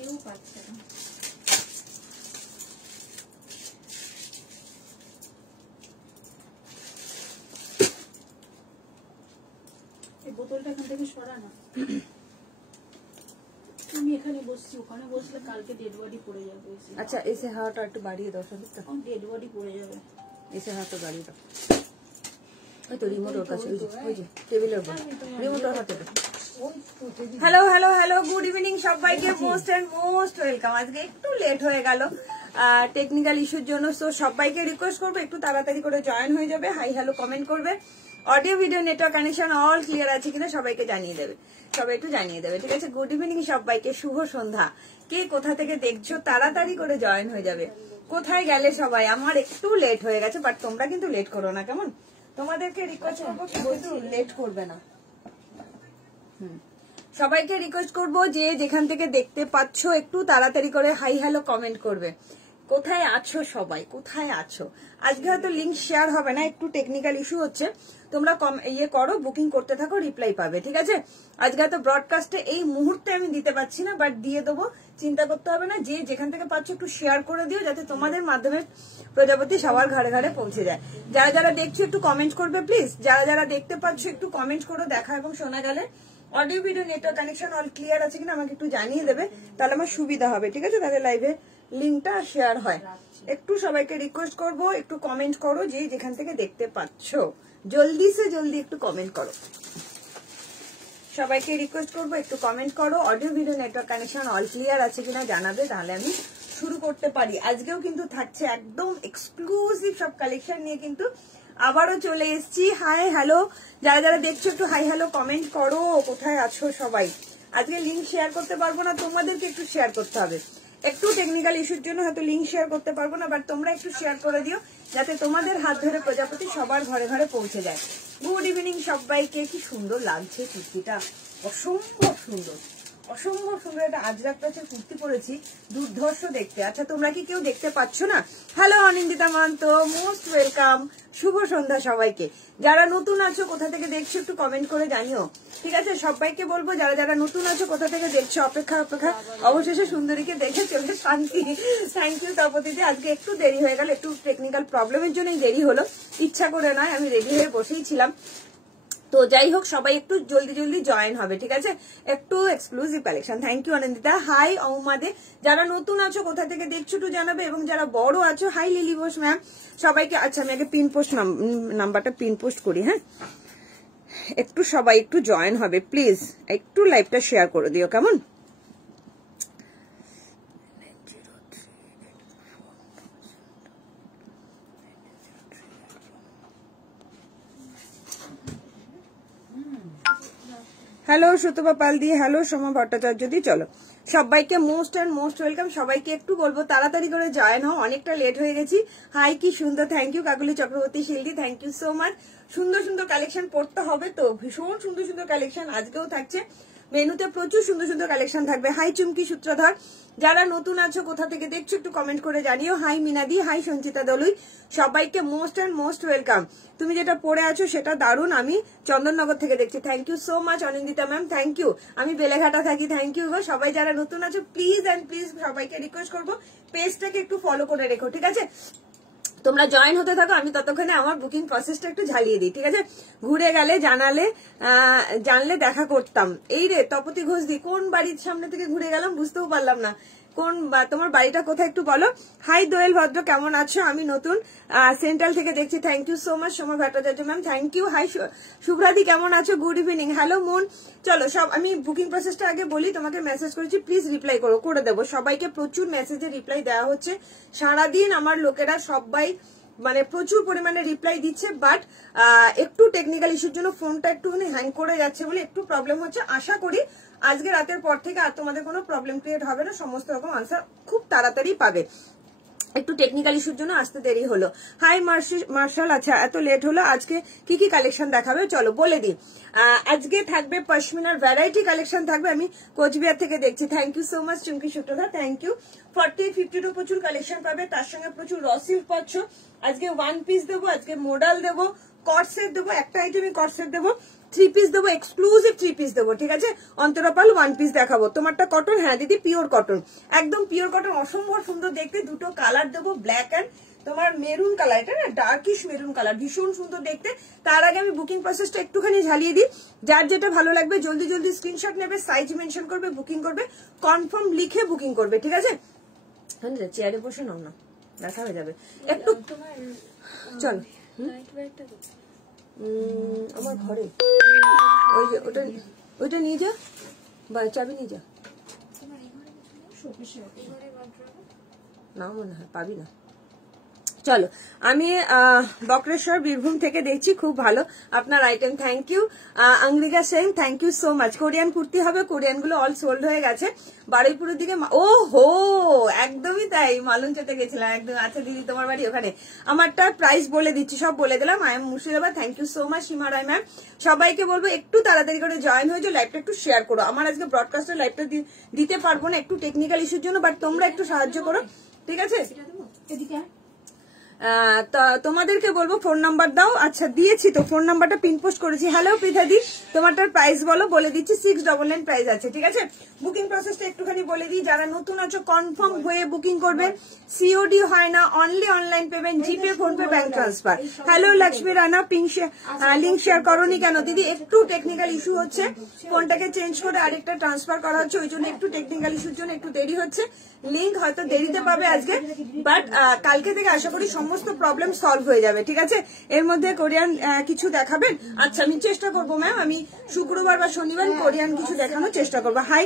কেউ পাচ্ছে না। এই বোতলটা এখান থেকে সরা না। আমি এখানে বসছি, ওখানে বসলে কালকে ডেড বডি পড়ে যাবে। আচ্ছা এসে হাওয়াটা একটু বাড়িয়ে দাও সব তো, ডেড বডি পড়ে যাবে। এসে হাওয়াটা বাড়িয়ে দাও। ওই তো রিমোট ওর কাছে, ওই যে টেবিলের উপর রিমোট ওর হাতে। Hello hello hello, good evening সবাইকে, মোস্ট এন্ড মোস্ট ওয়েলকাম। আজকে একটু লেট হয়ে গেল টেকনিক্যাল ইস্যুর জন্য, তো সবাইকে রিকোয়েস্ট করবো একটু তাড়াতাড়ি করে জয়েন হয়ে যাবে, হাই হ্যালো কমেন্ট করবে। Audio video network connection all clear আছে কিনা সবাইকে জানিয়ে দেবে, সবাই একটু জানিয়ে দেবে, ঠিক আছে। গুড ইভিনিং সবাইকে, শুভ সন্ধ্যা। কে কোথা থেকে দেখছো তাড়াতাড়ি করে জয়েন হয়ে যাবে। কোথায় গেলে সবাই? আমার একটু লেট হয়ে গেছে, বাট তোমরা কিন্তু লেট করো না, কেমন? তোমাদেরকে রিকোয়েস্ট করবো কিন্তু লেট করবে না। সবাইকে রিকোয়েস্ট করবো যে যেখান থেকে দেখতে পাচ্ছ একটু তাড়াতাড়ি করে হাই হ্যালো কমেন্ট করবে। কোথায় আছো সবাই, কোথায় আছো? আজকে হয়তো লিঙ্ক শেয়ার হবে না, একটু টেকনিক্যাল ইস্যু হচ্ছে। তোমরা ইয়ে করো, বুকিং করতে থাকো, রিপ্লাই পাবে, ঠিক আছে। আজকে হয়তো ব্রডকাস্টে এই মুহূর্তে আমি দিতে পারছি না, বাট দিয়ে দেবো, চিন্তা করতে হবে না। যে যেখান থেকে পাচ্ছ একটু শেয়ার করে দিও, যাতে তোমাদের মাধ্যমে প্রজাপতি সবার ঘরে ঘরে পৌঁছে যায়। যারা যারা দেখছো একটু কমেন্ট করবে প্লিজ। যারা যারা দেখতে পাচ্ছ একটু কমেন্ট করো, দেখা এবং শোনা গেলে। Audio video network connection all clear আছে কিনা আমাকে একটু জানিয়ে দেবে, তাহলে আমার সুবিধা হবে, ঠিক আছে। তাহলে লাইভে লিঙ্কটা শেয়ার হয়। একটু সবাইকে রিকোয়েস্ট করবো একটু কমেন্ট করো, যে যেখান থেকে দেখতে পাচ্ছ জলদি সে জলদি একটু কমেন্ট করো। সবাইকে রিকোয়েস্ট করবো একটু কমেন্ট করো। Audio video network connection all clear আছে কিনা জানাবে, তাহলে আমি শুরু করতে পারি। আজকেও কিন্তু থাকছে একদম এক্সক্লুসিভ সব কালেকশন নিয়ে, কিন্তু আবারও চলে এসেছি। হাই হ্যালো, যারা যারা দেখছো একটু হাই হ্যালো কমেন্ট করো, কোথায় আছো সবাই। আজকে লিঙ্ক শেয়ার করতে পারবো না, তোমাদেরকে একটু শেয়ার করতে হবে। একটু টেকনিক্যাল ইস্যুর জন্য হয়তো লিঙ্ক শেয়ার করতে পারবো না, বাট তোমরা একটু শেয়ার করে দিও, যাতে তোমাদের হাত ধরে প্রজাপতি সবার ঘরে ঘরে পৌঁছে যায়। গুড ইভিনিং সবাইকে। কি সুন্দর লাগছে কুর্তিটা, অসম্ভব সুন্দর, অসম্ভব সুন্দর একটা আজরাক টাচের কুর্তি পরেছি, দুর্ধর্ষ দেখতে। আচ্ছা তোমরা কি কেউ দেখতে পাচ্ছ না? Hello Anindita Mahanta, most welcome, শুভ সন্ধ্যা সবাইকে। যারা নতুন আছো কোথা থেকে দেখছো একটু কমেন্ট করে জানিও, ঠিক আছে। সবাইকে বলবো যারা যারা নতুন আছো কোথা থেকে দেখছো, অপেক্ষা অপেক্ষা, অবশেষে সুন্দরীকে দেখে চলে শান্তি। থ্যাংক ইউ তপতিদি। আজকে একটু দেরি হয়ে গেল, একটু টেকনিক্যাল প্রবলেমের জন্যই দেরি হলো, ইচ্ছা করে নয়, আমি রেডি হয়ে বসেই ছিলাম। তো যাই হোক, সবাই একটু জলদি জলদি জয়েন হবে, ঠিক আছে। একটু exclusive collection. Thank you Anindita. Hi অউমাদে, যারা নতুন আছো কোথা থেকে দেখছো একটু জানাবে, এবং যারা বড় আছো হাই লিলি ঘোষ ম্যাম, সবাইকে। আচ্ছা আমি আগে পিন পোস্ট নাম্বারটা পিন পোস্ট করি, হ্যাঁ। একটু সবাই একটু জয়েন হবে প্লিজ, একটু লাইভটা শেয়ার করে দিও, কেমন। হ্যালো সুতপা পালদি, হ্যালো সোমা ভট্টাচার্য দি। চলো সবাইকে মোস্ট অ্যান্ড মোস্ট ওয়েলকাম। সবাইকে একটু বলবো তাড়াতাড়ি করে জয়েন হও, অনেকটা লেট হয়ে গেছি। হাই কি সুন্দর, থ্যাংক ইউ কাকুলি চক্রবর্তী শিল্দি, থ্যাংক ইউ সো মাচ। সুন্দর সুন্দর কালেকশন পড়তে হবে তো, ভীষণ সুন্দর সুন্দর কালেকশন আজকেও থাকছে। মেনুতে প্রচুর সুন্দর সুন্দর কালেকশন থাকবে। হাই চুমকি সূত্রধর, যারা নতুন আছো কোথা থেকে দেখছো একটু কমেন্ট করে জানিও। হাই মিনাদি, হাই সঞ্চিতা দলুই, সবাইকে মোস্ট অ্যান্ড মোস্ট ওয়েলকাম। তুমি যেটা পরে আছো সেটা দারুণ, আমি চন্দননগর থেকে দেখছি। Thank you so much Anindita ma'am, thank you. আমি বেলেঘাটা থাকি, থ্যাংক ইউ গো। সবাই যারা নতুন আছো প্লিজ অ্যান্ড প্লিজ সবাইকে রিকোয়েস্ট করবো পেজটাকে একটু ফলো করে রেখো, ঠিক আছে। তোমরা জয়েন হতে থাকো, আমি ততক্ষণে আমার বুকিং প্রসেসটা একটু ঝালিয়ে দিই, ঠিক আছে। ঘুরে গেলে জানলে দেখা করতাম। এই রে তপতি ঘোষ দি, কোন বাড়ির সামনে থেকে ঘুরে গেলাম বুঝতেও পারলাম না। কোন তোমার বাড়িটা কোথায় একটু বলো। হাই দোয়েল ভদ্র, কেমন আছো? আমি নতুন সেন্ট্রাল থেকে দেখছি, thank you so much Soma Bhattacharya ma'am, thank you. Hi শুভ্রাদি, কেমন আছো? Good evening. হ্যালো মুন। চলো সব, আমি বুকিং প্রসেসটা আগে বলি। তোমাকে মেসেজ করেছি, প্লিজ রিপ্লাই করে দেবো। সবাইকে প্রচুর মেসেজে রিপ্লাই দেওয়া হচ্ছে সারাদিন, আমার লোকেরা সবাই মানে প্রচুর পরিমাণে রিপ্লাই দিচ্ছে, বাট একটু টেকনিক্যাল ইস্যুর জন্য ফোনটা একটুখানি হ্যাং করে যাচ্ছে বলে একটু প্রবলেম হচ্ছে। আশা করি আজকে রাতের পর থেকে আর তোমাদের কোনো প্রবলেম ক্রিয়েট হবে না, সমস্ত রকম আনসার খুব তাড়াতাড়ি পাবে। একটু টেকনিক্যাল ইস্যুর জন্য আসতে দেরি হলো। হাই মার্শাল, আচ্ছা এত লেট হলো। আজকে কি কি কালেকশন দেখাবে চলো বলে দিই। আজকে থাকবে পশমিনার ভ্যারাইটি কালেকশন থাকবে, আমি কোচবিহার থেকে দেখছি। Thank you so much Chumki Sutradhar, thank you. 40-52 প্রচুর কালেকশন পাবে, তার সঙ্গে প্রচুর র সিল্ক পাচ্ছ। আজকে ওয়ান পিস দেবো, আজকে মোডাল দেবো, কট সেট দেবো, একটা আইটেমই কট সেট দেবো। 3 পিস দেবো, এক্সক্লুসিভ 3 পিস দেবো, ঠিক আছে। অন্তরা পাল 1 পিস দেখাবো। তোমারটা কটন, হ্যাঁ দিদি পিওর কটন, একদম পিওর কটন, অসম্ভব সুন্দর দেখতে। দুটো কালার দেবো, ব্ল্যাক অ্যান্ড তোমার মেরুন কালার, এটা না ডার্কিশ মেরুন কালার, ভীষণ সুন্দর দেখতে। তার আগে আমি বুকিং প্রসেসটা একটুখানি ঝালিয়ে দিই। যার যেটা ভালো লাগবে জলদি জলদি স্ক্রিনশট নেবে, সাইজ মেনশন করবে, বুকিং করবে, কনফার্ম লিখে বুকিং করবে, ঠিক আছে। চেয়ারে বসে নাও না, দেখা হয়ে যাবে একটু। চলো আমার ঘরে ওই যে ওইটা নিয়ে যা, বা চাবি নিয়ে যা। না মনে হয় পাবি না। চলো, আমি বক্রেশ্বর বীরভূম থেকে দেখছি, খুব ভালো আপনার আইটেম, থ্যাংক ইউ। আংরিকা Sen thank you so much. Korean kurti হবে, কোরিয়ান গুলো অল সোল্ড হয়ে গেছে। বারুইপুরের দিকে, ও হো একদমই তাই, মালঞ্চতে গেছিলাম একদম। আচ্ছা দিদি তোমার বাড়ি ওখানে। আমারটা প্রাইস বলে দিচ্ছি, সব বলে দিলাম। I am Murshidabad, thank you so much Seema Roy ma'am. সবাইকে বলবো একটু তাড়াতাড়ি করে জয়েন হয়ে যাও, লাইভটা একটু শেয়ার করো। আমার আজকে ব্রডকাস্টের লাইভটা দিতে পারবো না, একটু টেকনিক্যাল ইস্যুর জন্য, বাট তোমরা একটু সাহায্য করো, ঠিক আছে। তোমাদেরকে বলবো ফোন নাম্বার দাও। আচ্ছা দিয়েছি তো, ফোন নাম্বারটা পিন পোস্ট করেছি। হ্যালো পৃথাদি, তোমারটার প্রাইস বলো, বলে দিচ্ছি 699 প্রাইস আছে, ঠিক আছে। বুকিং প্রসেসটা একটুখানি বলে দিই, যারা নতুন আছো কনফার্ম হয়ে বুকিং করবে। সিওডি হয় না, only online payment, GPay, PhonePe, bank transfer. Hello Lakshmi Rana, link share করোনি কেন দিদি? একটু টেকনিক্যাল ইস্যু হচ্ছে, ফোনটাকে চেঞ্জ করে আরেকটা ট্রান্সফার করা হচ্ছে, ওই জন্য একটু টেকনিক্যাল ইস্যুর জন্য একটু দেরি হচ্ছে। লিঙ্ক হয়তো দেরিতে পাবে আজকে, বাট কালকে থেকে আশা করি সমস্ত প্রবলেম সলভ হয়ে যাবে, ঠিক আছে। এর মধ্যে কোরিয়ান কিছু দেখাবেন? আচ্ছা আমি চেষ্টা করবো ম্যাম, আমি শুক্রবার বা শনিবার কোরিয়ান কিছু দেখানোর চেষ্টা করবো। হাই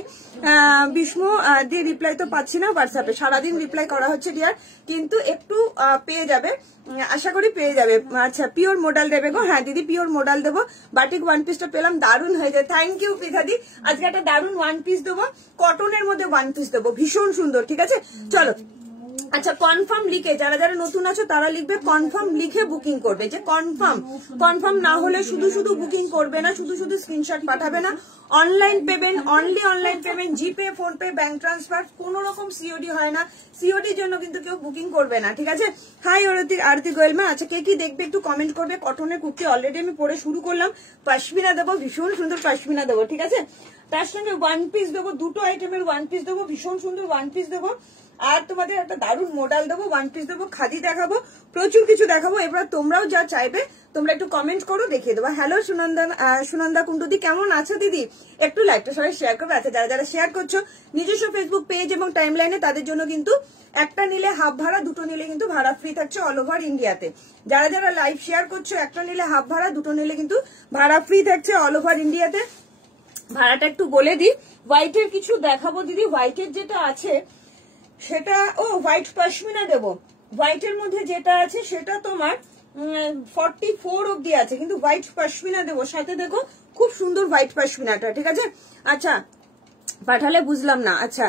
বিষ্ণু দিয়ে রিপ্লাই তো পাচ্ছি না হোয়াটসঅ্যাপে, সারাদিন রিপ্লাই করা হচ্ছে ডিয়ার, কিন্তু একটু পেয়ে যাবে, আশা করি পেয়ে যাবে। আচ্ছা পিওর মডেল দেবে গো, হ্যাঁ দিদি পিওর মডেল দেবো। বাটিক 1 পিসটা পেলাম, দারুণ হয়ে যায়, থ্যাংক ইউ পৃথাদি। আজকে একটা দারুণ 1 পিস দেবো, কটনের মধ্যে 1 পিস দেবো, ভীষণ সুন্দর, ঠিক আছে। চলো, আচ্ছা কনফার্ম লিখে, যারা যারা নতুন আছো তারা লিখবে কনফার্ম লিখে বুকিং করবে, যে কনফার্ম না হলে শুধু শুধু বুকিং করবে না, শুধু শুধু স্ক্রিনশট পাঠাবে না। Online payment, only online payment, GPay, PhonePe, bank transfer, কোন রকম সিওডি হয় না। সিওডির জন্য কিন্তু কেউ বুকিং করবে না, ঠিক আছে। হাই আরতি গোয়েল মা, আচ্ছা কে কি দেখবে একটু কমেন্ট করবে। কটনের কুর্তি অলরেডি আমি পরে শুরু করলাম, পশমিনা দেবো, ভীষণ সুন্দর পশমিনা দেবো, ঠিক আছে। তার সঙ্গে 1 পিস দেবো, দুটো আইটেমের 1 পিস দেবো, ভীষণ সুন্দর 1 পিস দেবো। আর তোমাদের একটা দারুণ মডেল দেবো, 1 পিস দেবো, খাদি দেখাবো, প্রচুর কিছু দেখাবো। এবার তোমরাও যা চাইবে তোমরা একটু কমেন্ট করো, দেখিয়ে দেবো। হ্যালো সুনন্দা কুন্ডুদি, কেমন আছো দিদি? একটু লাইভটা সবাই শেয়ার করবে। আচ্ছা যারা যারা শেয়ার করছো নিজস্ব ফেসবুক পেজ এবং টাইম লাইনে, তাদের জন্য কিন্তু একটা নিলে হাফ ভাড়া, দুটো নিলে কিন্তু ভাড়া ফ্রি থাকছে অল ওভার ইন্ডিয়াতে। যারা যারা লাইভ শেয়ার করছো, একটা নিলে হাফ ভাড়া, দুটো নিলে কিন্তু ভাড়া ফ্রি থাকছে অল ওভার ইন্ডিয়াতে। ভাড়াটা একটু বলে দিই। হোয়াইটের কিছু দেখাবো দিদি, হোয়াইটের যেটা আছে সেটা, ও হোয়াইট পশমিনা দেবো। হোয়াইটের মধ্যে যেটা আছে সেটা তোমার 44 অব্দি আছে, কিন্তু হোয়াইট পশমিনা দেবো সাথে। দেখো খুব সুন্দর হোয়াইট পশমিনাটা, ঠিক আছে। আচ্ছা পাঠালে বুঝলাম না, আচ্ছা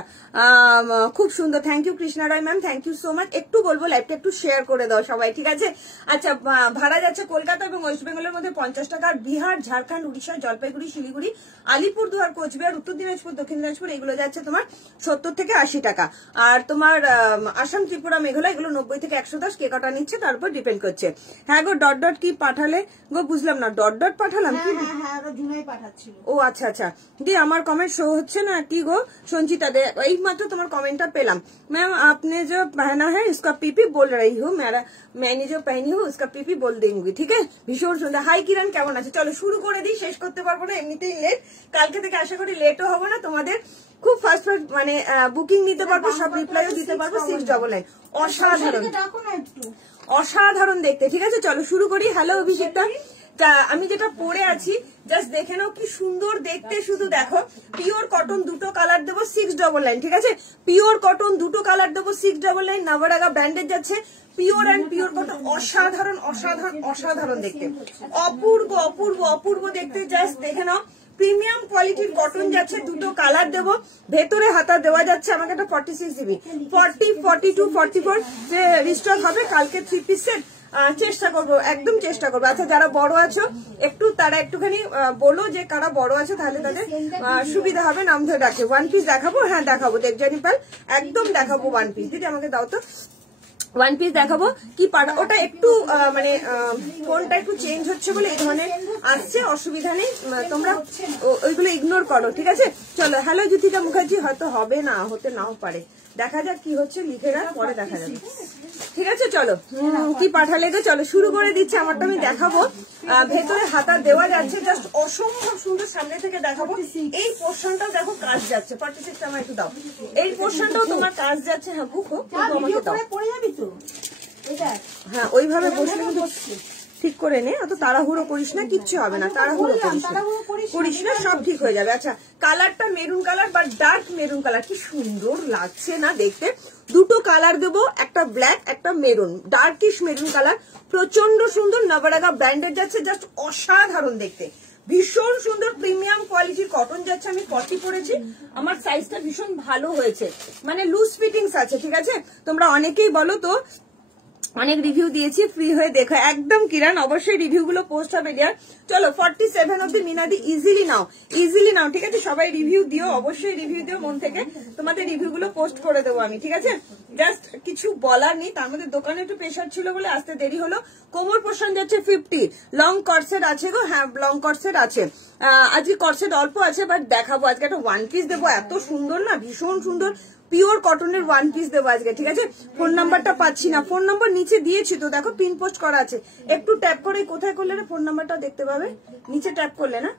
খুব সুন্দর, thank you Krishna Roy ma'am, thank you so much. একটু বলবো লাইভটা একটু শেয়ার করে দাও সবাই, ঠিক আছে। আচ্ছা ভাড়া যাচ্ছে কলকাতা এবং ওয়েস্ট বেঙ্গলের মধ্যে 50 টাকা, আর বিহার, ঝাড়খণ্ড, উড়িষ্যা, জলপাইগুড়ি, শিলিগুড়ি, আলিপুরদুয়ার, কোচবিহার, উত্তর দিনাজপুর, দক্ষিণ দিনাজপুর এগুলো যাচ্ছে তোমার 70 থেকে 80 টাকা। আর তোমার আসাম, ত্রিপুরা, মেঘালয় এগুলো 90 থেকে 110, কে কটা নিচ্ছে তার উপর ডিপেন্ড করছে। হ্যাঁ গো ডট ডট কি পাঠালে গো? বুঝলাম না, ডট ডট পাঠালাম কি? ও আচ্ছা আচ্ছা দি, আমার কমেন্ট শো হচ্ছে না কি গো সঞ্চিতা দে? এই মাত্র তোমার কমেন্টটা পেলাম। ম্যাম আপনি जो पहना है उसका पीपी बोल रही हूँ, मैंने जो पहनी हूँ उसका पीपी बोल देंगी, ঠিক আছে। ভীষণ সুন্দর। হাই কিরণ, কেমন আছে? চলো শুরু করে দিই, শেষ করতে পারবো না, এমনিতেই লেট। কালকে থেকে আশা করি লেটও হবো না, তোমাদের খুব ফাস্ট মানে বুকিং নিতে পারবো, সব রিপ্লাইও দিতে পারবো। 699 অসাধারণ, অসাধারণ দেখতে, ঠিক আছে। চলো শুরু করি। হ্যালো অভিষেকটা, আমি যেটা পরে আছি জাস্ট দেখে নাও কি সুন্দর দেখতে, শুধু দেখো। পিওর কটন, দুটো কালার দেবো 699, ঠিক আছে। পিওর কটন দুটো কালার দেবো 699, নাভারাগা ব্র্যান্ডের যাচ্ছে, পিওর অ্যান্ড পিওর কটন, অসাধারণ অসাধারণ অসাধারণ দেখতে, অপূর্ব অপূর্ব অপূর্ব দেখতে, জাস্ট দেখে নাও। প্রিমিয়াম কোয়ালিটির কটন যাচ্ছে, দুটো কালার দেবো, ভেতরে হাতা দেওয়া যাচ্ছে। আমাকে একটা 46 দিবি, 40, 42, 44 যে রিস্টক হবে কালকে 3 পিস সেট, চেষ্টা করবো, একদম চেষ্টা করবো। আচ্ছা যারা বড় আছো একটু, তারা একটুখানি বলো যে কারা বড় আছে, তাহলে তাদের সুবিধা হবে, নাম ধরে ডাকে। 1 পিস দেখাবো, হ্যাঁ দেখাবো, দেখজানি পাল একদম দেখাবো 1 পিস। দিদি আমাকে দাও তো ওয়ান পিস দেখাবো কি পাটা, ওটা একটু মানে ফোনটা একটু চেঞ্জ হচ্ছে বলে এই ধরনের আসছে, অসুবিধা নেই, তোমরা ওইগুলো ইগনোর করো, ঠিক আছে। চলো, হ্যালো জ্যোতিকা মুখার্জি, হয়তো হবে না, হতে নাও পারে, দেখা যাক কি হচ্ছে, লিখে রাখ, পরে দেখা যাবে, ঠিক আছে। চলো, কি পাঠালে গো, চলো শুরু করে দিচ্ছি। আমারটা আমি দেখাবো, ভেতরে হাতা দেওয়া যাচ্ছে, জাস্ট অসম্ভব সুন্দর, সামনে থেকে দেখাবো। এই পোর্শনটাও দেখো কাজ যাচ্ছে, 46 আমার একটু দাও, এই পোর্শনটাও তোমার কাজ যাচ্ছে। হ্যাঁ বুকো, আমাকে দাও, হ্যাঁ ওইভাবে বসলে কিন্তু ঠিক করে নে, অত তাড়াহুড়ো করিস না, কিচ্ছু হবে না, তাড়াহুড়ো করিস না, সব ঠিক হয়ে যাবে। আচ্ছা, কালারটা মেরুন কালার বা ডার্ক মেরুন কালার, কি সুন্দর লাগছে না দেখতে। দুটো কালার দেবো, একটা ব্ল্যাক একটা মেরুন, ডার্কিশ মেরুন কালার, প্রচন্ড সুন্দর, নবরাগা ব্র্যান্ডের যাচ্ছে, জাস্ট অসাধারণ দেখতে, ভীষণ সুন্দর প্রিমিয়াম কোয়ালিটির কটন যাচ্ছে। আমি 40 পরেছি, আমার সাইজটা ভীষণ ভালো হয়েছে, মানে লুজ ফিটিংস আছে, ঠিক আছে। তোমরা অনেকেই বলো তো, অনেক রিভিউ দিয়েছি, ফ্রি হয়ে দেখো একদম কিরান, অবশ্যই রিভিউ গুলো পোস্ট হবে ডিয়ার। চলো 47 অব্দি মিনাদি ইজিলি নাও, ঠিক আছে। সবাই রিভিউ দিও, অবশ্যই রিভিউ দিও মন থেকে, তোমাদের রিভিউ গুলো পোস্ট করে দেবো আমি, ঠিক আছে। জাস্ট কিছু বলার নেই, তার মধ্যে দোকানে একটু প্রেশার ছিল বলে আসতে দেরি হলো। কোমর পোর্শন যাচ্ছে 50, লং কটসেট আছে গো, হ্যাঁ লং কটসেট আছে, আজকে কটসেট অল্প আছে, বাট দেখাবো আজকে একটা ওয়ান পিস দেবো, এত সুন্দর না, ভীষণ সুন্দর পিওর কটনের ওয়ান পিস দেবো আজকে, ঠিক আছে। ফোন নাম্বারটা পাচ্ছি না, ফোন নাম্বার নিচে দিয়েছি তো, দেখো পিন পোস্ট করা আছে, একটু ট্যাপ করে, কোথায় করলে না ফোন নাম্বারটা দেখতে পাবে, নিচে ট্যাপ করলে না,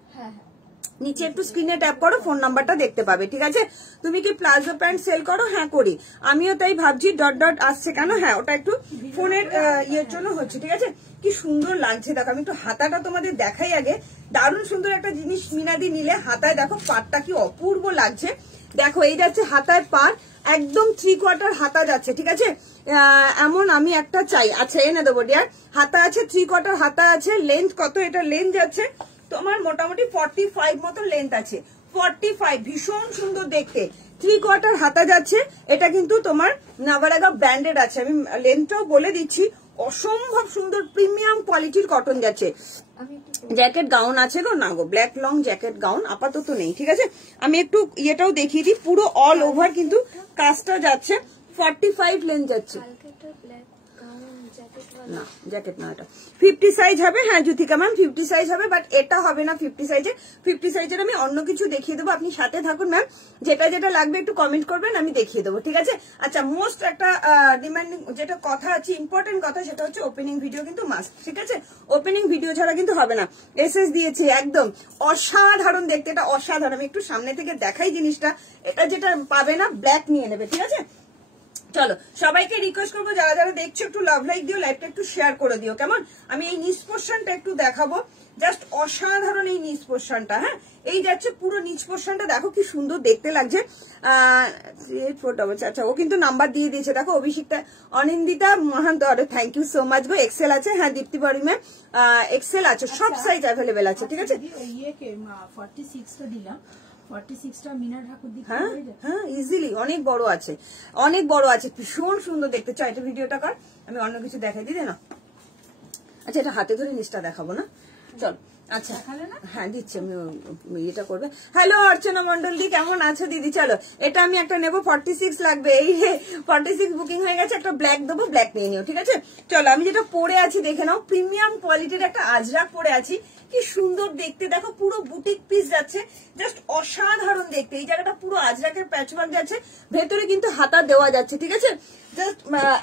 নিচে একটু স্ক্রিনে ট্যাপ করো, ফোন নাম্বারটা দেখতে পাবে, ঠিক আছে। তুমি কি প্লাজো প্যান্ট সেল করো? হ্যাঁ করি, আমিও তাই ভাবছি, ডট ডট আসছে কেন, হ্যাঁ ওটা একটু ফোনের ইয়ের জন্য হচ্ছে, ঠিক আছে। কি সুন্দর লাগছে দেখো, আমি একটু হাতাটা তোমাদের দেখাই আগে, দারুণ সুন্দর একটা জিনিস মিনাদি নিলে, হাতায় দেখো পাটটা কি অপূর্ব লাগছে, দেখো এই যাচ্ছে হাতায় পার, একদম 3/4 হাতা যাচ্ছে, ঠিক আছে। এমন আমি একটা চাই, আচ্ছা এনে দেবো ডিয়ার, হাতা আছে 3/4 হাতা আছে, লেন্থ কত, এটা লেন্থ যাচ্ছে তোমার মোটামুটি 45 মতো লেন্থ আছে, 45, ভীষণ সুন্দর দেখতে, 3/4 হাতা যাচ্ছে, এটা কিন্তু তোমার নবরাগা ব্র্যান্ডেড আছে, আমি লেন্থটাও বলে দিচ্ছি, অসম্ভব সুন্দর প্রিমিয়াম কোয়ালিটির কটন যাচ্ছে। জ্যাকেট গাউন আছে গো, না গো ব্ল্যাক লং জ্যাকেট গাউন আপাতত নেই, ঠিক আছে। আমি একটু ইয়েটাও দেখিয়ে দিই, পুরো অল ওভার কিন্তু কাজটা যাচ্ছে, 45 লেন্থ যাচ্ছে, না জ্যাকেট না, এটা 50 সাইজ হবে, হ্যাঁ জ্যোতিকা ম্যাম 50 সাইজ হবে, বাট এটা হবে না 50 সাইজে, 50 সাইজের আমি অন্য কিছু দেখিয়ে দেবো, আপনি সাথে থাকুন ম্যাম, যেটা যেটা লাগবে একটু কমেন্ট করবেন, আমি দেখিয়ে দেবো, ঠিক আছে। আচ্ছা, মোস্ট একটা ডিমান্ডিং যেটা কথা আছে, ইম্পর্টেন্ট কথা, সেটা হচ্ছে ওপেনিং ভিডিও কিন্তু মাস্ট, ঠিক আছে, ওপেনিং ভিডিও ছাড়া কিন্তু হবে না। এসএস দিয়েছি, একদম অসাধারণ দেখতে, এটা অসাধারণ, আমি একটু সামনে থেকে দেখাই জিনিসটা, এটা যেটা পাবে না ব্ল্যাক নিয়ে নেবে, ঠিক আছে। চলো, সবাইকে রিকোয়েস্ট করবো যারা যারা দেখছো একটু লাভ লাইক দিও, লাইভটা একটু শেয়ার করে দিও, কেমন। আমি এই নিচ পোর্শনটা একটু দেখাবো, জাস্ট অসাধারণ এই নিচ পোর্শনটা, হ্যাঁ এই যাচ্ছে পুরো নিচ পোর্শনটা, দেখো কি সুন্দর দেখতে লাগছে। 3847, আচ্ছা ও কিন্তু নাম্বার দিয়ে দিয়েছে, দেখো Abhishikta, Anindita Mahanta, thank you so much গো। এক্সেল আছে, হ্যাঁ দীপ্তি বাড়ি ম্যাম এক্সেল আছে, সব সাইজ অ্যাভেলেবেল আছে, ঠিক আছে। 46টা দিলাম, 46টা মিনার ঠাকুর দিকে, হ্যাঁ হ্যাঁ ইজিলি, অনেক বড় আছে, অনেক বড় আছে, ভীষণ সুন্দর দেখতে চাই। এটা ভিডিওটা কর, আমি অন্য কিছু দেখাই দিই না। আচ্ছা, এটা হাতে ধরে নিচটা দেখাবো না, চল। আচ্ছা হ্যাঁ দিচ্ছি আমি, এটা করবে। হ্যালো অর্চনা মন্ডলদি, কেমন আছো দিদি? চলো, এটা আমি একটা নেবো, 46 লাগবে, এই 46 বুকিং হয়ে গেছে, একটা ব্ল্যাক দেবো, ব্ল্যাক নিয়ে নিও, ঠিক আছে। চলো, আমি যেটা পরে আছি দেখে নাও, প্রিমিয়াম কোয়ালিটির একটা আজরাক পরে আছি, কি সুন্দর দেখতে, দেখো পুরো বুটিক পিস যাচ্ছে, জাস্ট অসাধারণ দেখতে, এই জায়গাটা পুরো আজরাকের প্যাচওয়ার্ক যাচ্ছে, ভেতরে কিন্তু হাতা দেওয়া যাচ্ছে, ঠিক আছে। জাস্ট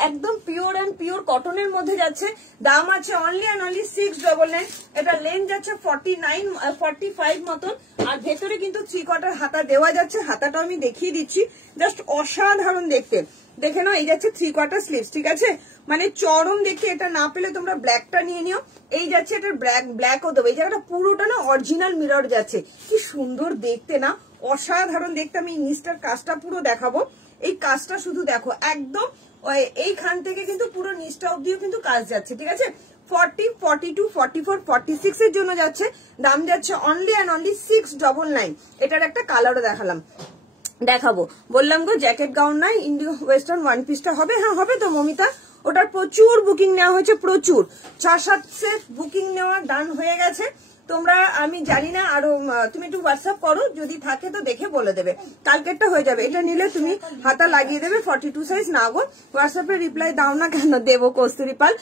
একদম পিওর অ্যান্ড পিওর কটনের মধ্যে যাচ্ছে, দাম আছে অনলি অ্যান্ড অনলি 699, এটা লেন্থ যাচ্ছে 45 মতন, আর ভেতরে কিন্তু 3/4 হাতা দেওয়া যাচ্ছে, হাতাটা আমি দেখিয়ে দিচ্ছি, জাস্ট অসাধারণ দেখতে, দেখে নাও, এই যাচ্ছে 3/4 স্লিভস, ঠিক আছে, মানে চরম দেখতে। এটা না পেলে তোমরা ব্ল্যাকটা নিয়ে নিও, এই যাচ্ছে এটা ব্ল্যাকও দেবো, এই জায়গাটা পুরোটা না অরিজিনাল মিরর যাচ্ছে, কি সুন্দর দেখতে না, অসাধারণ দেখতে। আমি নিচটার কাজটা পুরো দেখাবো, এই কাজটা শুধু দেখো, একদম এইখান থেকে কিন্তু পুরো নিচটা অব্দিও কিন্তু কাজ যাচ্ছে, ঠিক আছে। 40, 42, 44, 46 এর জন্য যাচ্ছে, দাম যাচ্ছে অনলি অ্যান্ড অনলি 699। এটার একটা কালারও দেখাবো, বললাম গো জ্যাকেট গাউন নাই, ইন্ডিও ওয়েস্টার্ন ওয়ান পিসটা হবে, হ্যাঁ হবে তো মমিতা, ওটার প্রচুর বুকিং নেওয়া হয়েছে, প্রচুর 6-7 সেট বুকিং নেওয়া ডান হয়ে গেছে। তোমরা আমি জানি না, আরো তুমি একটু হোয়াটসঅ্যাপ করো, যদি থাকে তো দেখে বলে দেবে, কালকেরটা হয়ে যাবে। এটা নিলে তুমি হাতা লাগিয়ে দেবে 42 সাইজ। না গো হোয়াটসঅ্যাপে রিপ্লাই দাও না কেন, দেবো কস্তুরী পাল।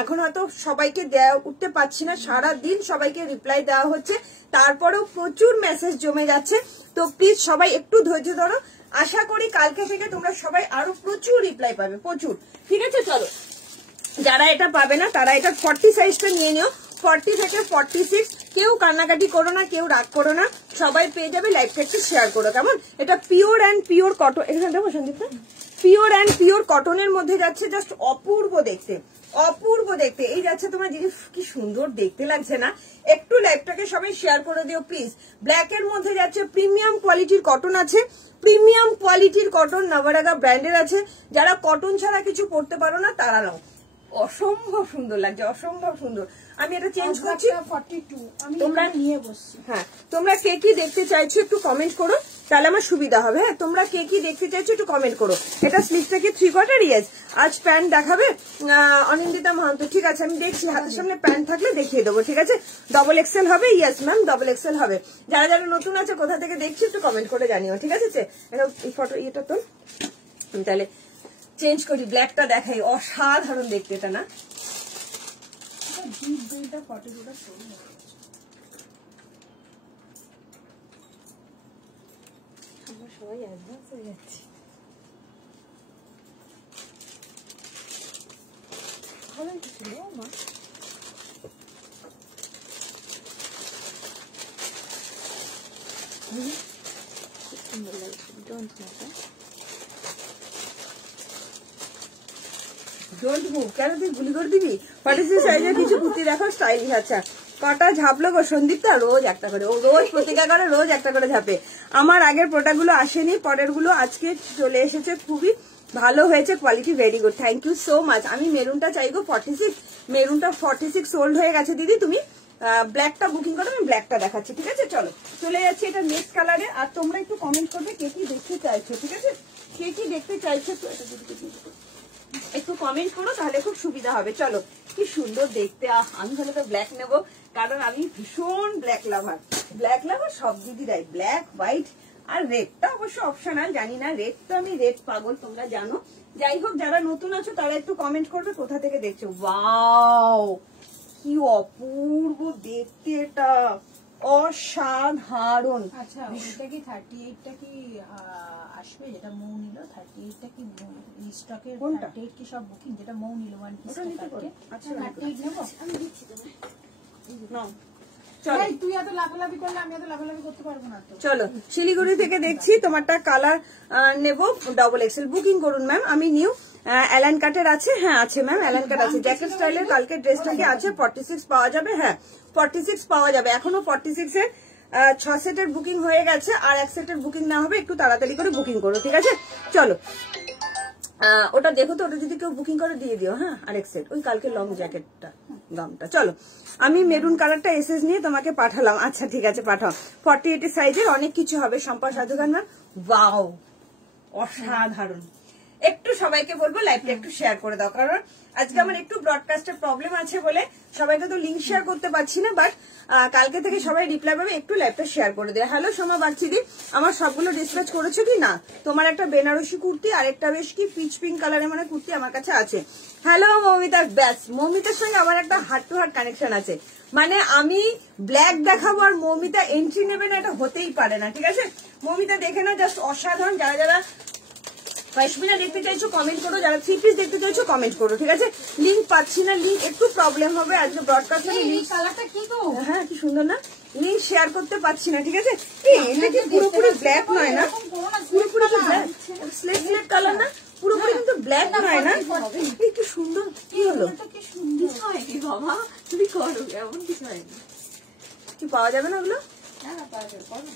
এখন হয়তো সবাইকে উঠতে পারছি না, সারা দিন সবাইকে রিপ্লাই দেওয়া হচ্ছে, তারপরেও প্রচুর মেসেজ জমে যাচ্ছে। তো প্লিজ সবাই একটু ধৈর্য ধরো, আশা করি কালকে থেকে তোমরা সবাই আরো প্রচুর রিপ্লাই পাবে, প্রচুর। ঠিক আছে, চলো যারা এটা পাবে না তারা এটা 40 সাইজটা নিয়ে নিও, 40 থেকে 46। কেউ কান্নাকাটি করো না, কেউ রাগ করো না, সবাই পেয়ে যাবে। লাইভটা একটু শেয়ার করো কেমন। এটা পিওর অ্যান্ড পিওর কটন, এখানে দেখো সন্দীপটা, পিওর অ্যান্ড পিওর কটনের মধ্যে যাচ্ছে, জাস্ট অপূর্ব দেখতে, অপূর্ব দেখতে। এই যাচ্ছে তোমার জিনিস, কি সুন্দর দেখতে লাগছে না? একটু লাইভটাকে সবাই শেয়ার করে দিও প্লিজ। ব্ল্যাক এর মধ্যে যাচ্ছে, প্রিমিয়াম কোয়ালিটির কটন আছে, প্রিমিয়াম কোয়ালিটির কটন, নবরাগা ব্র্যান্ডের আছে। যারা কটন ছাড়া কিছু পড়তে পারো না তারা নাও, অসম্ভব সুন্দর লাগছে, অসম্ভব সুন্দর। আমি এটা চেঞ্জ করছি 42 আমি তোমরা নিয়ে বসছি। হ্যাঁ, তোমরা কে কি দেখতে চাইছো একটু কমেন্ট করো, তাহলে আমার সুবিধা হবে। হ্যাঁ, তোমরা কে কি দেখতে চাইছো একটু কমেন্ট করো। এটা স্লিভটা কি 3/4? ইয়েস। আজ প্যান্ট দেখাবে অনিন্দিতা মহান্ত? ঠিক আছে, আমি দেখছি, হাতের সামনে প্যান্ট থাকলে দেখিয়ে দেবো। ঠিক আছে, ডবল এক্সেল হবে? ইয়েস ম্যাম, ডবল এক্সেল হবে। যারা যারা নতুন আছে, কোথা থেকে দেখছি একটু কমেন্ট করে জানিও। ঠিক আছে, এটা এই ফটো ইয়েটা তো তাহলে চেঞ্জ করি, ব্ল্যাকটা দেখাই, অসাধারণ দেখতে এটা না? আমরা সবাই অ্যাডভান্স হয়ে যাচ্ছি। ভালো কিছু মা, সুন্দর লাগছে। ডোন্ট মুভ, কেন তুই গুলি করে দিবি? 46 সাইজের কিছু কুর্তি দেখো, স্টাইলিশ। আচ্ছা, কটা ঝাপলো গো সন্দীপটা? রোজ একটা করে, ও রোজ প্রতিজ্ঞা করে, রোজ একটা করে ঝাপে। আমার আগের প্রোডাক্টগুলো আসেনি, পরের গুলো আজকে চলে এসেছে, খুবই ভালো হয়েছে, quality very good, thank you so much. আমি মেরুনটা চাই গো 46, মেরুনটা 46 সোল্ড হয়ে গেছে দিদি। তুমি ব্ল্যাকটা বুকিং করো, আমি ব্ল্যাকটা দেখাচ্ছি। ঠিক আছে, চলো চলে যাচ্ছি এটা নেক্সট কালারে। আর তোমরা একটু কমেন্ট করবে কে কি দেখতে চাইছো। ঠিক আছে, কে কি দেখতে চাইছো একটু কমেন্ট করো, তাহলে খুব সুবিধা হবে। চলো, কি সুন্দর দেখতে। আমি হলে তো ব্ল্যাক নেবো, কারণ আমি ভীষণ ব্ল্যাক লাভার। ব্ল্যাক লাভার সব দিদিরাই, ব্ল্যাক, হোয়াইট আর রেডটা অবশ্য অপশনাল, জানি না, রেড তো আমি রেড পাগল, তোমরা জানো। যাই হোক, যারা নতুন আছো তারা একটু কমেন্ট করবে কোথা থেকে দেখছো। ওয়াও, কি অপূর্ব দেখতে এটা, অসাধারণ। আচ্ছা, এটা কি 38টা কি আসবে? যেটা মৌ নিল 38টা কি স্টকের? 38 কি সব বুকিং? যেটা মৌ নিল 1 পিস টাকা। আচ্ছা, 38 নেব আমি, দিচ্ছি তোমায়। নাও, চলো। তুই এত লাফালাফি করলে আমি এত লাফালাফি করতে পারবো না তো। চলো, শিলিগুড়ি থেকে দেখছি, তোমারটা কালার নেব ডবল এক্সেল। বুকিং করুন ম্যাম। আমি নিউ অ্যালান কাটের আছে? হ্যাঁ আছে ম্যাম, অ্যালান কাট আছে। জ্যাকেট স্টাইলের কালকে ড্রেসটা কি আছে? 46 পাওয়া যাবে? হ্যাঁ 46 পাওয়া যাবে। এখনো 46 এর 6 সেটের বুকিং হয়ে গেছে, আর 1 সেটের বুকিং না হবে, একটু তাড়াতাড়ি করে বুকিং করো। ঠিক আছে, চলো ওটা দেখো তো, ওটা যদি কেউ বুকিং করে দিয়ে দিও। হ্যাঁ, আরেক সেট, ওই কালকে লং জ্যাকেটটা দামটা। চলো, আমি মেরুন কালারটা এসএস নিয়ে তোমাকে পাঠালাম। আচ্ছা ঠিক আছে, পাঠাও। 48 সাইজের অনেক কিছু হবে। সম্পা সাধুগান ম্যাম, ওয়াও, অসাধারণ। একটু সবাইকে বলবো লাইভটা একটু শেয়ার করে দাও, কারণ আজকে আমার একটু ব্রডকাস্টের প্রবলেম আছে বলে সবাইকে তো লিঙ্ক শেয়ার করতে পারছি না, বাট কালকে থেকে সবাই রিপ্লাই পাবে। একটু লাইভটা শেয়ার করে দেয়। হ্যালো সোমা বাগচিদি, আমার সবগুলো ডিসপ্যাচ করেছো কি না? তোমার একটা বেনারসি কুর্তি আর একটা বেশ কি পিচ পিঙ্ক কালারের মানে কুর্তি আমার কাছে আছে। হ্যালো মৌমিতা, ব্যাস মৌমিতার সঙ্গে আমার একটা হার্ট টু হার্ট কানেকশন আছে। মানে আমি ব্ল্যাক দেখাবো আর মৌমিতা এন্ট্রি নেবে না, এটা হতেই পারে না। ঠিক আছে, মৌমিতা দেখে না, জাস্ট অসাধারণ। যারা যারা পশমিনা দেখতে চাইছো কমেন্ট করো, যারা 3 পিস দেখতে চাইছো কমেন্ট করো। ঠিক আছে, লিঙ্ক পাচ্ছি না, লিঙ্ক একটু প্রবলেম হবে আজকে ব্রডকাস্টে। কালারটা কি গো? হ্যাঁ, কি সুন্দর না, লিঙ্ক শেয়ার করতে পারছি না। ঠিক আছে, এটা কি পুরোপুরি ব্ল্যাক নয় না? পুরোপুরি কি ব্ল্যাক? স্লেট স্লেট কালার না, পুরোপুরি কিন্তু ব্ল্যাক নয় না? কি সুন্দর, কি হলো? কি সুন্দর হয়নি বাবা, তুমি করো, এমন কিছু হয়নি। কি পাওয়া যাবে না ওগুলো? হ্যাঁ পাওয়া যাবে, করো।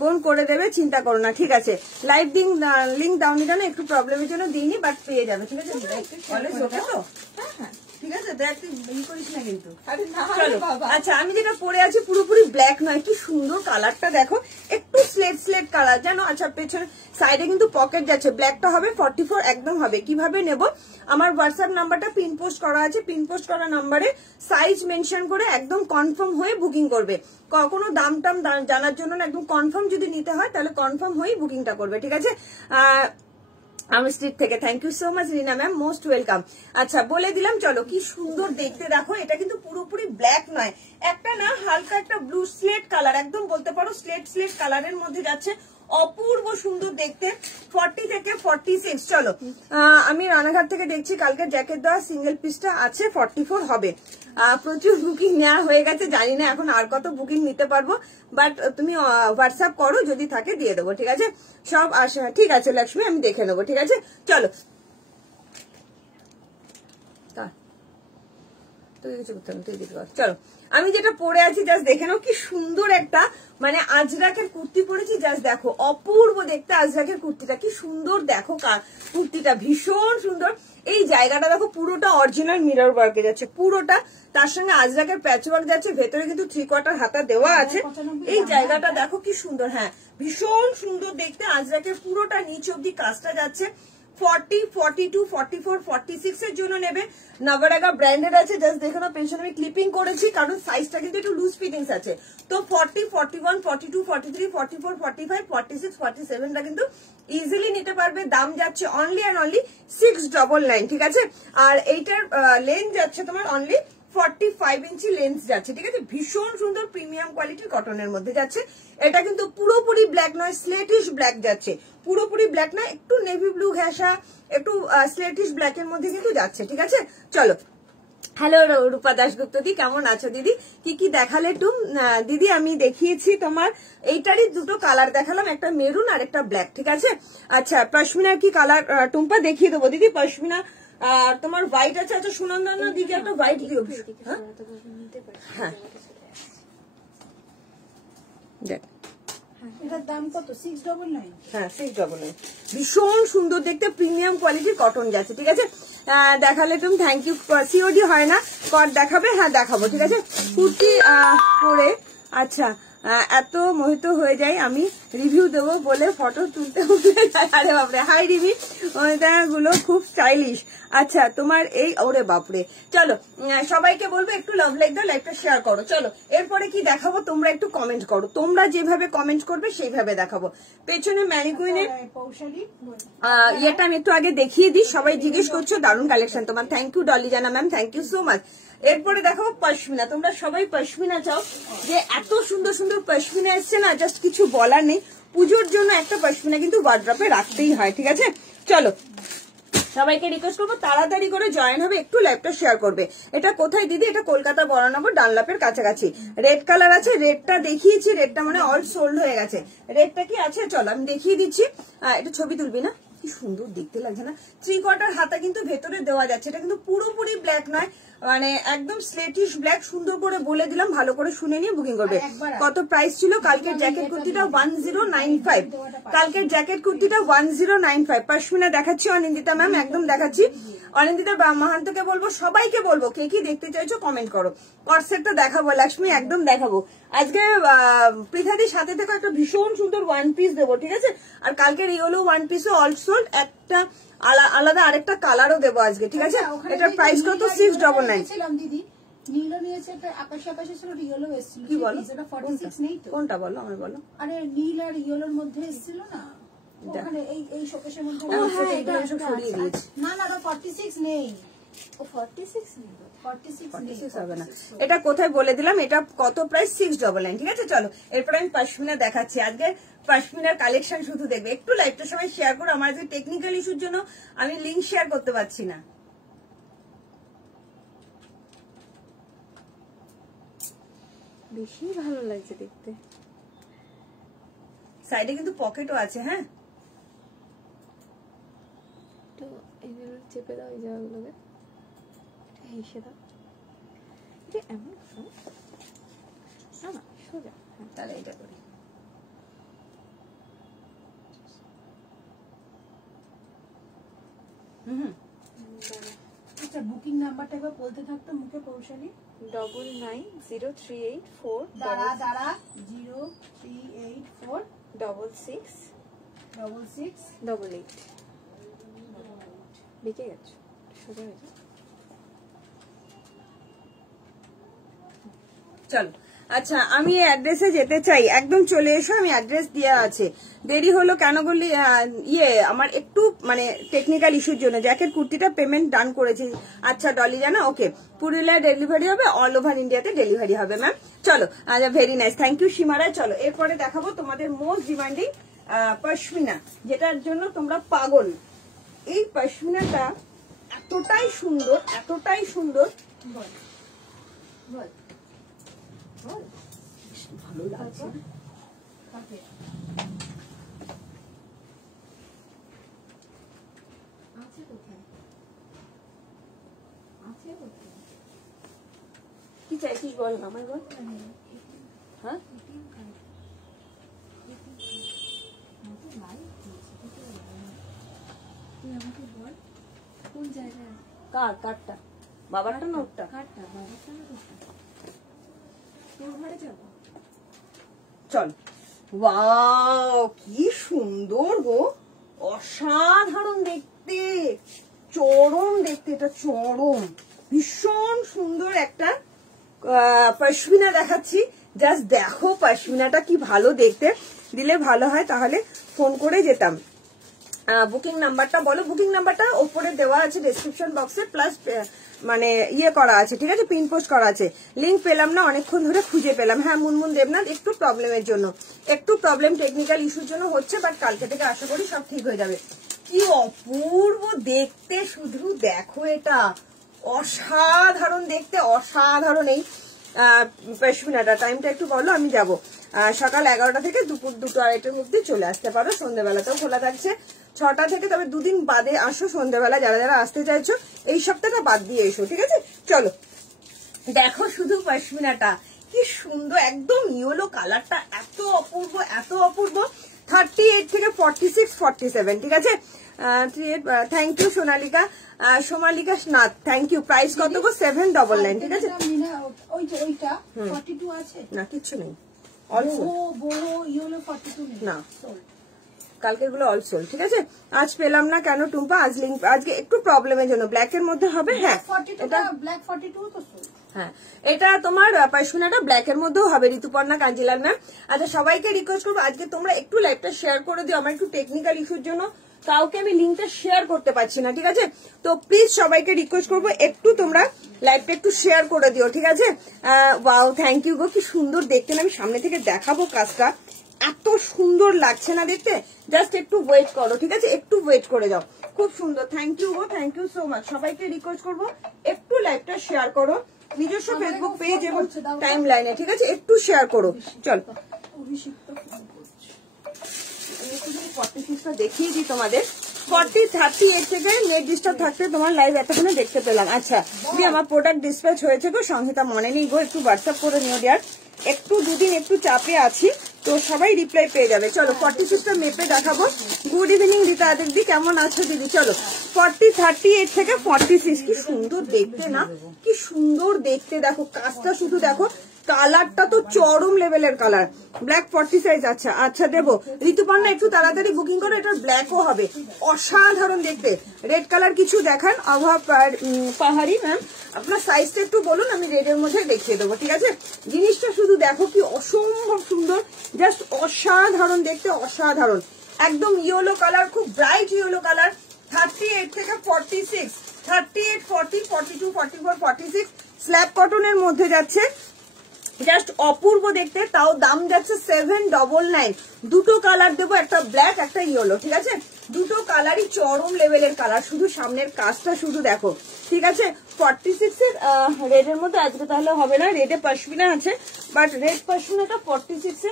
বোন করে দেবে, চিন্তা করো না। ঠিক আছে, লাইভ লিঙ্ক দাওনি জানো, একটু প্রবলেমের জন্য দিইনি, বাট পেয়ে যাবে। ঠিক আছে, ওকে তো? হ্যাঁ ঠিক আছে, দেখ তুই ই করিস না কিন্তু। আচ্ছা, আমি যেটা পরে আছি পুরোপুরি ব্ল্যাক নয়, কি সুন্দর কালারটা দেখো। একটু স্লেট স্লেট কালার জানো। আচ্ছা পেছনে সাইডে কিন্তু পকেট যাচ্ছে, ব্ল্যাকটা হবে 44 একদম হবে। কিভাবে নেব, আমার হোয়াটসঅ্যাপ নাম্বারটা পিন পোস্ট করা আছে, পিন পোস্ট করা নাম্বারে সাইজ মেনশন করে একদম কনফার্ম হয়ে বুকিং করবে। কোনো দাম টাম জানার জন্য না, একদম কনফার্ম যদি নিতে হয় তাহলে কনফার্ম হয়েই বুকিংটা করবে, ঠিক আছে। আমি স্ট্রিট থেকে, thank you so much Rina ma'am, most welcome. আচ্ছা বলে দিলাম, চলো কি সুন্দর দেখতে দেখো। এটা কিন্তু পুরোপুরি ব্ল্যাক নয়, একটা না হালকা একটা ব্লু স্লেট কালার, একদম বলতে পারো স্লেট স্লেট কালারের মধ্যে যাচ্ছে, অপূর্ব সুন্দর দেখতে। 40 থেকে 46। চলো আমি রানাঘাট থেকে দেখছি, কালকে জ্যাকেট দেওয়া সিঙ্গেল পিসটা আছে, 44 হবে। প্রচুর বুকিং নেওয়া হয়ে গেছে, জানি না এখন আর কত বুকিং নিতে পারবো, বাট তুমি হোয়াটসঅ্যাপ করো, যদি থাকে দিয়ে দেবো, ঠিক আছে। সব আসে, ঠিক আছে লক্ষ্মী, আমি দেখে নেবো, ঠিক আছে। চলো তুই কিছু করতে হবে, তুই দিতে পার। চলো আমি যেটা পরে আছি জাস্ট দেখে নাও, কি সুন্দর একটা মানে আজরাকের কুর্তি পরেছি, জাস্ট দেখো অপূর্ব দেখতে। আজরাকের কুর্তিটা কি সুন্দর দেখো, কুর্তিটা ভীষণ সুন্দর। এই জায়গাটা দেখো পুরোটা অরিজিনাল মিরর ওয়ার্কে যাচ্ছে পুরোটা, তার সঙ্গে আজরাকের প্যাচ ওয়ার্ক যাচ্ছে, ভেতরে কিন্তু 3/4 হাতা দেওয়া আছে। এই জায়গাটা দেখো কি সুন্দর, হ্যাঁ ভীষণ সুন্দর দেখতে। আজরাকের পুরোটা নিচ অব্দি কাজটা যাচ্ছে। 40, 42, 44, 46 এর জন্য নেবে। নবরাগা ব্র্যান্ডেড আছে, জাস্ট দেখো না, পেছনে আমি ক্লিপিং করেছি কারণ সাইজটা কিন্তু একটু লুজ ফিটিংস আছে। তো 40, 41, 42, 43, 44, 45, 46, 47টা কিন্তু ইজিলি নিতে পারবে। দাম যাচ্ছে অনলি অ্যান্ড অনলি 699, ঠিক আছে। আর এইটার লেন্থ যাচ্ছে তোমার অনলি 45 ইঞ্চি লেন্স যাচ্ছে, ঠিক আছে। ভীষণ সুন্দর প্রিমিয়াম কোয়ালিটির কটনের মধ্যে যাচ্ছে। এটা কিন্তু পুরোপুরি ব্ল্যাক নয়, স্লেটিশ ব্ল্যাক যাচ্ছে, পুরোপুরি ব্ল্যাক না, একটু নেভি ব্লু ঘেঁষা, একটু স্লেটিশ ব্ল্যাকের মধ্যে কিন্তু যাচ্ছে, ঠিক আছে। চলো হ্যালো রূপা দাশগুপ্ত দি, কেমন আছো দিদি? কি কি দেখালে টুম? দিদি আমি দেখিয়েছি তোমার এইটারই দুটো কালার দেখালাম, একটা মেরুন আর একটা ব্ল্যাক, ঠিক আছে। আচ্ছা পশমিনার কি কালার টুম্পা দেখিয়ে দেবো দিদি। পশমিনা আর তোমার হোয়াইট আছে। আচ্ছা সুনন্দনা দিদি একটা হোয়াইট দিও, হ্যাঁ দেখ এটার দাম কত? 699। হ্যাঁ 699, ভীষণ সুন্দর দেখতে, প্রিমিয়াম কোয়ালিটির কটন যাচ্ছে, ঠিক আছে। দেখালে তুমি, থ্যাংক ইউ। সিওডি হয় না, কট দেখাবে? হ্যাঁ দেখাবো, ঠিক আছে। কুর্তি পরে আচ্ছা এত মোহিত হয়ে যাই আমি, রিভিউ দেবো বলে ফটো তুলতে উঠে যায়। আরে বাপরে, হাই রিভি, গুলো খুব স্টাইলিশ। আচ্ছা তোমার এই, ওরে বাপরে। চলো সবাইকে বলবো একটু লাভ লাইক দাও, লাইকটা শেয়ার করো। চলো এরপরে কি দেখাবো তোমরা একটু কমেন্ট করো, তোমরা যেভাবে কমেন্ট করবে সেইভাবে দেখাবো। পেছনে ম্যানিকুইনের ইয়েটা আমি একটু আগে দেখিয়ে দিই, সবাই জিজ্ঞেস করছো দারুণ কালেকশন তোমার, thank you Dolly Jana ma'am, thank you so much. এরপরে দেখাবো পশমিনা, তোমরা সবাই পশমিনা চাও, যে এত সুন্দর সুন্দর পশমিনা এসছে না, জাস্ট কিছু বলার নেই। পুজোর জন্য একটা পশমিনা কিন্তু ওয়ার্ড্রপে রাখতেই হয়, ঠিক আছে। চলো সবাইকে রিকোয়েস্ট করবো তাড়াতাড়ি করে জয়েন হবে, একটু লাইভটা শেয়ার করবে। এটা কোথায় দিদি? এটা কলকাতা বরানগর ডানলাপের কাছাকাছি। রেড কালার আছে, রেডটা দেখিয়েছি, রেডটা মানে অল সোল্ড হয়ে গেছে। রেডটা কি আছে চলো আমি দেখিয়ে দিচ্ছি। এটা ছবি তুলবি না? কি সুন্দর দেখতে লাগছে না? 3/4 হাতা কিন্তু ভেতরে দেওয়া যাচ্ছে, এটা কিন্তু পুরোপুরি ব্ল্যাক নয়, মানে একদম স্লেটিশ ব্ল্যাক। সুন্দর করে বলে দিলাম, ভালো করে শুনে নিয়ে বুকিং করবে। কত প্রাইস ছিল কালকের জ্যাকেট কুর্তিটা? 1095। কালকের জ্যাকেট কুর্তিটা 1095। পশমিনা দেখাচ্ছি অনিন্দিতা ম্যাম, একদম দেখাচ্ছি। অনিন্দিতা মাহান্তকে বলবো, সবাইকে বলবো কে কি দেখতে চাইছো কমেন্ট করো। কটসেটটা দেখাবো লক্ষ্মী, একদম দেখাবো। আজকে পৃথাদির সাথে থেকে একটা ভীষণ সুন্দর ওয়ান পিস দেবো, ঠিক আছে। আর কালকের ইয়েলো ওয়ান পিসও অলসো একটা আলাদা আরেকটা কালারও দেবো আজকে, ঠিক আছে। এটার প্রাইস কত? 699 দিদি। নীলও নিয়েছে, একটা আকাশে আকাশে ছিল, ইয়েলো এসেছিল। কি বলো? এটা 46 নেই তো? কোনটা বলো আমায় বলো। আরে নীল আর ইয়েলোর মধ্যে এসেছিল না ওখানে, এই শোকেশের মধ্যে। সরিয়ে দিয়েছি। না না 46 নেই, ও 46 নেই, 46 হবে না। এটা কোথায় বলে দিলাম, এটা কত প্রাইস? 699, ঠিক আছে। চলো এরপর আমি পশমিনা দেখাচ্ছি। আজকে পশমিনার কালেকশন শুধু দেখবে, একটু লাইভটা সবাই শেয়ার করো। আমার যে টেকনিক্যাল ইস্যুর জন্য আমি লিঙ্ক শেয়ার করতে পারছি না। বেশি ভালো লাগছে দেখতে। সাইডে কিন্তু পকেটও আছে, হ্যাঁ। তো এগুলো চেপে দাও, এই জায়গাগুলোকে হেসে দাও। এটা এমন না না সোজা, তাহলে এটা করি। আচ্ছা বুকিং নাম্বারটা একবার বলতে থাকতো মুখে কৌশলী। 990384 দাঁড়া 0384 6688 বেঁকে গেছে সোজা হয়ে যায়। চলো আচ্ছা আমি অ্যাড্রেসে যেতে চাই, একদম চলে এসো, আমি অ্যাড্রেস দেওয়া আছে। দেরি হলো কেন বললি, আমার একটু মানে টেকনিক্যাল ইস্যুর জন্য জ্যাকেট কুর্তিটা পেমেন্ট ডান করেছি। আচ্ছা ডলি জানা, ওকে, পুরুলিয়ায় ডেলিভারি হবে, অল ওভার ইন্ডিয়াতে ডেলিভারি হবে ম্যাম। চলো আচ্ছা, ভেরি নাইস, থ্যাংক ইউ সীমারায়। চলো এরপরে দেখাবো তোমাদের মোস্ট ডিমান্ডিং পশমিনা, যেটার জন্য তোমরা পাগল। এই পশমিনাটা এতটাই সুন্দর, এতটাই সুন্দর, ভালো লাগছে। কি চাইছিস বল, আমায় বল। হ্যাঁ কারটা বাবারটা না ওরটা? চল, ওয়াও কি সুন্দর গো, অসাধারণ দেখতে, চরম দেখতে, এটা চরম ভীষণ সুন্দর একটা পশমিনা দেখাচ্ছি। জাস্ট দেখো পশমিনাটা কি ভালো দেখতে, দিলে ভালো হয় তাহলে ফোন করে যেতাম। বুকিং নাম্বারটা বলো, বুকিং নাম্বারটা ওপরে দেওয়া আছে ডেসক্রিপশন বক্সে, প্লাস মানে করা আছে, ঠিক আছে, পিন পোস্ট করা আছে। লিঙ্ক পেলাম না, অনেকক্ষণ ধরে খুঁজে পেলাম। হ্যাঁ মুনমুন দেবনাথ, একটু প্রবলেমের জন্য, একটু প্রবলেম টেকনিক্যাল ইস্যুর জন্য হচ্ছে, বাট কালকে থেকে আশা করি সব ঠিক হয়ে যাবে। কি অপূর্ব দেখতে, শুধু দেখো, এটা অসাধারণ দেখতে, অসাধারণ। এই পশমিনাটা টাইমটা একটু বলো, আমি যাব সকাল 11টা থেকে দুপুর 2-2:30টার মধ্যে চলে আসতে পারো। সন্ধ্যাবেলাতেও খোলা থাকছে 6টা থেকে, তবে দুদিন বাদে আসো সন্ধ্যাবেলা, যারা যারা আসতে চাইছো এই সপ্তাহটা বাদ দিয়ে এসো, ঠিক আছে। চলো দেখো শুধু পশমিনাটা কি সুন্দর, একদম ইয়েলো কালারটা এত অপূর্ব, এত অপূর্ব। 38 থেকে 46, 47, ঠিক আছে। Thank you Sonalika, Somalika Nath, thank you. Price কত গো? 799, ঠিক আছে। না কিচ্ছু নেই, না কালকের গুলো অল সোল্ড, ঠিক আছে। আজ পেলাম না কেন টুম্পা, আজ লিঙ্ক, আজকে একটু প্রবলেমের জন্য। ব্ল্যাকের মধ্যে হবে, হ্যাঁ এটা ব্ল্যাক 42 তো সোল্ড। হ্যাঁ এটা তোমার পশমিনাটা ব্ল্যাকের মধ্যেও হবে, ঋতুপর্ণা কাঞ্জিলাল ম্যাম। আচ্ছা সবাইকে রিকোয়েস্ট করবো আজকে তোমরা একটু লাইভটা শেয়ার করে দিও, আমার একটু টেকনিক্যাল ইস্যুর জন্য কাউকে আমি লিঙ্কটা শেয়ার করতে পারছি না, ঠিক আছে। তো প্লিজ সবাইকে রিকোয়েস্ট করবো একটু তোমরা লাইভটা একটু শেয়ার করে দিও, ঠিক আছে। ওয়াও থ্যাংক ইউ গো, কি সুন্দর দেখতে না, আমি সামনে থেকে দেখাবো কাজটা, এত সুন্দর লাগছে না দেখতে। জাস্ট একটু ওয়েট করো, ঠিক আছে, একটু ওয়েট করে যাও, খুব সুন্দর। থ্যাংক ইউ গো, থ্যাংক ইউ সো মাচ। সবাইকে রিকোয়েস্ট করবো একটু লাইভটা শেয়ার করো, নিজস্ব ফেসবুক পেজ এবং টাইম লাইনে, ঠিক আছে, একটু শেয়ার করো। চল 46টা দেখিয়ে দিই তোমাদের। 40, 38 থেকে নেট ডিস্টার্ব থাকতে তোমার লাইভ এতক্ষণে দেখতে পেলাম। আচ্ছা দি আমার প্রোডাক্ট ডিসপ্যাচ হয়েছে গো, সংহিতা মনে নেই গো, একটু হোয়াটসঅ্যাপ করে নিও দেয়ার, একটু দুদিন একটু চাপে আছি, তো সবাই রিপ্লাই পেয়ে যাবে। চলো 46টা মেপে দেখাবো। গুড ইভিনিং রীতা আদিদি, কেমন আছো দিদি? চলো 40, 38 থেকে 46, কি সুন্দর দেখতে না, কি সুন্দর দেখতে, দেখো কাজটা শুধু দেখো, কালারটা তো চরম লেভেলের কালার। ব্ল্যাক 40 সাইজ, আচ্ছা আচ্ছা দেবো। ঋতুপর্ণা একটু তাড়াতাড়ি বুকিং করো, এটার ব্ল্যাকও হবে, অসাধারণ দেখতে। রেড কালার কিছু দেখান, অভাব পাহাড়ি ম্যাম, আপনার সাইজটা একটু বলুন, আমি রেডের মধ্যে দেখিয়ে দেবো, ঠিক আছে। জিনিসটা শুধু দেখো কি অসম্ভব সুন্দর, জাস্ট অসাধারণ দেখতে, অসাধারণ, একদম ইয়েলো কালার, খুব ব্রাইট ইয়েলো কালার। 38 থেকে 46, 38, 40, 42, 44, 46 স্ল্যাব কটনের মধ্যে যাচ্ছে, জাস্ট অপূর্ব দেখতে। তাও দাম যাচ্ছে 799। দুটো কালার দেবো, একটা ব্ল্যাক একটা ইয়েলো, ঠিক আছে, দুটো কালারই চরম লেভেলের কালার। শুধু সামনের কাজটা শুধু দেখো, ঠিক আছে। 46 এর রেডের মধ্যে আজকে তাহলে হবে না, রেডে পশমিনা আছে, বাট রেড পশমিনাটা 46 এ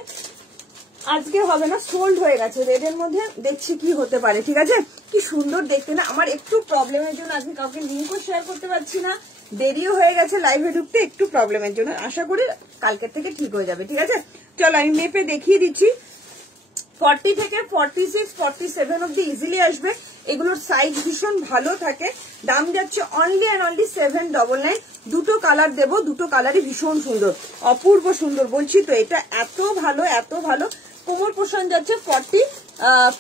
আজকে হবে না, সোল্ড হয়ে গেছে। রেডের মধ্যে দেখছি কি হতে পারে, ঠিক আছে। কি সুন্দর দেখতে না, আমার একটু প্রবলেমের জন্য আজকে কাউকে লিঙ্কও শেয়ার করতে পারছি না, দেরিও হয়ে গেছে লাইভে ঢুকতে, একটু প্রবলেমের জন্য। আশা করি কালকের থেকে ঠিক হয়ে যাবে, ঠিক আছে। চলো আমি মেপে দেখিয়ে দিচ্ছি। 40 থেকে 46, 47 অব্দি ইজিলি আসবে। এগুলোর সাইজ ভীষণ ভালো থাকে। দাম যাচ্ছে অনলি অ্যান্ড অনলি 799। দুটো কালার দেবো, দুটো কালারই ভীষণ সুন্দর, অপূর্ব সুন্দর, বলছি তো এটা এত ভালো, এত ভালো। কোমর পোষণ যাচ্ছে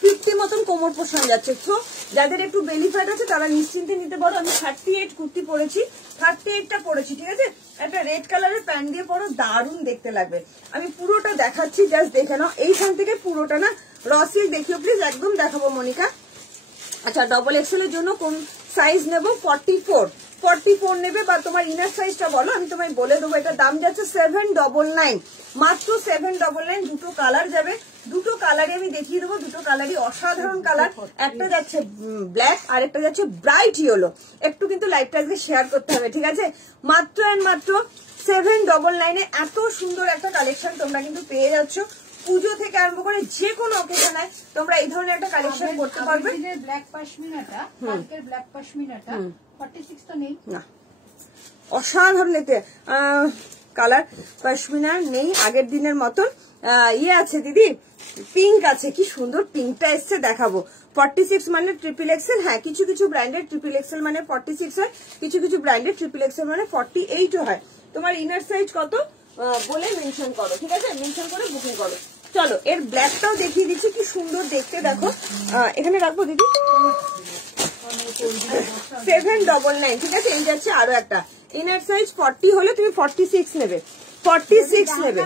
50 মতন কোমর পোষণ যাচ্ছে। তো যাদের একটু বেলি ফ্যাট আছে তারা নিশ্চিন্তে নিতে পারো। আমি 38 কুর্তি পরেছি, 38টা পরেছি, ঠিক আছে। একটা রেড কালারের প্যান্ট দিয়ে পরো, দারুণ দেখতে লাগবে। আমি পুরোটা দেখাচ্ছি, জাস্ট দেখে নাও। এইখান থেকে পুরোটা না রসিল দেখিও প্লিজ, একদম দেখাবো মনিকা। আচ্ছা, ডবল এক্সেল এর জন্য কোন সাইজ নেব? 44 নেবে, বা তোমার ইনার সাইজটা বলো, আমি তোমায় বলে দেবো। এটা দাম যাচ্ছে 799, মাত্র 799। দুটো কালার যাবে, দুটো কালারই আমি দেখিয়ে দেবো। দুটো কালারই অসাধারণ কালার। একটা যাচ্ছে ব্ল্যাক আর একটা যাচ্ছে ব্রাইট ইয়েলো। একটু কিন্তু লাইভটা আজকে শেয়ার করতে হবে, ঠিক আছে। মাত্র এন্ড মাত্র 799 এত সুন্দর একটা কালেকশন তোমরা কিন্তু পেয়ে যাচ্ছ। পুজো থেকে আরম্ভ করে যে কোনো অকেশনে তোমরা এই ধরনের একটা কালেকশন করতে পারবে। ব্ল্যাক পাশমিনাটা, কালকের ব্ল্যাক পাশমিনাটা 46 তো নেই না, অসাধারণ দেখতে কালার পশমিনা নেই আগের দিনের মতন। ইয়ে আছে দিদি, পিঙ্ক আছে, কি সুন্দর পিঙ্কটা এসছে, দেখাবো। 46 মানে ট্রিপল এক্সেল। হ্যাঁ, কিছু কিছু ব্র্যান্ডের ট্রিপল এক্সেল মানে 46 হয়, কিছু কিছু ব্র্যান্ডের ট্রিপল এক্সেল মানে 48 হয়। তোমার ইনার সাইজ কত বলে মেনশন করো, ঠিক আছে, মেনশন করে বুকিং করো। চলো, এর ব্ল্যাকটাও দেখিয়ে দিচ্ছি, কি সুন্দর দেখতে, দেখো। এখানে রাখবো দিদি, 799, ঠিক আছে। এই যাচ্ছে আরো একটা ইনার সাইজ 40 হলে তুমি 46 নেবে, 46 নেবে,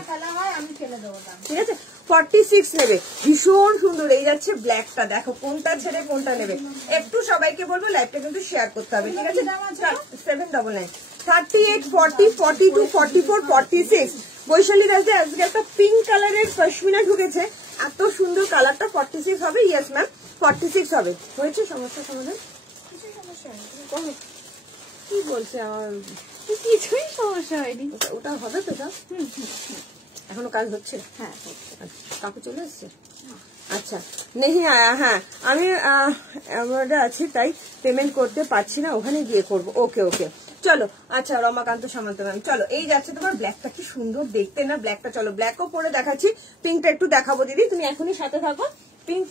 ঠিক আছে, 46 নেবে। ভীষণ সুন্দর। এই যাচ্ছে ব্ল্যাকটা, দেখো কোনটা ছেড়ে কোনটা নেবে। একটু সবাইকে বলবো লাইভটা কিন্তু শেয়ার করতে হবে, ঠিক আছে। 799, 38, 40, 42, 44, 46। বৈশালী রাজে আজকে একটা পিঙ্ক কালারের পশমিনা ঢুকেছে, এত সুন্দর কালারটা। 46 হবে, ইয়েস ম্যাম, 46 হবে। হয়েছে সমস্যা সমাধান? কি বলছে আমার? কিছুই সমস্যা হয়নি। ওটা হবে তো? এখনো কাজ হচ্ছে? হ্যাঁ, কাকু চলে এসছে? আচ্ছা, নেহি আয়া। হ্যাঁ, আমি আমরা আছি তাই পেমেন্ট করতে পারছি না, ওখানে গিয়ে করবো। ওকে ওকে, চলো। আচ্ছা, রমাকান্ত সামন্ত ম্যাম, চলো। এই যাচ্ছে তোমার ব্ল্যাকটা, কি সুন্দর দেখতে না ব্ল্যাকটা। চলো, ব্ল্যাকও পরে দেখাচ্ছি, পিঙ্কটা একটু দেখাবো দিদি, তুমি এখনই সাথে থাকো। পিঙ্ক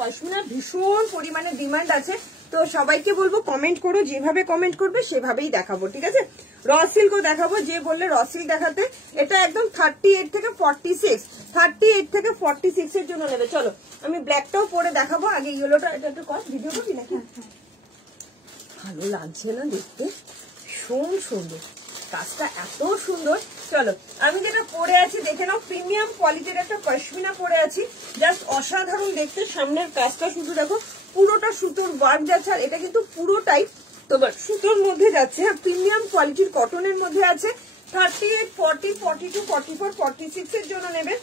পশমিনা ভীষণ পরিমাণে ডিমান্ড আছে, তো সবাইকে বলবো কমেন্ট করো, যেভাবে কমেন্ট করবে সেভাবেই দেখাবো, ঠিক আছে। র সিল্কও দেখাবো, যে বললে র সিল্ক দেখাতে। এটা একদম 38 থেকে 46, 38 থেকে 46 এর জন্য নেবে। চলো, আমি ব্ল্যাকটাও পরে দেখাবো। আগে ইয়েলোটা, এটা একটু কর, ভিডিও করবি নাকি? ভালো লাগছে না দেখতে, ভীষণ সুন্দর কাজটা, এত সুন্দর। চলো, আমি যেটা পরে আছি দেখে নাও, প্রিমিয়াম কোয়ালিটির একটা পশমিনা পরে আছি, জাস্ট অসাধারণ দেখতে। সামনের কাজটা শুধু দেখো, পুরোটা সুতোর ওয়ার্ক যাচ্ছে, আর এটা কিন্তু পুরোটাই তোমার সুতোর মধ্যে যাচ্ছে। প্রিমিয়াম কোয়ালিটির কটনের মধ্যে আছে। 38, 40, 42, 44, 46 এর জন্য নেবে।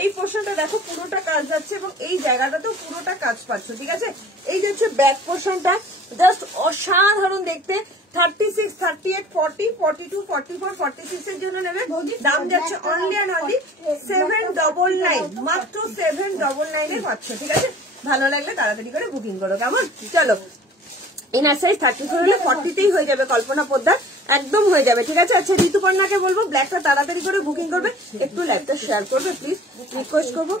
এই পোর্শনটা দেখো, পুরোটা কাজ যাচ্ছে, এবং এই জায়গাটাতেও পুরোটা কাজ পাচ্ছ, ঠিক আছে। এই যাচ্ছে ব্যাক পোর্শনটা, জাস্ট অসাধারণ দেখতে। 36, 38, 40, 42, 44, 46 এর জন্য নেবে। দাম যাচ্ছে অনলি অ্যান্ড অনলি 799, মাত্র 799 এ পাচ্ছ, ঠিক আছে। ভালো লাগলে তাড়াতাড়ি করে বুকিং করো, কেমন? চলো, ইনার সাইজ 34 হলে 40তেই হয়ে যাবে, কল্পনা পোদ্দার একদম হয়ে যাবে, ঠিক আছে। আচ্ছা, ঋতুপর্ণাকে বলবো ব্ল্যাকটা তাড়াতাড়ি করে বুকিং করবে, একটু লাইভটা শেয়ার করবে প্লিজ, রিকোয়েস্ট করবো।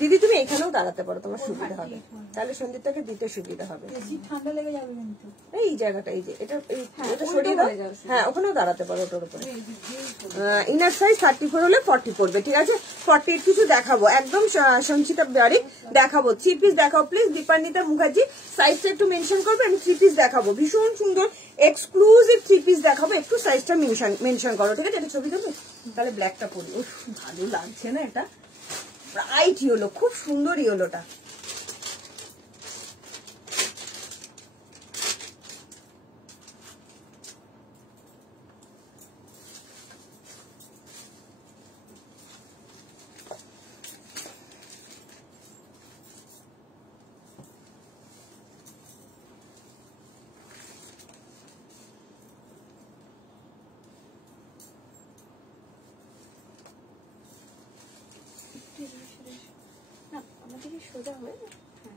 দিদি তুমি এখানেও দাঁড়াতে পারো, তোমার সুবিধা হবে, তাহলে সন্দীপটাকে দিতে সুবিধা হবে। ঠান্ডা লেগে যাবে কিন্তু। এই জায়গাটা, এই যে এটা সরিয়ে দাও। হ্যাঁ, ওখানেও দাঁড়াতে পারো ওটার উপরে। ইনার সাইজ 34 হলে 40 পড়বে, ঠিক আছে। 48 কিছু দেখাবো, একদম সঞ্চিতা বারিক দেখাবো। 3 পিস দেখাও প্লিজ, দীপান্বিতা মুখার্জি, সাইজটা একটু মেনশন করবে। আমি 3 পিস দেখাবো, ভীষণ সুন্দর এক্সক্লুসিভ 3 পিস দেখাবো, একটু সাইজটা মেনশন করো, ঠিক আছে। এটা ছবি দেবো, তাহলে ব্ল্যাকটা পরি। ও ভালো লাগছে না, এটা ব্রাইট ইয়েলো, খুব সুন্দর ইয়েলোটা। আমাদেরকে সোজা হয়ে হ্যাঁ।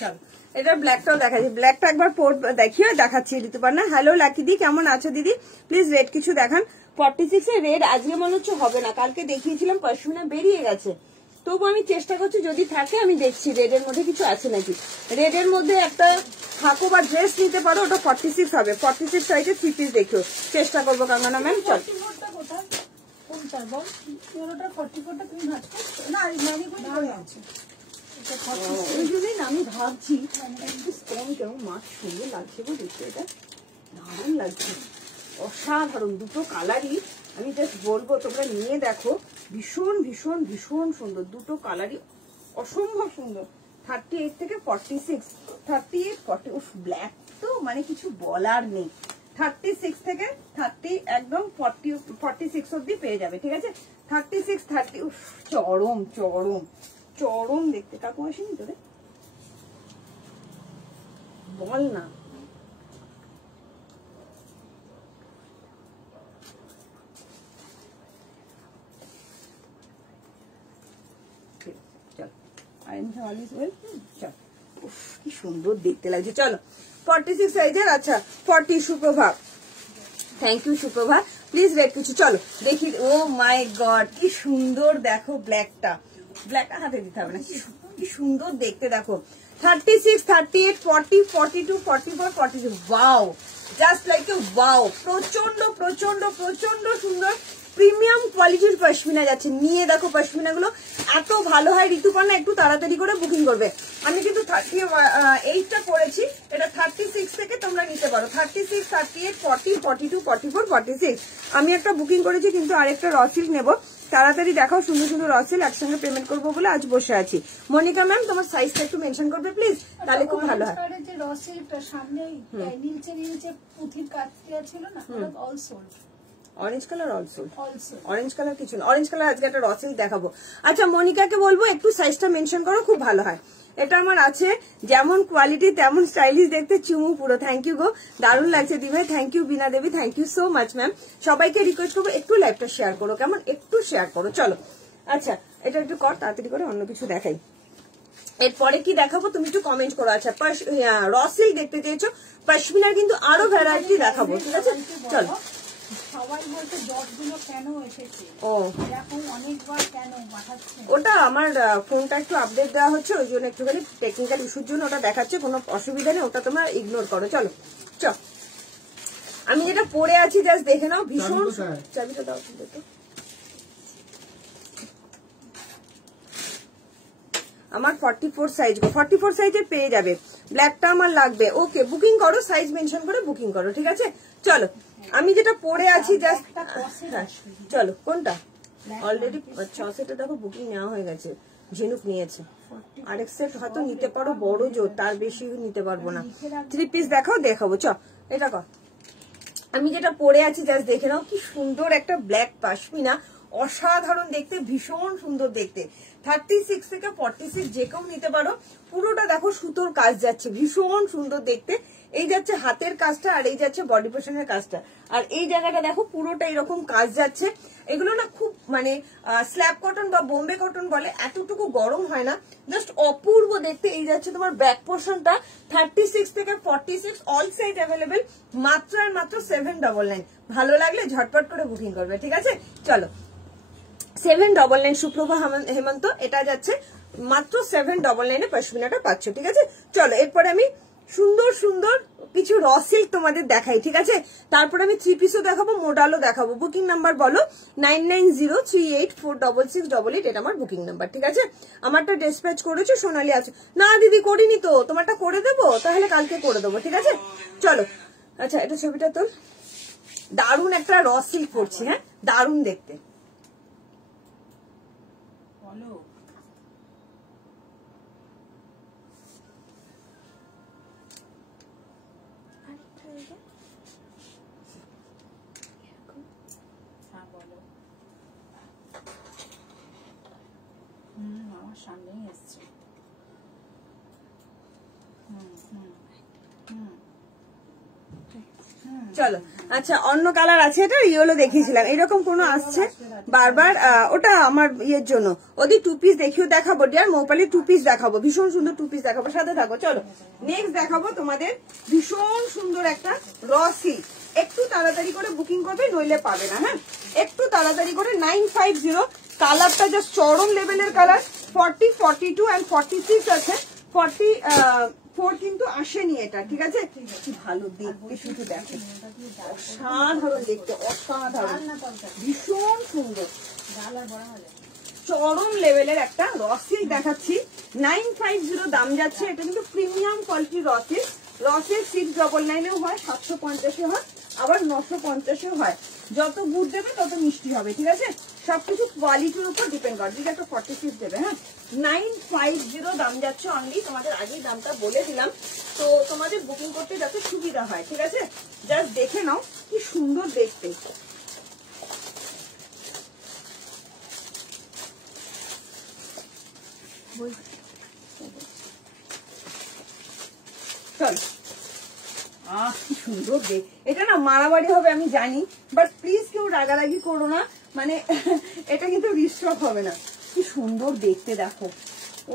চল, এটা ব্ল্যাকটাও দেখাচ্ছি, ব্ল্যাকটা একবার দেখিয়ে দেখাচ্ছি ঋতুপর্ণা। হ্যালো লাকি দি, কেমন আছো দিদি? প্লিজ রেড কিছু দেখান। 46 এ রেড আজকে মনে হচ্ছে হবে না, কালকে দেখিয়েছিলাম পশমিনা বেরিয়ে গেছে, তবু আমি চেষ্টা করছি যদি থাকে আমি দেখছি রেডের মধ্যে কিছু আছে নাকি। রেডের মধ্যে একটা থাকো বা ড্রেস নিতে পারো, ওটা 46 হবে, 46 সাইজে 3 পিস দেখো চেষ্টা করবো কাঙ্গনা ম্যাম। চল ওই জন্যই না আমি ভাবছি কেমন মাছ সুন্দর লাগছে গো দেখতে, এটা দারুণ লাগছে, অসাধারণ দুটো কালারই। আমি জাস্ট বলবো তোমরা নিয়ে দেখো, ভীষণ ভীষণ ভীষণ সুন্দর দুটো কালারই, অসম্ভব সুন্দর। 38 থেকে 46, 38 40, উফ ব্ল্যাক তো মানে কিছু বলার নেই। 36 থেকে 30 একদম 46 অব্দি পেয়ে যাবে, ঠিক আছে। 36 30, উফ চরম চরম চরম দেখতে। কাকু আসেনি তোরে বল না। কি সুন্দর দেখতে লাগছে। চলো 46 সাইজের, আচ্ছা 40 Suprabha, thank you Suprabha, please red কিছু। চলো দেখি, ও মাই গড কি সুন্দর দেখো, ব্ল্যাকটা হাতে দিতে হবে না, কি সুন্দর দেখতে দেখো। 36 38 40 42 44 42, wow just like a wow, প্রচন্ড প্রচন্ড প্রচন্ড সুন্দর প্রিমিয়াম কোয়ালিটির পশমিনা যাচ্ছে। নিয়ে দেখো পশমিনা গুলো এত ভালো হয়। ঋতুপর্ণা একটু তাড়াতাড়ি করে বুকিং করবে। আমি কিন্তু 38টা করেছি, এটা 36 থেকে তোমরা নিতে পারো। 36 38 40 42 44 46 আমি একটা বুকিং করেছি, কিন্তু আরেকটা র সিল্ক নেবো। তাড়াতাড়ি দেখাও সুন্দর সুন্দর র সিল্ক, একসঙ্গে পেমেন্ট করবো বলে আজ বসে আছি। মনিকা ম্যাম তোমার সাইজটা একটু মেনশন করবে প্লিজ, তাহলে খুব ভালো হয়। যে র সিল্কটা সামনে নিচে পুঁথির কাজ দেওয়া ছিল না, all sold. Orange colour also, orange colour কিছু না, অরেঞ্জ কালার আজকে একটা র সিল্ক দেখাবো। আচ্ছা মনিকাকে বলবো একটু সাইজটা মেনশন করো, খুব ভালো হয়। এটা আমার আছে, যেমন কোয়ালিটি তেমন স্টাইলিশ দেখতে, চুমু পুরো। থ্যাংক ইউ গো, দারুণ লাগছে দি ভাই, thank you Bina Debi, thank you so much ma'am. সবাইকে রিকোয়েস্ট করবো একটু লাইভটা শেয়ার করো, কেমন একটু শেয়ার করো। চলো আচ্ছা এটা একটু কর তাড়াতাড়ি করে, অন্য কিছু দেখাই। এরপরে কি দেখাবো তুমি একটু কমেন্ট করো। আচ্ছা র সিল্ক দেখতে চেয়েছো, পশমিনার কিন্তু আরো ভ্যারাইটি দেখাবো, ঠিক আছে। চলো সবাই বলতে ডটগুলো কেন এসেছে, ও এরকম অনেকবার কেন পাঠাচ্ছে। ওটা আমার ফোনটা একটু আপডেট দেওয়া হচ্ছে, ওই জন্য একটুখানি টেকনিক্যাল ইস্যুর জন্য ওটা দেখাচ্ছে, কোনো অসুবিধা নেই, ওটা তোমরা ইগনোর করো। চলো আমি যেটা পরে আছি জাস্ট দেখে নাও, ভীষণ চাবিটা দাও দেখো। আমার 44 সাইজ, 44 সাইজের পেয়ে যাবে, ব্ল্যাকটা আমার লাগবে। ওকে বুকিং করো, সাইজ মেনশন করে বুকিং করো, ঠিক আছে। চলো আমি যেটা পরে আছি জাস্ট, চলো কোনটা অলরেডি 6 সেটে দেখো বুকিং নেওয়া হয়ে গেছে, ঝিনুক নিয়েছে। আরেক সেট হয়তো নিতে পারো, বড় জোর, তার বেশি নিতে পারবো না। 3 পিস দেখাবো। এটা কর, আমি যেটা পরে আছি জাস্ট দেখে নাও, কি সুন্দর একটা ব্ল্যাক পশমিনা, অসাধারণ দেখতে, ভীষণ সুন্দর দেখতে। 36 থেকে 46 যে কেউ নিতে পারো। পুরোটা দেখো সুতোর কাজ যাচ্ছে, ভীষণ সুন্দর দেখতে। এই যাচ্ছে হাতের কাজটা, আর এই যাচ্ছে বডি পোর্শনের কাজটা, আর এই জায়গাটা দেখো পুরোটা এরকম কাজ যাচ্ছে। এগুলো না খুব মানে স্ল্যাব কটন বা বোম্বে কটন বলে, এতটুকু গরম হয় না, জাস্ট অপূর্ব দেখতে। এই যাচ্ছে তোমার ব্যাক পোর্শনটা, 36 থেকে 46 অল সাইজ অ্যাভেলেবেল, মাত্র আর মাত্র 799। ভালো লাগলে ঝটপট করে বুকিং করবে, ঠিক আছে। চলো 799 সুপ্রভা হেমন্ত, এটা যাচ্ছে মাত্র 799 পশমিনাটা পাচ্ছ, ঠিক আছে। চলো এরপরে আমি সুন্দর সুন্দর কিছু র সিল্ক তোমাদের দেখাই, ঠিক আছে। তারপর আমি 3 পিসও দেখাবো, মোডালও দেখাবো। বুকিং নাম্বার বলো 9903846688, এটা আমার বুকিং নাম্বার, ঠিক আছে। আমারটা ডিসপ্যাচ করেছো সোনালি আছে না দিদি, করিনি তো, তোমারটা করে দেবো, তাহলে কালকে করে দেবো, ঠিক আছে। চলো আচ্ছা এটা ছবিটা তোর, দারুণ একটা র সিল্ক পরছি, হ্যাঁ দারুণ দেখতে। আমার সামনেই এসছে। চলো আচ্ছা অন্য কালার আছে, এটা ইয়েলো দেখিয়েছিলাম, এরকম কোনো আসছে বারবার, ওটা আমার ইয়ের জন্য। ওদি টু পিস দেখাবো ডিয়ার, মৌপালি টু পিস দেখাবো, ভীষণ সুন্দর টু পিস দেখাবো, সাথে থাকো। চলো নেক্সট দেখাবো তোমাদের ভীষণ সুন্দর একটা র সিল্ক। একটু তাড়াতাড়ি করে বুকিং করবে, নইলে পাবে না। হ্যাঁ একটু তাড়াতাড়ি করে। 950 কালারটা জাস্ট চরম লেভেলের কালার। 40, 42 and 46 আছে। 44 কিন্তু আসেনি এটা, ঠিক আছে। কি ভালো দেখতে, শুধু দেখো, অসাধারণ দেখতে, অসাধারণ, ভীষণ সুন্দর, চরম লেভেলের একটা রসিল দেখাচ্ছি। 950 দাম যাচ্ছে। এটা কিন্তু প্রিমিয়াম কোয়ালিটির রসিল। রসের 699 হয়, 750 হয়, আবার 950 হয়। যত গুড় দেবে তত মিষ্টি হবে, ঠিক আছে। সবকিছু কোয়ালিটির উপর ডিপেন্ড করে। দিকে একটা 46 দেবে। হ্যাঁ 950 দাম যাচ্ছে অনলি। তোমাদের আগেই দামটা বলে দিলাম, তো তোমাদের বুকিং করতে যাতে সুবিধা হয়, ঠিক আছে। জাস্ট দেখে নাও কি সুন্দর দেখতে। চল কি সুন্দর দেখ। এটা না মারামারি হবে আমি জানি, বাট প্লিজ কেউ রাগারাগি করো না, মানে এটা কিন্তু রিস্টক হবে না। কি সুন্দর দেখতে দেখো।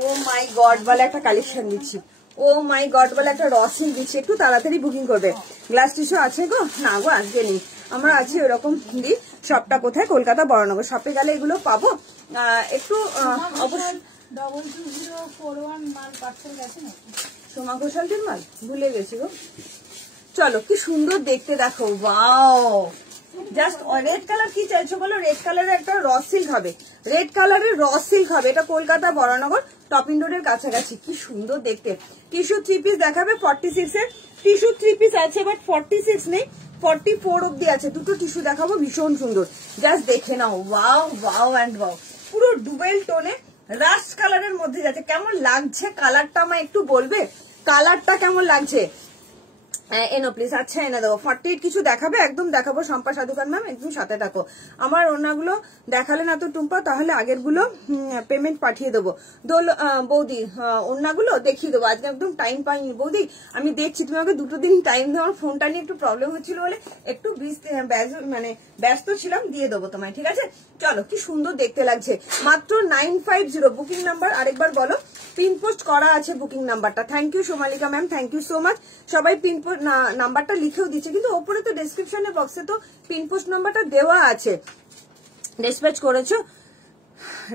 ও মাই গড বলে একটা কালেকশন দিচ্ছি, ও মাই গড বলে একটা রসিল দিচ্ছি। একটু তাড়াতাড়ি বুকিং করবে। গ্লাস টিস্যু আছে গো? না গো আজকে নেই, আমরা আছি ওরকম দিই। শপটা কোথায়? কলকাতা বড়নগর। শপে গেলে এগুলো পাবো। একটু অবশ্যই 22041 মাল পার্সেল গেছে নাকি? সোমা ঘোষালটির মাল ভুলে গেছি গো। চলো কি সুন্দর দেখতে দেখো, ওয়াও। জাস্ট রেড কালার কি চাইছো বলো? রেড কালারের একটা র সিল্ক হবে, রেড কালারের র সিল্ক হবে। এটা কলকাতা বড়নগর টপিং রোডের কাছাকাছি। কি সুন্দর দেখতে। টিস্যু 3 পিস দেখাবে 46 এর। টিস্যু 3 পিস আছে, বাট 46 নেই, 44 অব্দি আছে। দুটো টিস্যু দেখাবো, ভীষণ সুন্দর। জাস্ট দেখে নাও, ওয়াও ওয়াও অ্যান্ড ওয়াও। পুরো ডুবেল টোনে রাস্ট কালারের মধ্যে যাচ্ছে। কেমন লাগছে কালারটা আমায় একটু বলবে? কালারটা কেমন লাগছে? এনো প্লিজ। আচ্ছা এনে দেবো। 48 কিছু দেখাবে, একদম দেখাবো। শম্পা সাধুকার ম্যাম একদম সাথে থাকো। আমার ওনাগুলো দেখালে না তো টুম্পা, তাহলে আগের গুলো পেমেন্ট পাঠিয়ে দেবো। বৌদি ওনাগুলো দেখিয়ে দেবো। আজকে একদম টাইম পাইনি বৌদি, আমি দেখছি। তুমি আমাকে 2 দিন টাইম দেবো। আমার ফোনটা নিয়ে একটু প্রবলেম হচ্ছিল বলে একটু মানে ব্যস্ত ছিলাম। দিয়ে দেবো তোমায়, ঠিক আছে। চলো কি সুন্দর দেখতে লাগছে। মাত্র 950 বুকিং নাম্বার। আরেকবার বলো। পিন পোস্ট করা আছে বুকিং নাম্বারটা। Thank you Somalika ma'am, thank you so much. সবাই পিন নাম্বারটা লিখেও দিচ্ছে, কিন্তু ওপরে তো ডেসক্রিপশনের বক্সে তো পিন পোস্ট নাম্বারটা দেওয়া আছে। ডিসপ্যাচ করেছো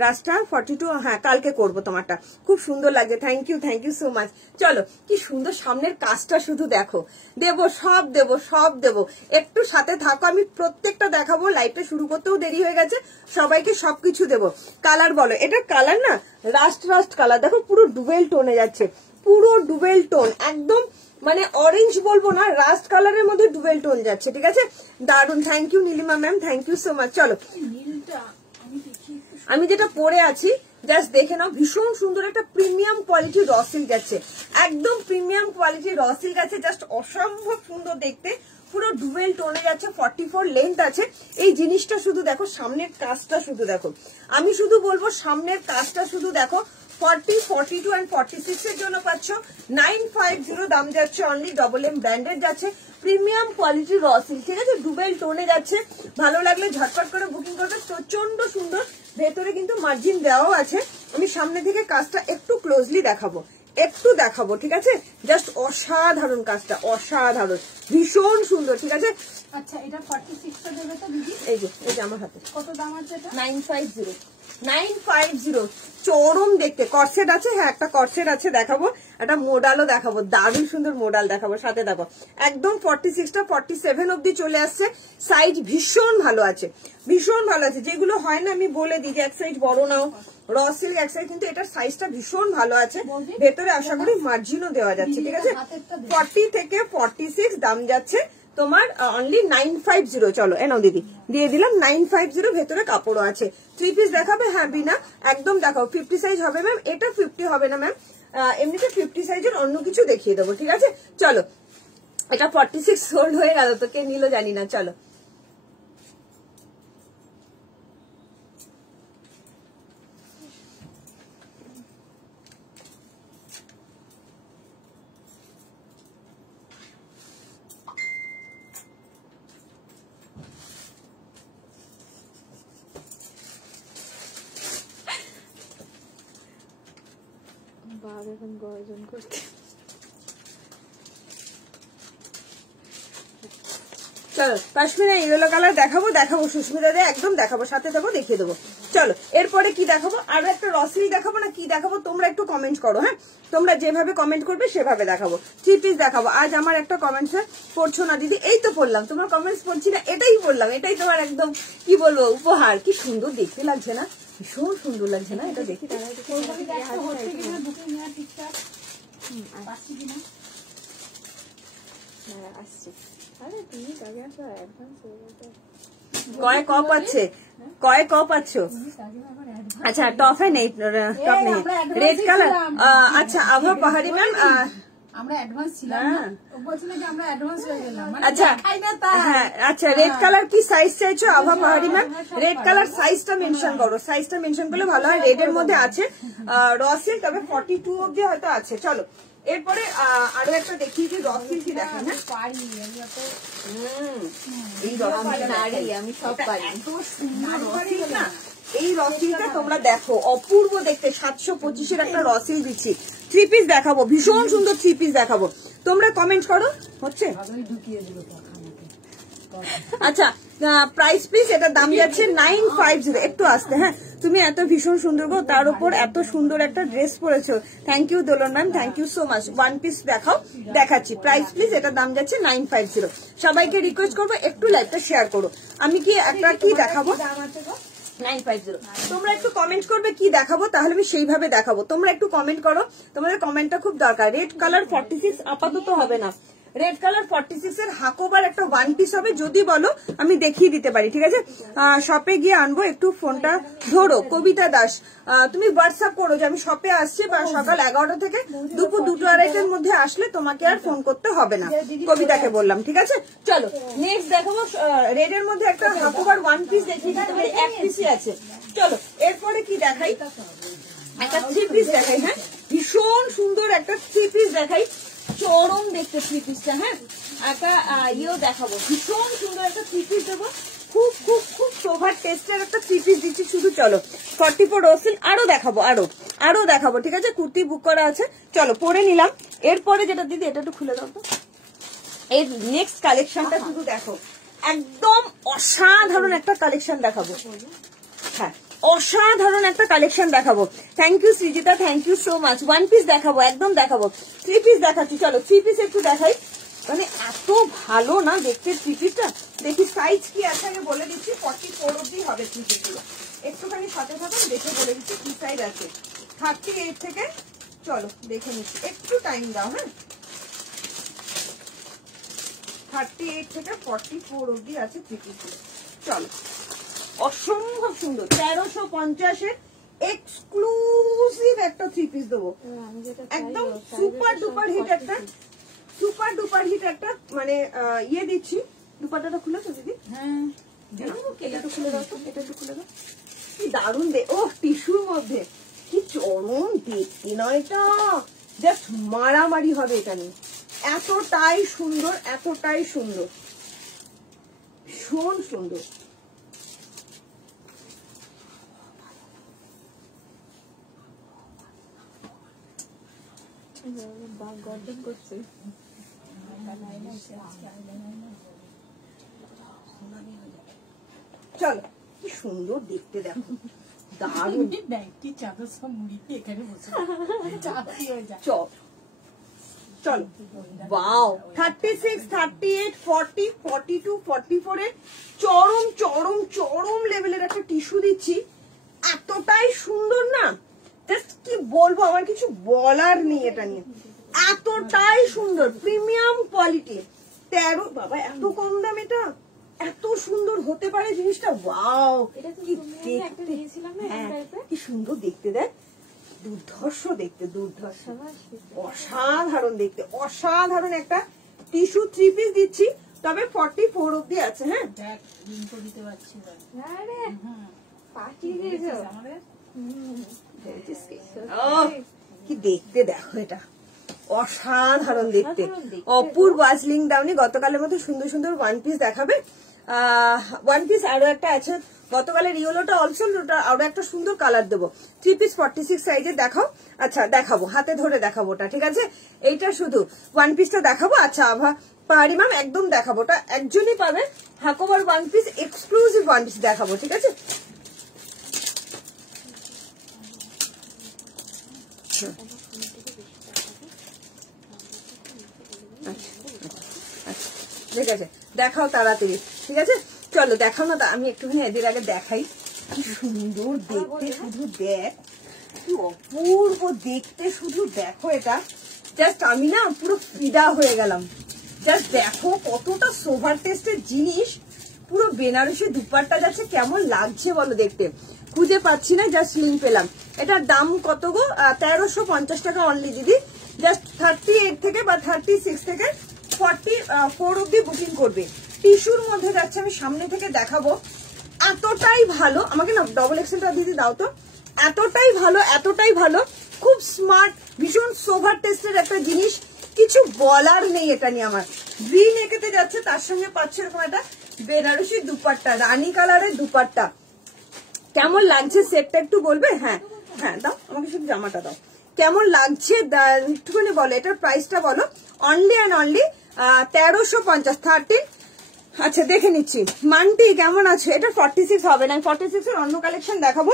রাস্তা 42? হ্যাঁ কালকে করবো তোমারটা। খুব সুন্দর লাগছে, থ্যাংক ইউ সো মাচ। চলো কি সুন্দর সামনের কাজটা শুধু দেখো। দেবো সব দেবো, সব দেবো। একটু সাথে থাকো, আমি প্রত্যেকটা দেখাবো। লাইভটা শুরু করতেও দেরি হয়ে গেছে, সবাইকে সবকিছু দেবো। কালার বলো, এটা কালার না রাস্ট কালার দেখো, পুরো ডুবেল টোনে যাচ্ছে, পুরো ডুবেল টোন একদম, মানে অরেঞ্জ বলবো না, রাস্ট কালারের মধ্যে ডুবেল টোন যাচ্ছে, ঠিক আছে। দারুন, thank you Nilima ma'am, thank you so much. চলো আমি যেটা পরে আছি জাস্ট দেখে নাও। ভীষণ সুন্দর একটা প্রিমিয়াম কোয়ালিটির র সিল্ক যাচ্ছে, একদম প্রিমিয়াম কোয়ালিটির র সিল্ক আছে। জাস্ট অসম্ভব সুন্দর দেখতে, পুরো ডুবেল টোনে যাচ্ছে। 44 লেন্থ আছে। এই জিনিসটা শুধু দেখো, সামনের কাজটা শুধু দেখো। আমি শুধু বলবো সামনের কাজটা শুধু দেখো। 40, 42 and 46 এর জন্য পাচ্ছ 950 দাম যাচ্ছে অনলি। M ব্র্যান্ডেড যাচ্ছে, প্রিমিয়াম কোয়ালিটির র সিল্ক, ঠিক আছে। ডুবেল টোনে যাচ্ছে। ভালো লাগলে ঝটপট করে বুকিং করবে। প্রচন্ড সুন্দর। ভেতরে কিন্তু মার্জিন দেওয়াও আছে। আমি সামনে থেকে কাজটা একটু ক্লোজলি দেখাবো, ঠিক আছে। জাস্ট অসাধারণ কাজটা, অসাধারণ, ভীষণ সুন্দর, ঠিক আছে। আচ্ছা এটা 46 টা দেবে তো দিদি? এই যে আমার হাতে। কত দাম আছে এটা? 950 চরম দেখতে। কর্সেট আছে, হ্যাঁ একটা কর্সেট আছে, দেখাবো। একটা মোডালও দেখাবো, দারুণ সুন্দর মোডাল দেখাবো, সাথে দেখো। একদম 46টা 47 অব্দি চলে আসছে। সাইজ ভীষণ ভালো আছে, ভীষণ ভালো আছে। যেগুলো হয় না আমি বলে দিই যে এক সাইজ বড় নাও, র সিল্ক এক সাইজ, কিন্তু এটার সাইজটা ভীষণ ভালো আছে। ভেতরে আশা করি মার্জিনও দেওয়া যাচ্ছে, ঠিক আছে। 40 থেকে 46 দাম যাচ্ছে তোমার অনলি 950। চলো এনাও দিদি, দিয়ে দিলাম 950। ভেতরে কাপড়ও আছে। 3 পিস দেখাবে? হ্যাঁ বিনা একদম দেখাও। 50 সাইজ হবে ম্যাম, এটা 50 হবে না ম্যাম, এমনিতে 50 সাইজের অন্য কিছু দেখিয়ে দেবো, ঠিক আছে। চলো এটা 46 সোল্ড হয়ে গেল তো, কে নিল জানি না। চলো বাঘ এখন গর্জন করছে। চলো কাশ্মীরে ইয়েলো কালার দেখাবো, সুস্মিতা দে একদম দেখাবো, সাথে দেবো, দেখিয়ে দেবো। চলো এরপরে কি দেখাবো, আরো একটা রসিল দেখাবো না কি দেখাবো, তোমরা একটু কমেন্ট করো। হ্যাঁ, তোমরা যেভাবে কমেন্ট করবে সেভাবে দেখাবো। 3 পিস দেখাবো। আজ আমার একটা কমেন্টস পড়ছো না দিদি, এই তো পড়লাম, তোমার কমেন্টস পড়ছি না, এটাই বললাম, এটাই তোমার একদম কি বলবো উপহার। কি সুন্দর দেখতে লাগছে না, ভীষণ সুন্দর লাগছে না এটা দেখতে। আসছে। আরে তুমি আগে আসো, অ্যাডভান্স হয়ে গেছে। কয় কপ আছে, কয় কপ আছো? আচ্ছা টপে নেই, টপ নেই, রেড কালার। আচ্ছা আভা পাহাড়ি ম্যাম, আমরা অ্যাডভান্স ছিলাম না, ও বলছিল যে আমরা অ্যাডভান্স হয়ে গেলাম, মানে আচ্ছা হ্যাঁ, আচ্ছা রেড কালার কি সাইজ চাইছো আভা পাহাড়ি ম্যাম? রেড কালার সাইজটা মেনশন করো, সাইজটা মেনশন করলে ভালো হয়। রেড এর মধ্যে আছে রসিল, তবে 42 অব্দি হয়তো আছে। চলো এরপরে আরো একটা দেখি যে রসিল কি দেখেন। হ্যাঁ পারি এই রসিলটা আমি সব পারি। এত সুন্দর রসিল না, এই রসিলটা তোমরা দেখো, অপূর্ব দেখতে। 725-এর একটা রসিল দিচ্ছি। 3 পিস দেখাবো, ভীষণ সুন্দর 3 পিস দেখাবো, তোমরা কমেন্ট করো। হচ্ছে আচ্ছা প্রাইস প্লিজ, এটার দাম যাচ্ছে 950। একটু আসতে, হ্যাঁ তুমি এত ভীষণ সুন্দর গো, তার উপর এত সুন্দর একটা ড্রেস পরেছো। Thank you Dolon ma'am, thank you so much. 1 piece দেখাও, দেখাচ্ছি। প্রাইস প্লিজ, এটার দাম যাচ্ছে 950। সবাইকে রিকোয়েস্ট করবো একটু লাইভটা শেয়ার করো। আমি কি একটা কি দেখাবো, 950। তোমরা একটু কমেন্ট করবে কি দেখাবো, তাহলে আমি সেইভাবে দেখাবো। তোমরা একটু কমেন্ট করো, তোমাদের কমেন্টটা খুব দরকার। রেড কালার 46 আপাতত হবে না, রেড কালার 46 এর হাকোবার একটা 1 পিস হবে, যদি বলো আমি দেখিয়ে দিতে পারি, ঠিক আছে? শপে গিয়ে আনবো, একটু ফোনটা ধরো। কবিতা দাস, তুমি হোয়াটসঅ্যাপ করো যে আমি শপে আসছি, বা সকাল 11টা থেকে দুপুর 2-2:30-এর মধ্যে আসলে তোমাকে আর ফোন করতে হবে না, কবিতাকে বললাম, ঠিক আছে? চলো নেক্সট দেখাবো, রেড এর মধ্যে একটা হাকোবার 1 পিস দেখিয়ে দিতে পারি, 1 পিসই আছে। চলো এরপরে কি দেখাই, একটা 3 পিস দেখাই। হ্যাঁ ভীষণ সুন্দর একটা 3 পিস দেখাই, চরম দেখতে 3 পিসটা। হ্যাঁ একটা ইয়েও দেখাবো, ভীষণ সুন্দর একটা 3 পিস দেবো, খুব খুব খুব সোভার টেস্টের একটা 3 পিস দিচ্ছি শুধু। চলো 44 রসিল আরো দেখাবো, আরো দেখাবো, ঠিক আছে? কুর্তি বুক করা আছে, চলো পরে নিলাম। এরপরে যেটা দিদি, এটা একটু খুলে দাও তো, এর নেক্সট কালেকশনটা শুধু দেখো, একদম অসাধারণ একটা কালেকশন দেখাবো। হ্যাঁ অসাধারণ একটা কালেকশন দেখাবো। Thank you Srijita, thank you so much. 1 piece দেখাবো, একদম দেখাবো। 3 পিস দেখাচ্ছি, চলো 3 পিস একটু দেখাই। মানে এত ভালো না দেখতে 3 পিসটা। দেখি সাইজ কি আছে আগে বলে দিচ্ছি, 44 অব্দি হবে 3 পিসগুলো। একটুখানি সাথে সাথে দেখে বলে দিচ্ছি কি সাইজ আছে। 38 থেকে, চলো দেখে নিচ্ছি, একটু টাইম দাও। হ্যাঁ 38 থেকে 44 অব্দি আছে 3 পিসগুলো। চলো অসম্ভব সুন্দর, 1350-এর এক্সক্লুসিভ একটা 3 পিস দেবো, একদম সুপার ডুপার হিট একটা, সুপার ডুপার হিট একটা, মানে ইয়ে দিচ্ছি। দুপাট্টাটা খুলেছো দিদি? হ্যাঁ এটা একটু খুলে দাও তো, এটা একটু খুলে দাও। কি দারুণ ও টিস্যুর মধ্যে, কি চরম দেখতে না এটা, জাস্ট মারামারি হবে এটা নিয়ে। এতটাই সুন্দর, এতটাই সুন্দর, ভীষণ সুন্দর। গর্জন করছে। চলো কি সুন্দর দেখতে, দেখো দারুণ। চাদর সব মুড়িয়ে এখানে বসে চলো ওয়াও, 36, 38, 40, 42, 44 এর চরম চরম চরম লেভেলের একটা টিস্যু দিচ্ছি। এতটাই সুন্দর না, জাস্ট কি বলবো, আমার কিছু বলার নেই এটা নিয়ে। এতটাই সুন্দর, প্রিমিয়াম কোয়ালিটি। 13, বাবা এত কম দাম, এটা এত সুন্দর হতে পারে জিনিসটা। ওয়াও কি দেখতে, হ্যাঁ কি সুন্দর দেখতে, দেখ দুর্ধর্ষ দেখতে, দুর্ধর্ষ, অসাধারণ দেখতে, অসাধারণ একটা টিস্যু 3 পিস দিচ্ছি, তবে 44 অব্দি আছে। হ্যাঁ দিতে পারছি কি দেখতে দেখো, এটা অসাধারণ দেখতে, অপূর্ব। আজ লিঙ্ক দাওনি, গতকালের মতো সুন্দর সুন্দর 1 পিস দেখাবে। ওয়ান পিস আরো একটা আছে, গতকালের ইয়েলোটা অলসো আরো একটা সুন্দর কালার দেবো। 3 পিস 46 সাইজের দেখাও। আচ্ছা দেখাবো, হাতে ধরে দেখাবো ওটা, ঠিক আছে? এইটা শুধু ওয়ান পিসটা দেখাবো। আচ্ছা পাহাড়ি ম্যাম একদম দেখাবো, ওটা একজনই পাবে, Hakoba one piece exclusive one piece দেখাবো, ঠিক আছে? ঠিক আছে দেখাও তাড়াতাড়ি, ঠিক আছে? চলো দেখাও না, আমি একটুখানি এদের আগে দেখাই। কি সুন্দর দেখতে, শুধু দেখ, কি অপূর্ব দেখতে, শুধু দেখো এটা। জাস্ট আমি না পুরো ফিদা হয়ে গেলাম। জাস্ট দেখো কতটা সোভার টেস্টের জিনিস, পুরো বেনারসি দুপাট্টা যাচ্ছে, কেমন লাগছে বলো দেখতে। খুঁজে পাচ্ছি না, জাস্ট লিঙ্ক পেলাম। এটার দাম কত গো? 1350 টাকা অনলি দিদি। জাস্ট 38 থেকে বা 36 থেকে 44 অব্দি বুকিং করবে। টিস্যুর মধ্যে যাচ্ছে, আমি সামনে থেকে দেখাবো। এতটাই ভালো, আমাকে না ডবল এক্সেলটা দিদি দাও তো। এতটাই ভালো, এতটাই ভালো, খুব স্মার্ট, ভীষণ সোভার টেস্টের একটা জিনিস, কিছু বলার নেই এটা নিয়ে আমার। গ্রিন একেতে যাচ্ছে, তার সঙ্গে পাচ্ছে এরকম একটা বেনারসি দুপাট্টা, রানী কালারের দুপাট্টা। কেমন লাগছে সেটটা একটু বলবে? হ্যাঁ হ্যাঁ দাও আমাকে, শুধু জামাটা দাও। কেমন লাগছে একটুখানি বলো, এটার প্রাইসটা বলো। Only and only 1350, 13। আচ্ছা দেখে নিচ্ছি। মানটি কেমন আছে? এটা 46 হবে না, 46 এর অন্য কালেকশন দেখাবো।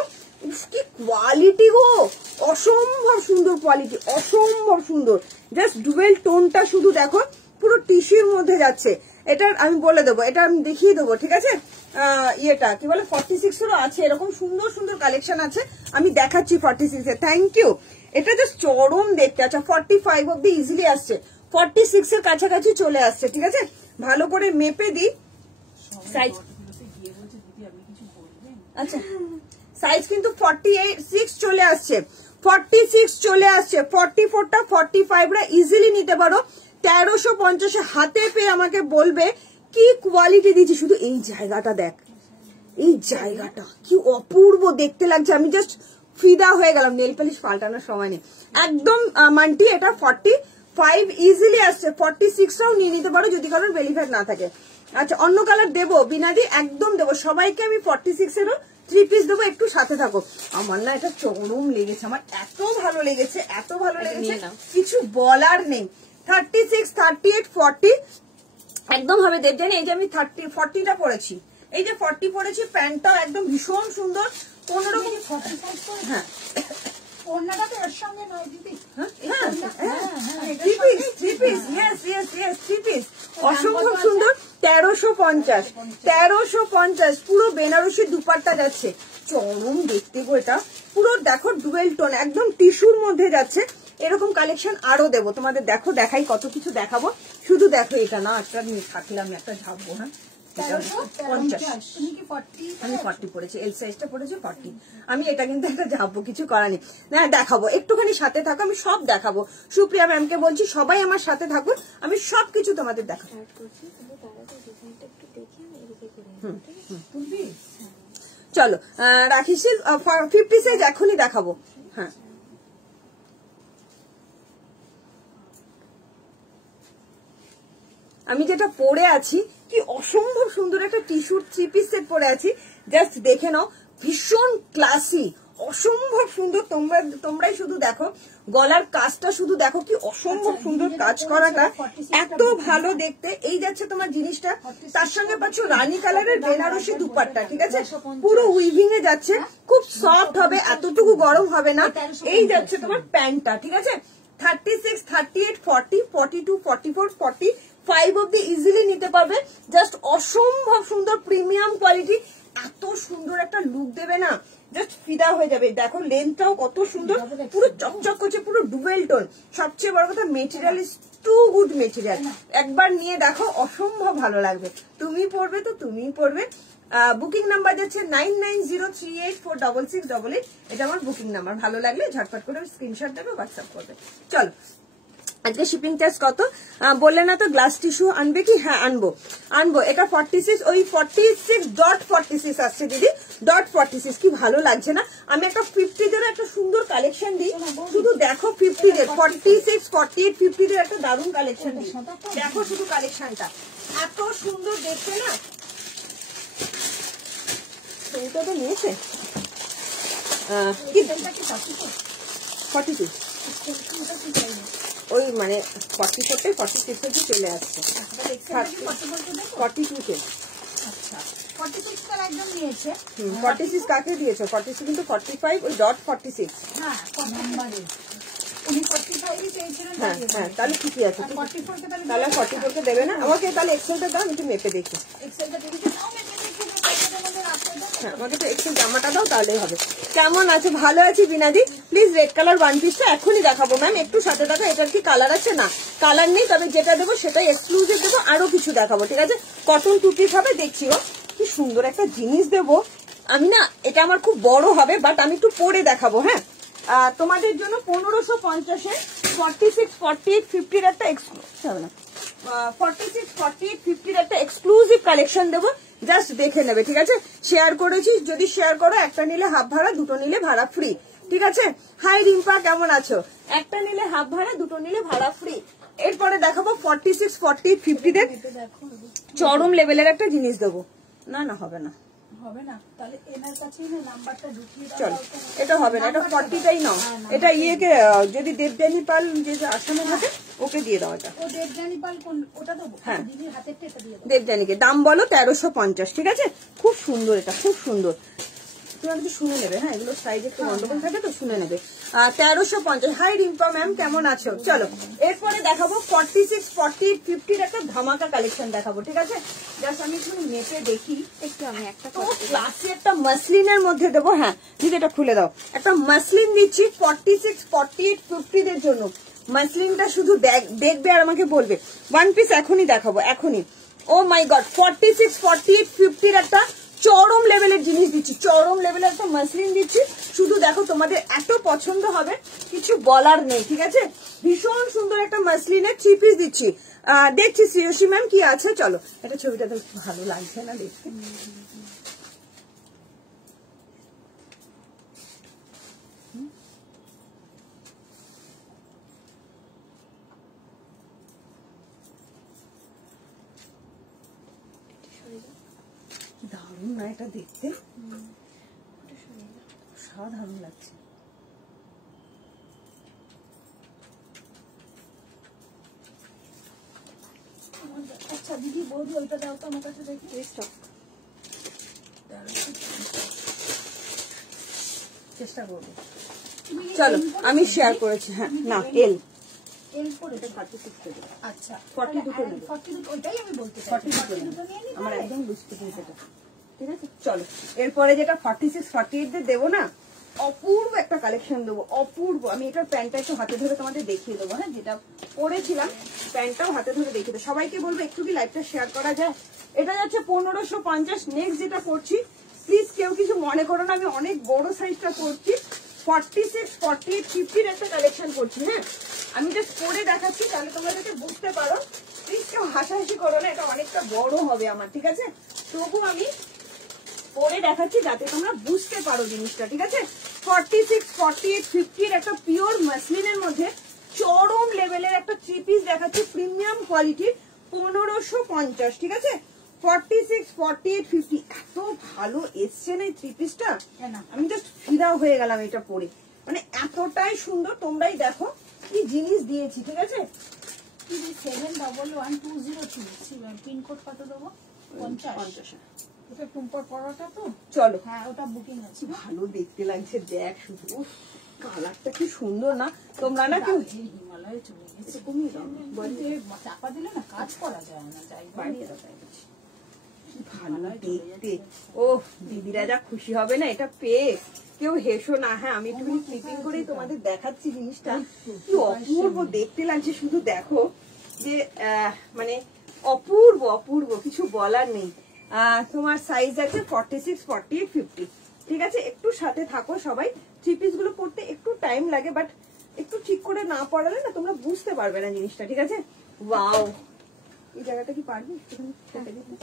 কি কোয়ালিটি গো, অসম্ভব সুন্দর কোয়ালিটি, অসম্ভব সুন্দর। জাস্ট ডুয়েল টোনটা শুধু দেখো, পুরো টিস্যুর মধ্যে যাচ্ছে। এটার আমি বলে দেবো, এটা আমি দেখিয়ে দেবো, ঠিক আছে? ইয়েটা কি বলে 46 এরও আছে, এরকম সুন্দর সুন্দর কালেকশন আছে, আমি দেখাচ্ছি 46 এর। Thank you. এটা জাস্ট চরম দেখতে। আচ্ছা 45 অব্দি ইজিলি আসছে, 46 এর কাছাকাছি চলে আসছে, ঠিক আছে? ভালো করে মেপে দিই সাইজ। আচ্ছা সাইজ কিন্তু 46 চলে আসছে, 46 চলে আসছে। 44টা 45রা ইজিলি নিতে পারো। 1350 হাতে পেয়ে আমাকে বলবে কি কোয়ালিটি দিচ্ছি। শুধু এই জায়গাটা দেখ, এই জায়গাটা কি অপূর্ব দেখতে লাগছে, আমি জাস্ট ফিদা হয়ে গেলাম। নেল পালিশ পাল্টানোর সময় নেই একদম। মানটি এটা 45 ইজিলি আসছে, 46টাও নিয়ে নিতে পারো যদি কারোর বেলি ফ্যাট না থাকে। আচ্ছা অন্য কালার দেবো বিনাদি, একদম দেবো সবাইকে আমি। 46 এরও 3 পিস দেবো, একটু সাথে থাকো। আমার না এটা চরম লেগেছে, আমার এত ভালো লেগেছে, এত ভালো লেগেছে, কিছু বলার নেই। 36, 38, 40 একদম হবে দেবজানি। এই যে আমি 40টা পরেছি, এই যে 40 পরেছি, প্যান্টটাও একদম ভীষণ সুন্দর। কোনরকম হ্যাঁ ওড়নাটা তো এর সঙ্গে নয় দিদি। অসম্ভব সুন্দর। 1350 পুরো বেনারসি দুপাট্টা যাচ্ছে, চরম দেখতে গো এটা। পুরো দেখো ডুয়েল টোন, একদম টিস্যুর মধ্যে যাচ্ছে। এরকম কালেকশন আরো দেবো তোমাদের, দেখো দেখাই কত কিছু দেখাবো। শুধু দেখো এটা না, একটা থাকলে আমি একটা ঝাপবো। হ্যাঁ 1350, আমি 40 পড়েছি, এল সাইজটা পড়েছে 40। আমি এটা কিন্তু একটা ঝাপবো, কিছু করার নেই। না দেখাবো, একটুখানি সাথে থাকো, আমি সব দেখাবো। সুপ্রিয়া ম্যামকে বলছি সবাই আমার সাথে থাকুন, আমি সবকিছু তোমাদের দেখাবো। চলো রাখিস 50 সাইজ এখনই দেখাবো। হ্যাঁ আমি যেটা পরে আছি, কি অসম্ভব সুন্দর একটা টিস্যুর 3 পিস সেট পরে আছি, জাস্ট দেখে নাও, ভীষণ ক্লাসি, অসম্ভব সুন্দর। তোমরাই শুধু দেখো, গলার কাজটা শুধু দেখো, কি অসম্ভব সুন্দর কাজ করাটা, এত ভালো দেখতে। এই যাচ্ছে তোমার জিনিসটা, তার সঙ্গে পাচ্ছ রানী কালারের বেনারসি দুপাট্টা, ঠিক আছে? পুরো উইভিং এ যাচ্ছে, খুব সফট হবে, এতটুকু গরম হবে না। এই যাচ্ছে তোমার প্যান্টটা, ঠিক আছে? 36, 38, 40, 42, 44, 45 অব্দি ইজিলি নিতে পারবে। জাস্ট অসম্ভব সুন্দর প্রিমিয়াম কোয়ালিটি, এত সুন্দর একটা লুক দেবে না, জাস্ট ফিদা হয়ে যাবে। দেখো লেন্থটাও কত সুন্দর, পুরো চকচক করছে, পুরো ডুয়েল টোন। সবচেয়ে বড় কথা material is too good material. একবার নিয়ে দেখো, অসম্ভব ভালো লাগবে। তুমি পড়বে তো তুমি পড়বে। বুকিং নাম্বার যাচ্ছে 9903846688। এটা আমার বুকিং নাম্বার। ভালো লাগলে ঝটপট করে স্ক্রিনশট দেবে, হোয়াটসঅ্যাপ করবে। চলো আজকে শিপিং চার্জ কত বললে না তো? গ্লাস টিস্যু আনবে কি? হ্যাঁ আনবো। এটা 46, ওই 46.46 আসছে দিদি, .46। কি ভালো লাগছে না? আমি একটা 50 দের একটা সুন্দর কালেকশন দিই, শুধু দেখো 50 দের 46, 48, 50 দের একটা দারুণ কালেকশন দিই। দেখো শুধু কালেকশনটা এত সুন্দর দেখতে না, ছবিটা তো নিয়েছে এক্সেলটা কি 42 ওই মানে 44 46 চলে আসছে 42 আচ্ছা 46 কার একদম নিয়েছে 46 কাকে দিয়েছো 46 কিন্তু 45 ওই ডট 46 হ্যাঁ কত নাম্বারে উনি 45 ই পেয়েছিলেন হ্যাঁ হ্যাঁ তাহলে ঠিকই আছে 44 কে তাহলে 44 কে দেবে না আমাকে তাহলে এক্সেলটা দাও একটু মেপে দেখি এক্সেলটা দেখে নাও মেপে দেখে কতটার মধ্যে রাখতে দাও হ্যাঁ আমাকে তো এক্সেল জামাটা দাও তাহলেই হবে কেমন আছে ভালো আছি বিনাদি প্লিজ রেড কালার ওয়ান পিসটা এখনই দেখাবো ম্যাম একটু সাথে থাকো এটার কি কালার আছে না কালার নেই তবে যেটা দেবো সেটাই এক্সক্লুসিভ দেবো আরো কিছু দেখাবো ঠিক আছে কটন টু পিস হবে দেখছি ও কি সুন্দর একটা জিনিস দেবো আমি না এটা আমার খুব বড় হবে বাট আমি একটু পরে দেখাবো হ্যাঁ তোমাদের জন্য 1550 46 48 50 একটা হবে না 46 48 50 একটা এক্সক্লুসিভ কালেকশন দেবো জাস্ট দেখে নেবে ঠিক আছে শেয়ার করেছি যদি শেয়ার করো একটা নিলে হাফ ভাড়া দুটো নিলে ভাড়া ফ্রি ঠিক আছে হাই রিম্পা কেমন আছো একটা নিলে হাফ ভাড়া দুটো নিলে ভাড়া ফ্রি এরপরে দেখাবো 46 48 50 তে চরম লেভেলের একটা জিনিস দেবো না না হবে না হবে না তাহলে এনার কাছেই না নাম্বারটা ঢুকিয়ে দাও চলো এটা হবে না এটা 40টাই নাও এটা ইয়েকে যদি দেবযানী পাল যে আসামে থাকে ওকে দিয়ে দাও এটা ও দেবযানী পাল কোন ওটা দেবো হ্যাঁ দিদির হাতেরটা এটা দিয়ে দাও দেবযানীকে দাম বলো 1350 ঠিক আছে খুব সুন্দর এটা খুব সুন্দর তুমি একটু শুনে নেবে হ্যাঁ এগুলো সাইজ একটু গন্ডগোল থাকে তো শুনে নেবে 1350 হাই রিম্পা ম্যাম কেমন আছো চলো এরপরে দেখাবো 46 48 50 একটা ধামাকা কালেকশন দেখাবো ঠিক আছে জাস্ট আমি একটু মেপে দেখি একটু আমি একটা তো ক্লাসে একটা মাসলিনের মধ্যে দেবো হ্যাঁ দিদি এটা খুলে দাও একটা মাসলিন দিচ্ছি 46 48 50 দের জন্য মাসলিনটা শুধু দেখবে আর আমাকে বলবে ওয়ান পিস এখনই দেখাবো এখনই ও মাই গড 46 48 50 একটা চরম লেভেলের জিনিস দিচ্ছি চরম লেভেলের একটা মাসলিন দিচ্ছি শুধু দেখো তোমাদের এত পছন্দ হবে কিছু বলার নেই ঠিক আছে ভীষণ সুন্দর একটা মাসলিনের 3 পিস দিচ্ছি দেখছি শ্রেয়সী ম্যাম কি আছে চলো এটা ছবিটা তো ভালো লাগছে না দেখতে দারুণ না এটা দেখতে সাধারণ লাগছে আচ্ছা দিদি বৌদি ওইটা দাও তো আমার কাছে দেখি স্টক চেষ্টা করবো চলো আমি শেয়ার করেছি হ্যাঁ না এল এল করে এটা 36 করে আচ্ছা 42 নেব 42 ওইটাই আমি বলতে চাই 42 নিয়ে নি আমার একদম বুঝতে পেরেছি এটা ঠিক আছে চলো এরপরে যেটা 46 48 দের দেবো না অপূর্ব একটা কালেকশন দেবো অপূর্ব আমি এটার প্যান্টটা একটু হাতে ধরে তোমাদের দেখিয়ে দেবো হ্যাঁ যেটা পরেছিলাম প্যান্টটাও হাতে ধরে দেখিয়ে দেবো সবাইকে বলবো একটু কি লাইভটা শেয়ার করা যায় এটা যাচ্ছে 1550 নেক্সট যেটা করছি প্লিজ কেউ কিছু মনে করো না আমি অনেক বড় সাইজটা করছি 46 48 50 একটা কালেকশন করছি হ্যাঁ আমি জাস্ট পরে দেখাচ্ছি তাহলে তোমাদেরকে বুঝতে পারো প্লিজ কেউ হাসাহাসি করো না এটা অনেকটা বড় হবে আমার ঠিক আছে তবু আমি পরে দেখাচ্ছি যাতে তোমরা বুঝতে পারো জিনিসটা ঠিক আছে 46 48 50 একটা পিওর মাসলিনের মধ্যে চরম লেভেলের একটা 3 পিস দেখাচ্ছি প্রিমিয়াম কোয়ালিটির 1550 ঠিক আছে 46 48 50 এত ভালো এসছে না এই 3 পিসটা আমি জাস্ট ফিদা হয়ে গেলাম এটা পরে মানে এতটাই সুন্দর তোমরাই দেখো কি জিনিস দিয়েছি ঠিক আছে 71120 পিনকোড কত দেবো 50 ওটা টুম্পার পড়াটা তো চলো হ্যাঁ ওটা বুকিং আছে ভালো দেখতে লাগছে দেখ শুধু কালারটা কি সুন্দর না তোমরা না কেউ হিমালয়ে চলে গেছে কমিয়ে দাও চাপা দিলে না কাজ করা যায় না যাই বাড়িয়ে দাও ভালো দেখতে ও দিদিরা যা খুশি হবে না এটা পেয়ে কেউ হেসো না হ্যাঁ আমি একটু ক্লিপিং করেই তোমাদের দেখাচ্ছি জিনিসটা কি অপূর্ব দেখতে লাগছে শুধু দেখো যে মানে অপূর্ব অপূর্ব কিছু বলার নেই তোমার সাইজ আছে 46 48 50 ঠিক আছে একটু সাথে থাকো সবাই 3 পিস গুলো পড়তে একটু টাইম লাগে বাট একটু ঠিক করে না পড়ালে না তোমরা বুঝতে পারবে না জিনিসটা ঠিক আছে ওয়াও এই জায়গাটা কি পারবে একটুখানি কেটে দিতে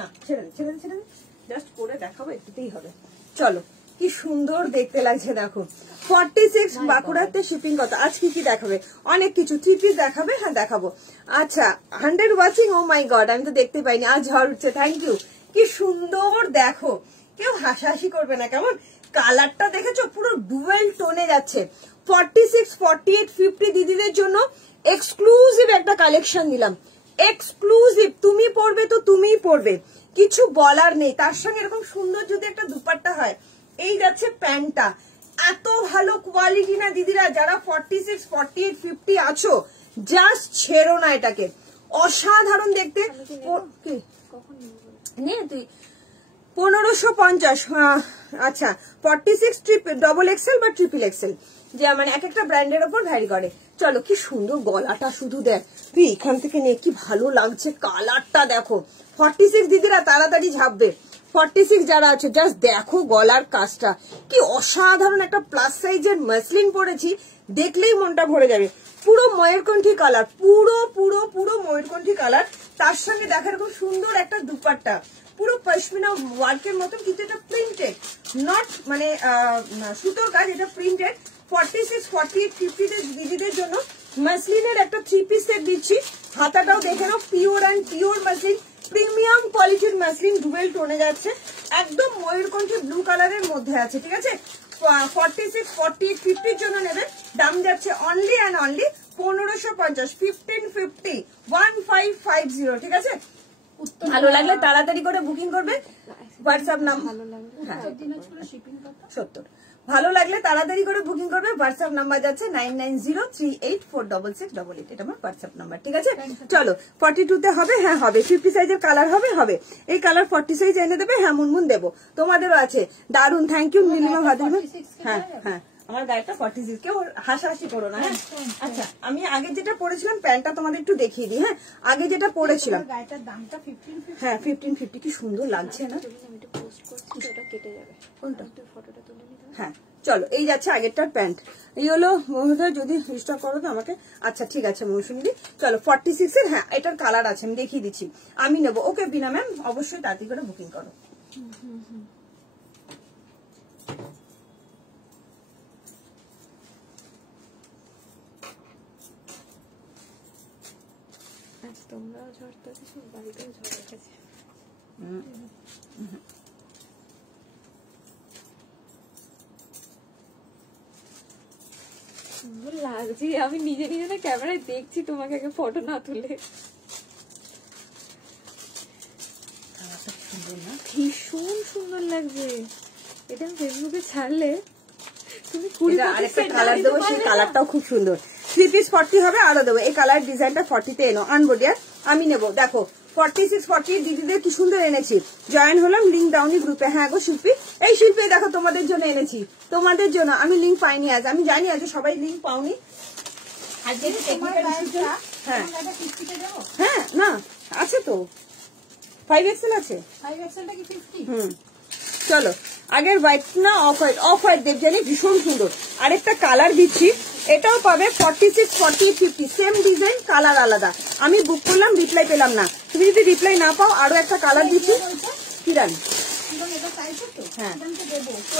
না ছেড়ে দে জাস্ট করে দেখাবো একটুতেই হবে চলো কি সুন্দর দেখতে লাগছে দেখো। 46 বাঁকুড়াতে শিপিং কত? আজ কি দেখাবে? অনেক কিছু, 3 পিস দেখাবে, হ্যাঁ দেখাবো। আচ্ছা 100 ওয়াচিং, ও মাই গড আমি তো দেখতে পাইনি, আজ ঝড় উঠছে, থ্যাংক ইউ। কি সুন্দর দেখো, কেউ হাসাহাসি করবে না কেমন? কালারটা দেখেছো পুরো ডুয়েল টোনে যাচ্ছে। 46, 48, 50 দিদিদের জন্য এক্সক্লুসিভ একটা কালেকশন দিলাম, এক্সক্লুসিভ। তুমি পরবে তো তুমিই পরবে, কিছু বলার নেই। তার সঙ্গে এরকম সুন্দর যদি একটা দুপাট্টা হয়। এই যাচ্ছে প্যান্টটা, এত ভালো কোয়ালিটি না দিদিরা, যারা 46, 48, 50 আছো জাস্ট ছেড়ো না এটাকে, অসাধারণ দেখতে। নে তুই 1550। আচ্ছা 46 ডবল এক্সেল বা ট্রিপল এক্সেল, যে মানে এক একটা ব্র্যান্ডের ওপর ভ্যারি করে। চলো কি সুন্দর গলাটা শুধু দেখ, তুই এখান থেকে নিয়ে কি ভালো লাগছে, কালারটা দেখো। 46 দিদিরা তাড়াতাড়ি ঝাপবে, 46 যারা আছে জাস্ট দেখো গলার কাজটা কি অসাধারণ। একটা প্লাস সাইজের মাসলিন পরেছি, দেখলেই মনটা ভরে যাবে। পুরো ময়ূরকণ্ঠী কালার, পুরো পুরো পুরো ময়ূরকণ্ঠী কালার। তার সঙ্গে দেখা এরকম সুন্দর একটা দুপাট্টা, পুরো পশমিনা ওয়ার্কের মতন, কিন্তু এটা প্রিন্টেড, নট মানে সুতোর কাজ, এটা প্রিন্টেড। 46, 48, 50 দিদিদের জন্য মাসলিনের একটা 3 পিস সেট দিচ্ছি। হাতাটাও দেখে নাও, pure and pure muslin, premium কোয়ালিটির মাসলিন, ডুয়েল টোনে যাচ্ছে, একদম ময়ূরকণ্ঠী ব্লু কালারের মধ্যে আছে, ঠিক আছে। 46, 48, 50 জন্য নেবেন, দাম যাচ্ছে অনলি অ্যান্ড অনলি 1550, 1550, 1550, ঠিক আছে। ভালো লাগলে তাড়াতাড়ি করে বুকিং করবে, হোয়াটসঅ্যাপ নাম্বার 70। ভালো লাগলে তাড়াতাড়ি করে বুকিং করবে, হোয়াটসঅ্যাপ নাম্বার যাচ্ছে 9903846688, এটা আমার হোয়াটসঅ্যাপ নাম্বার, ঠিক আছে। চলো 42 তে হবে, হ্যাঁ হবে। 50 সাইজের কালার হবে, হবে। এই কালার 40 সাইজ এনে দেবে, হ্যাঁ মুনমুন দেবো, তোমাদেরও আছে। দারুন, থ্যাংক ইউ নীলিমা ভাদুরী। হ্যাঁ হ্যাঁ আমার গায়েটা 46, কেউ হাসাহাসি করো না, হ্যাঁ। আচ্ছা আমি আগে যেটা পরেছিলাম প্যান্টটা তোমাদের একটু দেখিয়ে দিই, হ্যাঁ। আগে যেটা পরেছিলাম, হ্যাঁ 1550, কি সুন্দর লাগছে না? কোনটা? হ্যাঁ চলো এই যাচ্ছে আগেরটার প্যান্ট, এই হলো মহুদা, যদি স্টক করো তো আমাকে। আচ্ছা ঠিক আছে মৌসুমী, চলো 46 এর, হ্যাঁ এটার কালার আছে, আমি দেখিয়ে দিচ্ছি, আমি নেবো। ওকে বিনা ম্যাম, অবশ্যই তাড়াতাড়ি করে বুকিং করো। তোমরাও ঝড়টা দিছো, বাড়িতেও ঝড় উঠেছে। সুন্দর লাগছে, আমি নিজে নিজে না ক্যামেরায় দেখছি তোমাকে, আগে ফটো না তুলে। ভীষণ সুন্দর লাগছে, এটা ফেসবুকে ছাড়লে তুমি 20% কালার দেবো, সেই কালারটাও খুব সুন্দর। 3 পিস 40 হবে, আরো দেবো। এই কালার ডিজাইনটা 40 তে এনো, আনবো ডিয়ার, আমি নেবো। দেখো 46, 48 দিদিদের কি সুন্দর এনেছি, জয়েন হলাম লিঙ্ক ডাউনি গ্রুপে। হ্যাঁ গো শিল্পী, এই শিল্পী দেখো তোমাদের জন্য এনেছি, তোমাদের জন্য। আমি লিঙ্ক পাইনি আজ, আমি জানি আজ সবাই লিঙ্ক পাওনি। হ্যাঁ হ্যাঁ না আছে তো, 5XL আছে। চলো আগের হোয়াইট না off white, off white Debjani, ভীষণ সুন্দর। আরেকটা কালার দিচ্ছি, এটাও পাবে 46, 48, 50, সেম ডিজাইন, কালার আলাদা। আমি বুক করলাম, রিপ্লাই পেলাম না। তুমি যদি রিপ্লাই না পাও আরো একটা কালার দিচ্ছি, কিরান। হ্যাঁ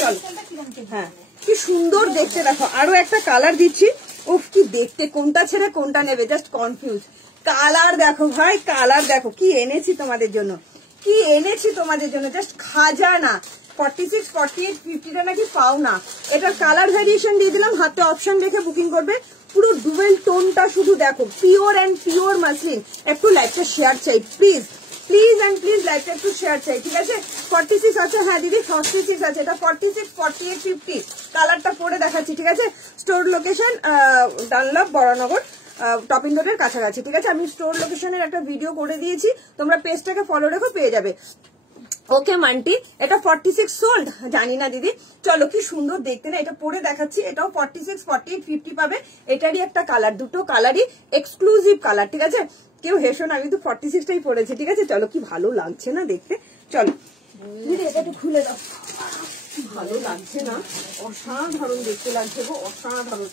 চলো, হ্যাঁ কি সুন্দর দেখতে, দেখো আরো একটা কালার দিচ্ছি। উফ কি দেখতে, কোনটা ছেড়ে কোনটা নেবে জাস্ট কনফিউজ। কালার দেখো ভাই, কালার দেখো, কি এনেছি তোমাদের জন্য, কি এনেছি তোমাদের জন্য, জাস্ট খাজানা। 46, 48, 50টা নাকি পাও না। এটার কালার ভ্যারিয়েশন দিয়ে দিলাম, হাতে অপশন রেখে বুকিং করবে। পুরো ডুয়েল টোনটা শুধু দেখো, পিওর অ্যান্ড পিওর মাসলিন। একটু লাইভটা শেয়ার চাই প্লিজ, প্লিজ অ্যান্ড প্লিজ লাইভটা একটু শেয়ার চাই, ঠিক আছে। 46 আছে, হ্যাঁ দিদি 46 আছে, এটা 46, 48, 50 কালারটা পরে দেখাচ্ছি, ঠিক আছে। Store location Dunlop Baranagar topping রোডের কাছাকাছি, ঠিক আছে। আমি স্টোর লোকেশনের একটা ভিডিও করে দিয়েছি, তোমরা পেজটাকে ফলো রেখো, পেয়ে যাবে। ওকে মান্টি, এটা 46 সোল্ড, জানি না দিদি। চলো কি সুন্দর দেখতে না, এটা পরে দেখাচ্ছি। এটাও 46, 48, 50 পাবে। এটারই একটা কালার, দুটো কালারই এক্সক্লুসিভ কালার, ঠিক আছে। কেউ হেসো না, আমি তো 46টাই পরেছি, ঠিক আছে। চলো কি ভালো লাগছে না দেখতে, চলো দিদি এটা একটু খুলে দাও, ভালো লাগছে না, অসাধারণ দেখতে লাগছে গো, অসাধারণ।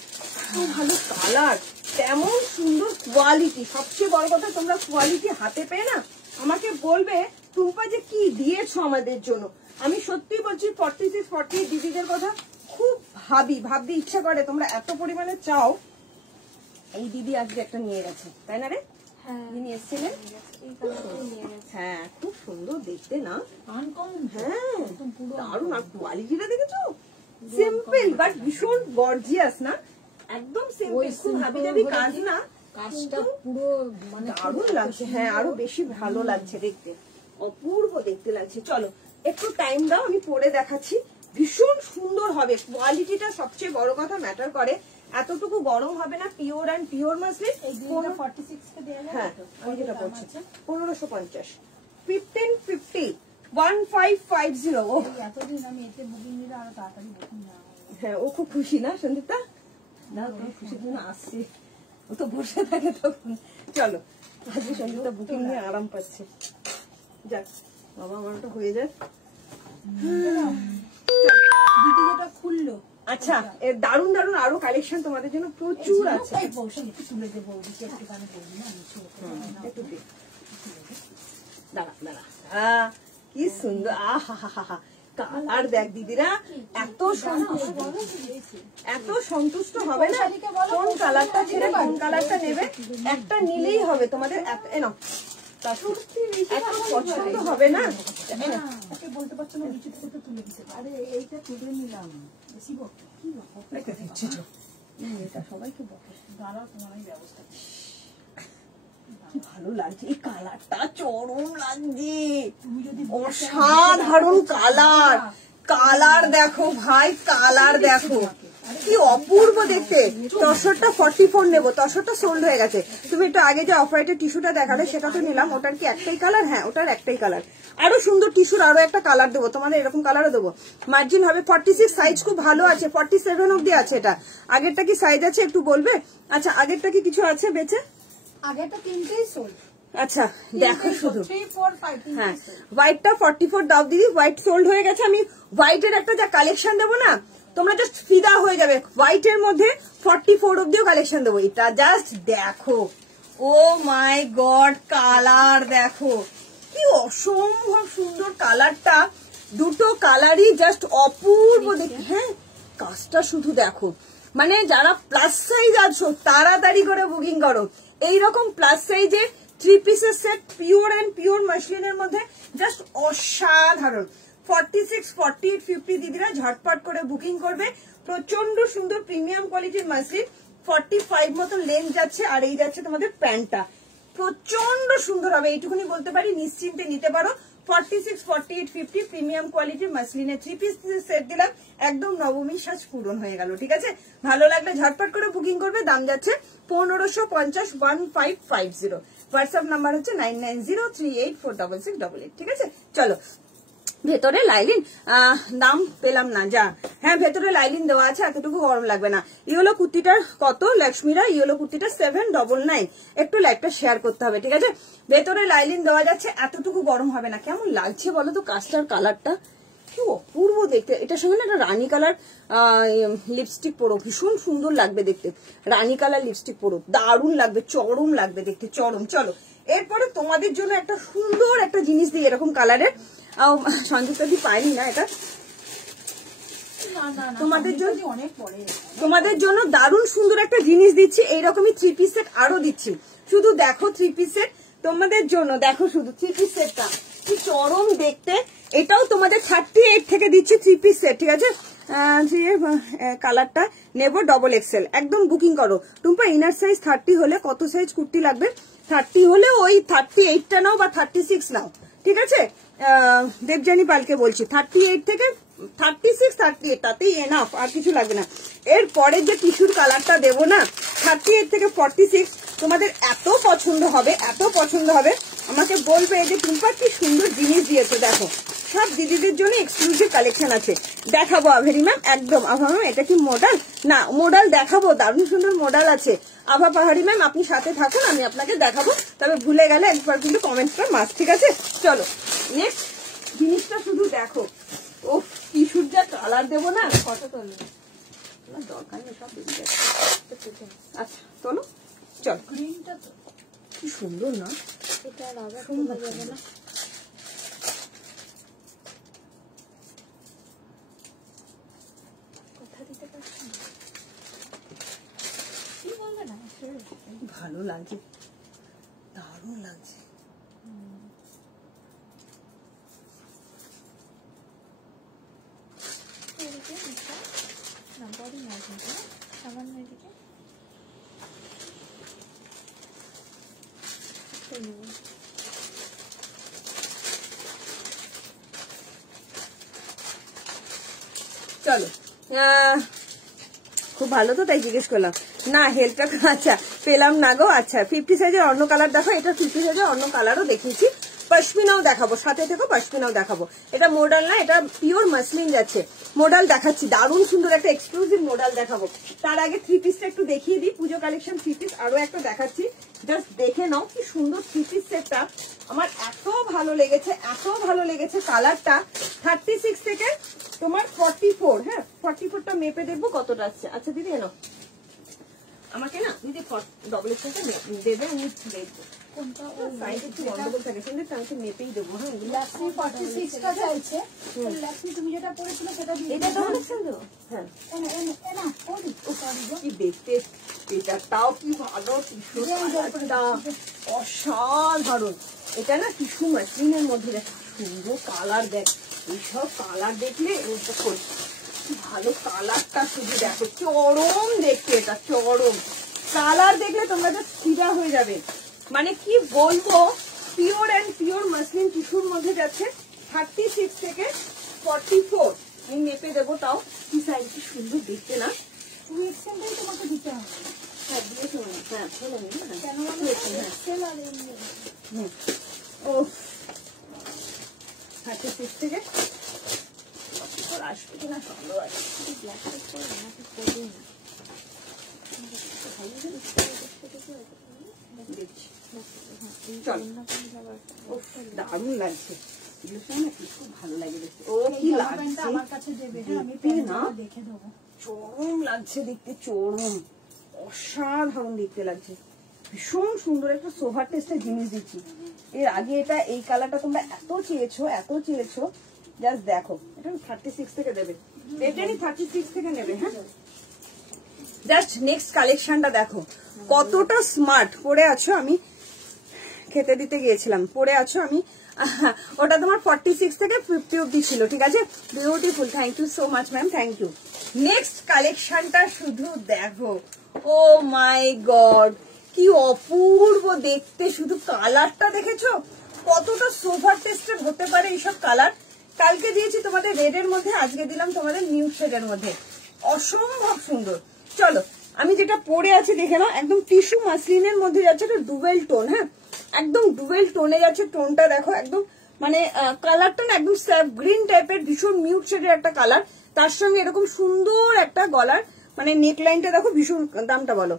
খুব ভালো কালার, তেমন সুন্দর কোয়ালিটি। সবচেয়ে বড় কথা, তোমরা কোয়ালিটি হাতে পেয়ে না আমাকে বলবে টুম্পা যে কি দিয়েছো আমাদের জন্য। আমি সত্যি বলছি 46 48 দিদিদের কথা খুব ভাবতে ইচ্ছা করে, তোমরা এত পরিমাণে চাও। এই দিদি আজকে একটা নিয়ে গেছে, তাই না রে? হ্যাঁ যিনি এসেছিলেন, হ্যাঁ খুব সুন্দর দেখতে না? হ্যাঁ দারুণ। আর কোয়ালিটিটা দেখেছো? সিম্পল বাট ভীষণ গর্জিয়াস না? একদম সিম্পল, খুব হাবি জাবি কাজ না, কাজটা পুরো মানে দারুণ লাগছে। হ্যাঁ আরো বেশি ভালো লাগছে দেখতে, অপূর্ব দেখতে লাগছে। চলো একটু টাইম দাও, আমি পরে দেখাচ্ছি। ভীষণ সুন্দর হবে, কোয়ালিটিটা সবচেয়ে বড় কথা ম্যাটার করে। এতটুকু গরম হবে না, পিওর অ্যান্ড পিওর মাসলিন। হ্যাঁ আমি যেটা বলছি 1550 1550 1550। এতদিন আমি এতে বুকিং নিলে আরো তাড়াতাড়ি বুকিং না। হ্যাঁ ও খুব খুশি না সঞ্জিতা? না তোমার খুশির জন্য আসছে, ও তো বসে থাকে তখন। চলো আজকে সঞ্জিতা বুকিং নিয়ে আরাম পাচ্ছে। যাক বাবা আমার ওটা হয়ে যায়। দিদি যেটা খুললো, আচ্ছা এর দারুণ দারুণ আরো কালেকশন তোমাদের জন্য প্রচুর আছে। তুলে দেবো একটুখানি বলবি না একটু দে, দাঁড়া দাঁড়া। কি সুন্দর, আহা হা হা। কালার দেখ দিদিরা, এত সন্তুষ্ট হবে না কোন কালারটা ছেড়ে কোন কালারটা নেবে। একটা নিলেই হবে তোমাদের, এত পছন্দ হবে না। বলতে পারছো না নিচে থেকে তুলে দিতে। আরে এইটা তুলে নিলাম, বেশি বকতে কি এটা সবাইকে বকে। দাঁড়া তোমার আমি ব্যবস্থা কি ভালো লাগছে, এই কালারটা চরম লাগছে, অসাধারণ কালার। কালার দেখো ভাই, কালার দেখো কি অপূর্ব দেখতে। তসরটা 44 নেবো, তসরটা সোল্ড হয়ে গেছে। তুমি একটু আগে যে অফ হোয়াইটের টিস্যুটা দেখালে সেটা তো নিলাম, ওটার কি একটাই কালার? হ্যাঁ ওটার একটাই কালার। আরো সুন্দর টিস্যুর আরো একটা কালার দেবো তোমাদের, এরকম কালারও দেবো। মার্জিন হবে 46, সাইজ খুব ভালো আছে, 47 অব্দি আছে। এটা আগেরটা কি সাইজ আছে একটু বলবে? আচ্ছা আগেরটা কি কিছু আছে বেঁচে? আগেটা তিনটেই সোল্ড। আচ্ছা দেখো শুধু, 3 4 5 হ্যাঁ হোয়াইটটা 44 দাও দিদি, হোয়াইট সোল্ড হয়ে গেছে। আমি হোয়াইটের একটা যা কালেকশন দেবো না, তোমরা জাস্ট ফিদা হয়ে যাবে। হোয়াইটের মধ্যে 44 অব্দিও কালেকশন দেবো। এটা জাস্ট দেখো, ও মাই গড কালার দেখো কি অসম্ভব সুন্দর কালারটা। দুটো কালারই জাস্ট অপূর্ব দেখতে। হ্যাঁ কাজটা শুধু দেখো, মানে যারা প্লাস সাইজ আছো তাড়াতাড়ি করে বুকিং করো। এইরকম প্লাস সাইজে 3 পিসের সেট পিওর অ্যান্ড পিওর মাসলিনের মধ্যে জাস্ট অসাধারণ। 46 48 50 দিদিরা ঝটপট করে বুকিং করবে। প্রচন্ড সুন্দর প্রিমিয়াম কোয়ালিটির মাসলিন, 45 মতো লেন্থ যাচ্ছে। আর এই যাচ্ছে তোমাদের প্যান্টটা, প্রচন্ড সুন্দর হবে এইটুকুনি বলতে পারি, নিশ্চিন্তে নিতে পারো। 46 48 50 প্রিমিয়াম কোয়ালিটির মাসলিনের 3 পিস সেট দিলাম, একদম নবমী সাজ পূরণ হয়ে গেল। ঠিক আছে, ভালো লাগলে ঝটপট করে বুকিং করবে। দাম যাচ্ছে 1550 1550। হোয়াটসঅ্যাপ নাম্বার হচ্ছে 9903846688। ঠিক আছে চলো, ভেতরে লাইলিন দাম পেলাম না যা। হ্যাঁ ভেতরে লাইলিন দেওয়া আছে, এতটুকু গরম লাগবে না। ইয়েলো কুর্তিটার কত লক্ষ্মীরা? ইয়েলো কুর্তিটা 799। একটু লাইভটা শেয়ার করতে হবে। ঠিক আছে, ভেতরে লাইলিন দেওয়া যাচ্ছে, এতটুকু গরম হবে না। কেমন লাগছে বলো তো কাস্টার কালারটা, কি অপূর্ব দেখতে। এটার সঙ্গে না একটা রানী কালার লিপস্টিক পরো, ভীষণ সুন্দর লাগবে দেখতে। রানী কালার লিপস্টিক পরো, দারুণ লাগবে, চরম লাগবে দেখতে, চরম। চলো এরপরে তোমাদের জন্য একটা সুন্দর একটা জিনিস দিই এরকম কালারের। সংযুক্তা দি পাইনি না এটা, তোমাদের জন্য দারুণ সুন্দর একটা জিনিস দিচ্ছি। এইরকমই 3 পিস সেট আরো দিচ্ছি। শুধু দেখো 3 পিস সেট তোমাদের জন্য, দেখো শুধু 3 পিস সেটটা কি চরম দেখতে। এটাও তোমাদের 38 থেকে দিচ্ছি 3 পিস সেট। ঠিক আছে, কালারটা নেবো ডবল এক্সেল, একদম বুকিং করো। টুম্পা ইনার সাইজ 30 হলে কত সাইজ কুর্তি লাগবে? 30 হলে ওই 38টা নাও বা 36 নাও। ঠিক আছে, দেবজানী পালকে বলছি 38 থেকে 36 38 তাতেই এনাফ, আর কিছু লাগবে না। এরপরে যে টিস্যুর কালারটা দেবো না 38 থেকে 46, তোমাদের এত পছন্দ হবে, এত পছন্দ হবে, আমাকে বলবে যে টুম্পা কি সুন্দর জিনিস দিয়েছে। দেখো সব দিদিদের জন্য এক্সক্লুসিভ কালেকশন আছে, দেখাবো আভেরি ম্যাম। একদম আভা ম্যাম, এটা কি মডেল না? মডেল দেখাবো, দারুণ সুন্দর মডেল আছে। আভা পাহাড়ি ম্যাম আপনি সাথে থাকুন, আমি আপনাকে দেখাবো। তবে ভুলে গেলে একবার কিন্তু কমেন্টসটা মাস্ট। ঠিক আছে চলো নেক্সট জিনিসটা শুধু দেখো। ও টিস্যুর যা কালার দেবো না, কত তোলো দরকার নেই, সব বেরিয়ে যাচ্ছে। আচ্ছা চলো চলো, গ্রিনটা তো কি সুন্দর না, এটা সুন্দর যাবে না। ভালো লাগছে, দারুণ লাগছে। চলো খুব ভালো তো তাই জিজ্ঞেস করলাম। না হেলথটা আচ্ছা পেলাম না গো। আচ্ছা 50 সাইজের অন্য কালার দেখো, এটা 50 সাইজের অন্য কালারও দেখিয়েছি, পশমিনাও দেখাবো, সাথে থেকে পশমিনাও দেখাবো। এটা মডেল না, এটা পিওর মাসলিন যাচ্ছে। মডেল দেখাচ্ছি, দারুণ সুন্দর একটা এক্সক্লুসিভ মডেল দেখাবো। তার আগে 3 পিসটা একটু দেখিয়ে দিই, পুজো কালেকশন 3 পিস আরো একটা দেখাচ্ছি, জাস্ট দেখে নাও কি সুন্দর 3 পিস সেটটা। আমার এত ভালো লেগেছে, এত ভালো লেগেছে কালারটা। 36 থেকে তোমার 44, হ্যাঁ 44টা মেপে দেখবো কতটা আসছে। আচ্ছা দিদি এনো আমাকে না দিদি ডবল এক্সেলটা দেবে, আমি দেখবো কোনটা সাইজ একটু গন্ডগোল থাকে, কিন্তু আমি তো মেপেই দেবো। হ্যাঁ লাক্সমি 46টা চাইছে, লাক্সমি তুমি যেটা পরেছিলে সেটা দিয়ে এটা ডবল এক্সেল তো। হ্যাঁ না ওই সরি গো, কি দেখতে এটাটাও কি ভালো, টিস্যু অসাধারণ। এটা না টিস্যু মাসলিনের মধ্যে দেখ সুন্দর কালার, দেখ এইসব কালার দেখলে ভালো কালারটা শুধু দেখো, চরম দেখতে, এটা চরম কালার দেখলে তোমরা তো ফিদা হয়ে যাবে। মানে কি বলবো, পিওর অ্যান্ড পিওর মাসলিন টিস্যুর মধ্যে যাচ্ছে। 36 থেকে 44 আমি মেপে দেবো, তাও কি সাইজ কি সুন্দর দেখতে না। তুমি এক্সেলটাই তোমাকে দিতে হবে। হ্যাঁ দিয়েছো, হ্যাঁ বলো না কেন এক্সেল আর ও 36 থেকে আসবে কিনা সন্দেহ আছে। দারুণ লাগছে, খুব ভালো লাগে দেখতে। ও কি লাগছে আমার কাছে দেবে, হ্যাঁ আমি না দেখে দেবো। চরম লাগছে দেখতে, চরম অসাধারণ দেখতে লাগছে। ভীষণ সুন্দর একটা সোভার টেস্টের জিনিস দিচ্ছি। এর আগে এটা এই কালারটা তোমরা এত চেয়েছো, এত চেয়েছো, জাস্ট দেখো। এটা 36 থেকে দেবে, এটাই 36 থেকে নেবে। হ্যাঁ জাস্ট নেক্সট কালেকশনটা দেখো কতটা স্মার্ট পরে আছো। আমি খেতে দিতে গিয়েছিলাম, পরে আছো আমি, ওটা তোমার 46 থেকে 50 অব্দি ছিল, ঠিক আছে। Beautiful, thank you so much ma'am, thank you. Next কালেকশনটা শুধু দেখো, ও মাই গড কি অপূর্ব দেখতে, শুধু কালারটা দেখেছো কতটা সোভার টেস্টেড হতে পারে এইসব কালার। কালকে দিয়েছি তোমাদের রেড এর মধ্যে, আজকে দিলাম তোমাদের নিউ শেডের মধ্যে, অসম্ভব সুন্দর। চলো আমি যেটা পরে আছি দেখে নাও, একদম টিস্যু মাসলিনের মধ্যে যাচ্ছে, একটা ডুবেল টোন। হ্যাঁ একদম ডুবেল টোনে যাচ্ছে, টোনটা দেখো একদম মানে কালারটা না একদম স্যাপ গ্রিন টাইপের, ভীষণ মিউট শেডের একটা কালার। তার সঙ্গে এরকম সুন্দর একটা গলার মানে নেক লাইনটা দেখো, ভীষণ, দামটা বলো,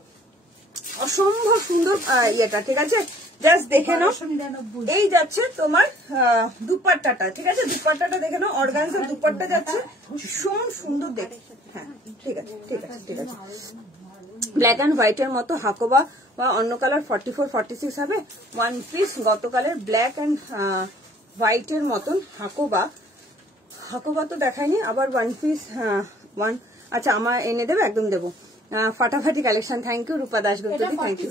অসম্ভব সুন্দর ইয়েটা, ঠিক আছে। জাস্ট দেখে নাও, এই যাচ্ছে তোমার দুপাট্টাটা, ঠিক আছে। দুপাট্টাটা দেখে নাও, অর্গানজার দুপাট্টা যাচ্ছে, ভীষণ সুন্দর দেখে। হ্যাঁ ঠিক আছে ঠিক আছে ঠিক আছে। ব্ল্যাক অ্যান্ড হোয়াইটের মতো হাকোবা বা অন্য কালার 44 46 হবে। 1 পিস গতকালের ব্ল্যাক অ্যান্ড হোয়াইটের মতন হাকোবা, হাকোবা তো দেখায়নি, আবার 1 পিস 1। আচ্ছা আমার এনে দেবে, একদম দেবো। ফাটাফাটি collection, thank you Rupa Dasgupta, thank you.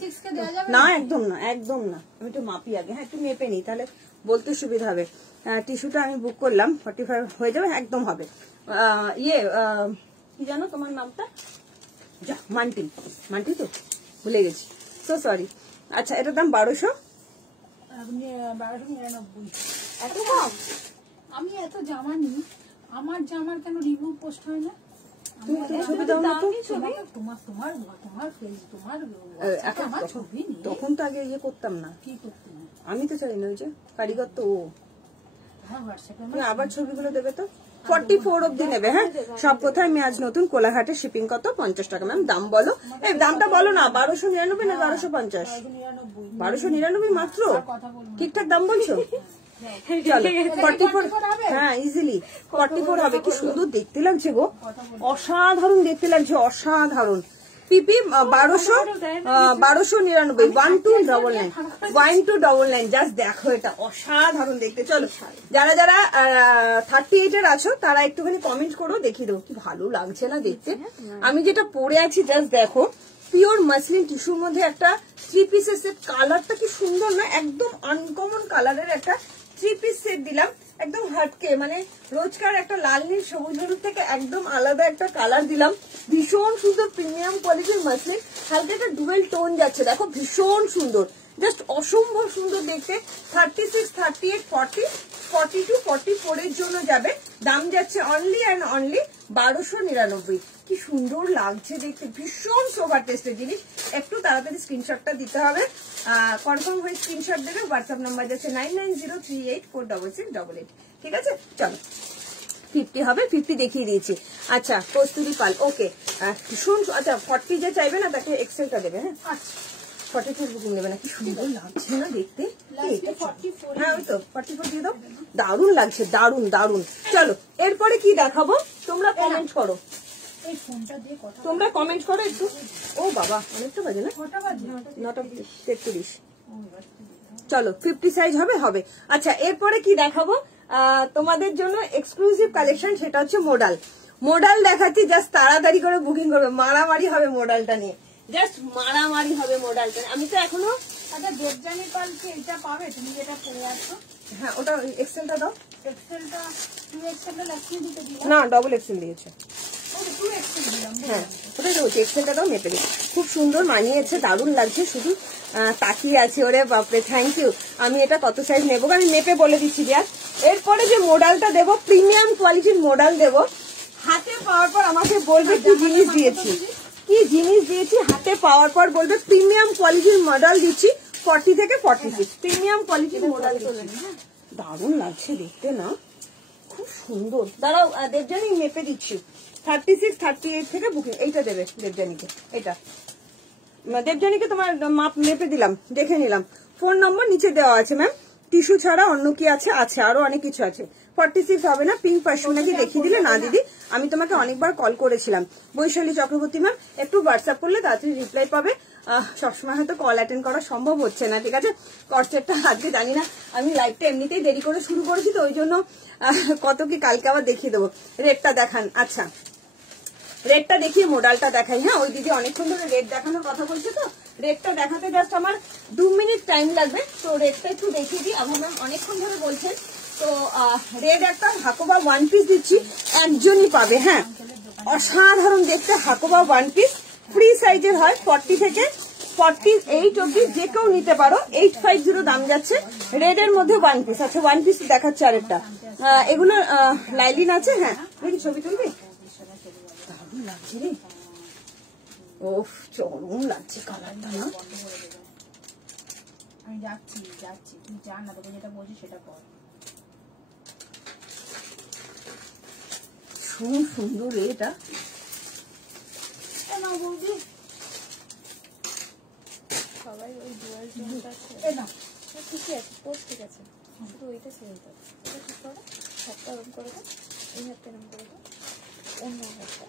না একদম না, একদম না, আমি একটু মাপি আগে, হ্যাঁ একটু মেপে নিই, তাহলে বলতে সুবিধা হবে। টিস্যুটা আমি বুক করলাম, 45 হয়ে যাবে, একদম হবে। ইয়ে কি জানো তোমার নামটা, যা মান্টি, মান্টি তো ভুলে গেছি, সো সরি। আচ্ছা এটার দাম 1200, 1299। এত কম? আমি এত জামা নিই, আমার জামার কেন রিভিউ পোস্ট হয় না? তখন তো আগে ইয়ে করতাম না, কি করতে না, আমি তো চাই না, ওই যে কারিগর তো ও। আবার ছবিগুলো দেবে তো, 44 অব্দি নেবে। হ্যাঁ সব কোথায় আমি আজ নতুন কোলাঘাটে, শিপিং কত? 50 টাকা। ম্যাম দাম বলো, এই দামটা বলো না, 1299 না 1250? 1299 মাত্র, ঠিকঠাক দাম বলছো? চলো 44, হ্যাঁ ইজিলি 44 হবে। কি সুন্দর দেখতে লাগছে গো, অসাধারণ দেখতে লাগছে, অসাধারণ। পিপি 1299, 1299, 1299, জাস্ট দেখো এটা অসাধারণ দেখতে। চলো যারা যারা 38 এর আছো তারা একটুখানি কমেন্ট করো, দেখিয়ে দেবো কি ভালো লাগছে না দেখতে। আমি যেটা পরে আছি জাস্ট দেখো, পিওর মাসলিন টিস্যুর মধ্যে একটা 3 পিসের সেট। কালারটা কি সুন্দর না, একদম আনকমন কালারের একটা 3 পিস সেট দিলাম, একদম হাটকে, মানে রোজকার একটা লাল নীল সবুজ হলুদ থেকে একদম আলাদা একটা কালার দিলাম। ভীষণ সুন্দর প্রিমিয়াম কোয়ালিটির মাসলিন, হালকা একটা ডুয়েল টোন যাচ্ছে, দেখো ভীষণ সুন্দর, জাস্ট অসম্ভব সুন্দর দেখতে। 36, 38, 40, 42, 44 এর জন্য যাবে। দাম যাচ্ছে অনলি অ্যান্ড অনলি 1299। কি সুন্দর লাগছে দেখতে, ভীষণ সোভার টেস্টের জিনিস। একটু তাড়াতাড়ি স্ক্রিনশটটা দিতে হবে, কনফার্ম হয়ে স্ক্রিনশট দেবে। হোয়াটসঅ্যাপ নাম্বার যাচ্ছে 9903846688। ঠিক আছে, চলো 50 হবে, 50 দেখিয়ে দিয়েছি। আচ্ছা কস্তুরি পাল, ওকে ভীষণ। আচ্ছা 40 যে চাইবে না তাকে এক্সেলটা দেবে। হ্যাঁ 42 বুকিং নেবে না, কি সুন্দর লাগছে না দেখতে। হ্যাঁ ওই তো 44 দিয়ে দাও, দারুণ লাগছে, দারুণ দারুণ। চলো এরপরে কি দেখাবো তোমরা কমেন্ট করো, তোমরা কমেন্ট করো একটু। ও বাবা অনেকটা বাজে না, 9টা 33। চলো 50 সাইজ হবে হবে। আচ্ছা এরপরে কি দেখাবো তোমাদের জন্য এক্সক্লুসিভ কালেকশন, সেটা হচ্ছে মোডাল। মোডাল দেখাচ্ছি, জাস্ট তাড়াতাড়ি করে বুকিং করবে, মারামারি হবে মোডালটা নিয়ে, জাস্ট মারামারি হবে মোডালটা। আমি তো এখনো দেবজানি পালকে এটা পাবে তুমি যেটা পরে আছো। হ্যাঁ ওটা এক্সেলটা দাও। এক্সেলটা 2XL লক্ষ্মী দিতে দিলাম না ডবল এক্সেল দিয়েছে। ও 2XL দিলাম। হ্যাঁ ওটাই তো বলছি, এক্সেলটা দাও মেপে দিই। খুব সুন্দর মানিয়েছে, দারুণ লাগছে, শুধু তাকিয়ে আছে। ওরে বাপরে থ্যাংক ইউ। আমি এটা কত সাইজ নেবো আমি মেপে বলে দিচ্ছি বিয়ার। এরপরে যে মোডালটা দেবো, প্রিমিয়াম কোয়ালিটির মোডাল দেবো। হাতে পাওয়ার পর আমাকে বলবে কি জিনিস দিয়েছি, কি জিনিস দিয়েছি। হাতে পাওয়ার পর বলবে প্রিমিয়াম কোয়ালিটির মডেল দিচ্ছি। 40 থেকে 46 প্রিমিয়াম কোয়ালিটির মডেল দিচ্ছি। দারুণ লাগছে দেখতে না, খুব সুন্দর। দাঁড়াও দেবজানি মেপে দিচ্ছি। 36, 38 থেকে বুকিং। এইটা দেবে দেবজানিকে, এটা দেবজানিকে তোমার মাপ মেপে দিলাম, দেখে নিলাম। ফোন নম্বর নিচে দেওয়া আছে ম্যাম। টিস্যু ছাড়া অন্য কি আছে? আছে আরো অনেক কিছু আছে। 46 হবে না, পিঙ্ক পার্সন নাকি দেখিয়ে দিলে। না দিদি আমি তোমাকে অনেকবার কল করেছিলাম। বৈশালী চক্রবর্তী ম্যাম, একটু হোয়াটসঅ্যাপ করলে তাড়াতাড়ি রিপ্লাই পাবে। সবসময় হয়তো কল অ্যাটেন্ড করা সম্ভব হচ্ছে না, ঠিক আছে। কর্সেটটা আজকে জানি না, আমি লাইভটা এমনিতেই দেরি করে শুরু করেছি তো, ওই জন্য কত কি কালকে আবার দেখিয়ে দেবো। রেটটা দেখান। আচ্ছা রেটটা দেখিয়ে মোডালটা দেখাই। হ্যাঁ ওই দিদি অনেকক্ষণ ধরে রেট দেখানোর কথা বলছে তো, রেটটা দেখাতে জাস্ট আমার 2 মিনিট টাইম লাগবে। তো রেটটা একটু দেখিয়ে দিই। আমার ম্যাম অনেকক্ষণ ধরে বলছেন। তো রেড একটা হাকোবা 1 পিস দিচ্ছি, একজনই পাবে। হ্যাঁ অসাধারণ দেখতে হাকোবা 1 পিস, ফ্রি সাইজের হয়। 40 থেকে 48 অব্দি যে কেউ নিতে পারো। 850 দাম যাচ্ছে। রেড এর মধ্যে 1 পিস। আচ্ছা 1 পিস দেখাচ্ছে আরেকটা। এগুলো লাইলিন আছে। হ্যাঁ দেখি ছবি তুলবি, দারুণ লাগছে রে। ওফ চরম লাগছে কালারটা না। আমি যাচ্ছি তুই জান না, তোকে যেটা বলছি সেটা কর। সুন্দর এটা সবাই ওই ডুয়াল টোনটা আছে। ঠিকই আছে, পোস্ট ঠিক আছে, শুধু ওইটা ছেড়ে দাও। এটা ঠিক করো, হাতটা এরম করে দাও, এই হাতটা এরম করে দাও, অন্য হাতটা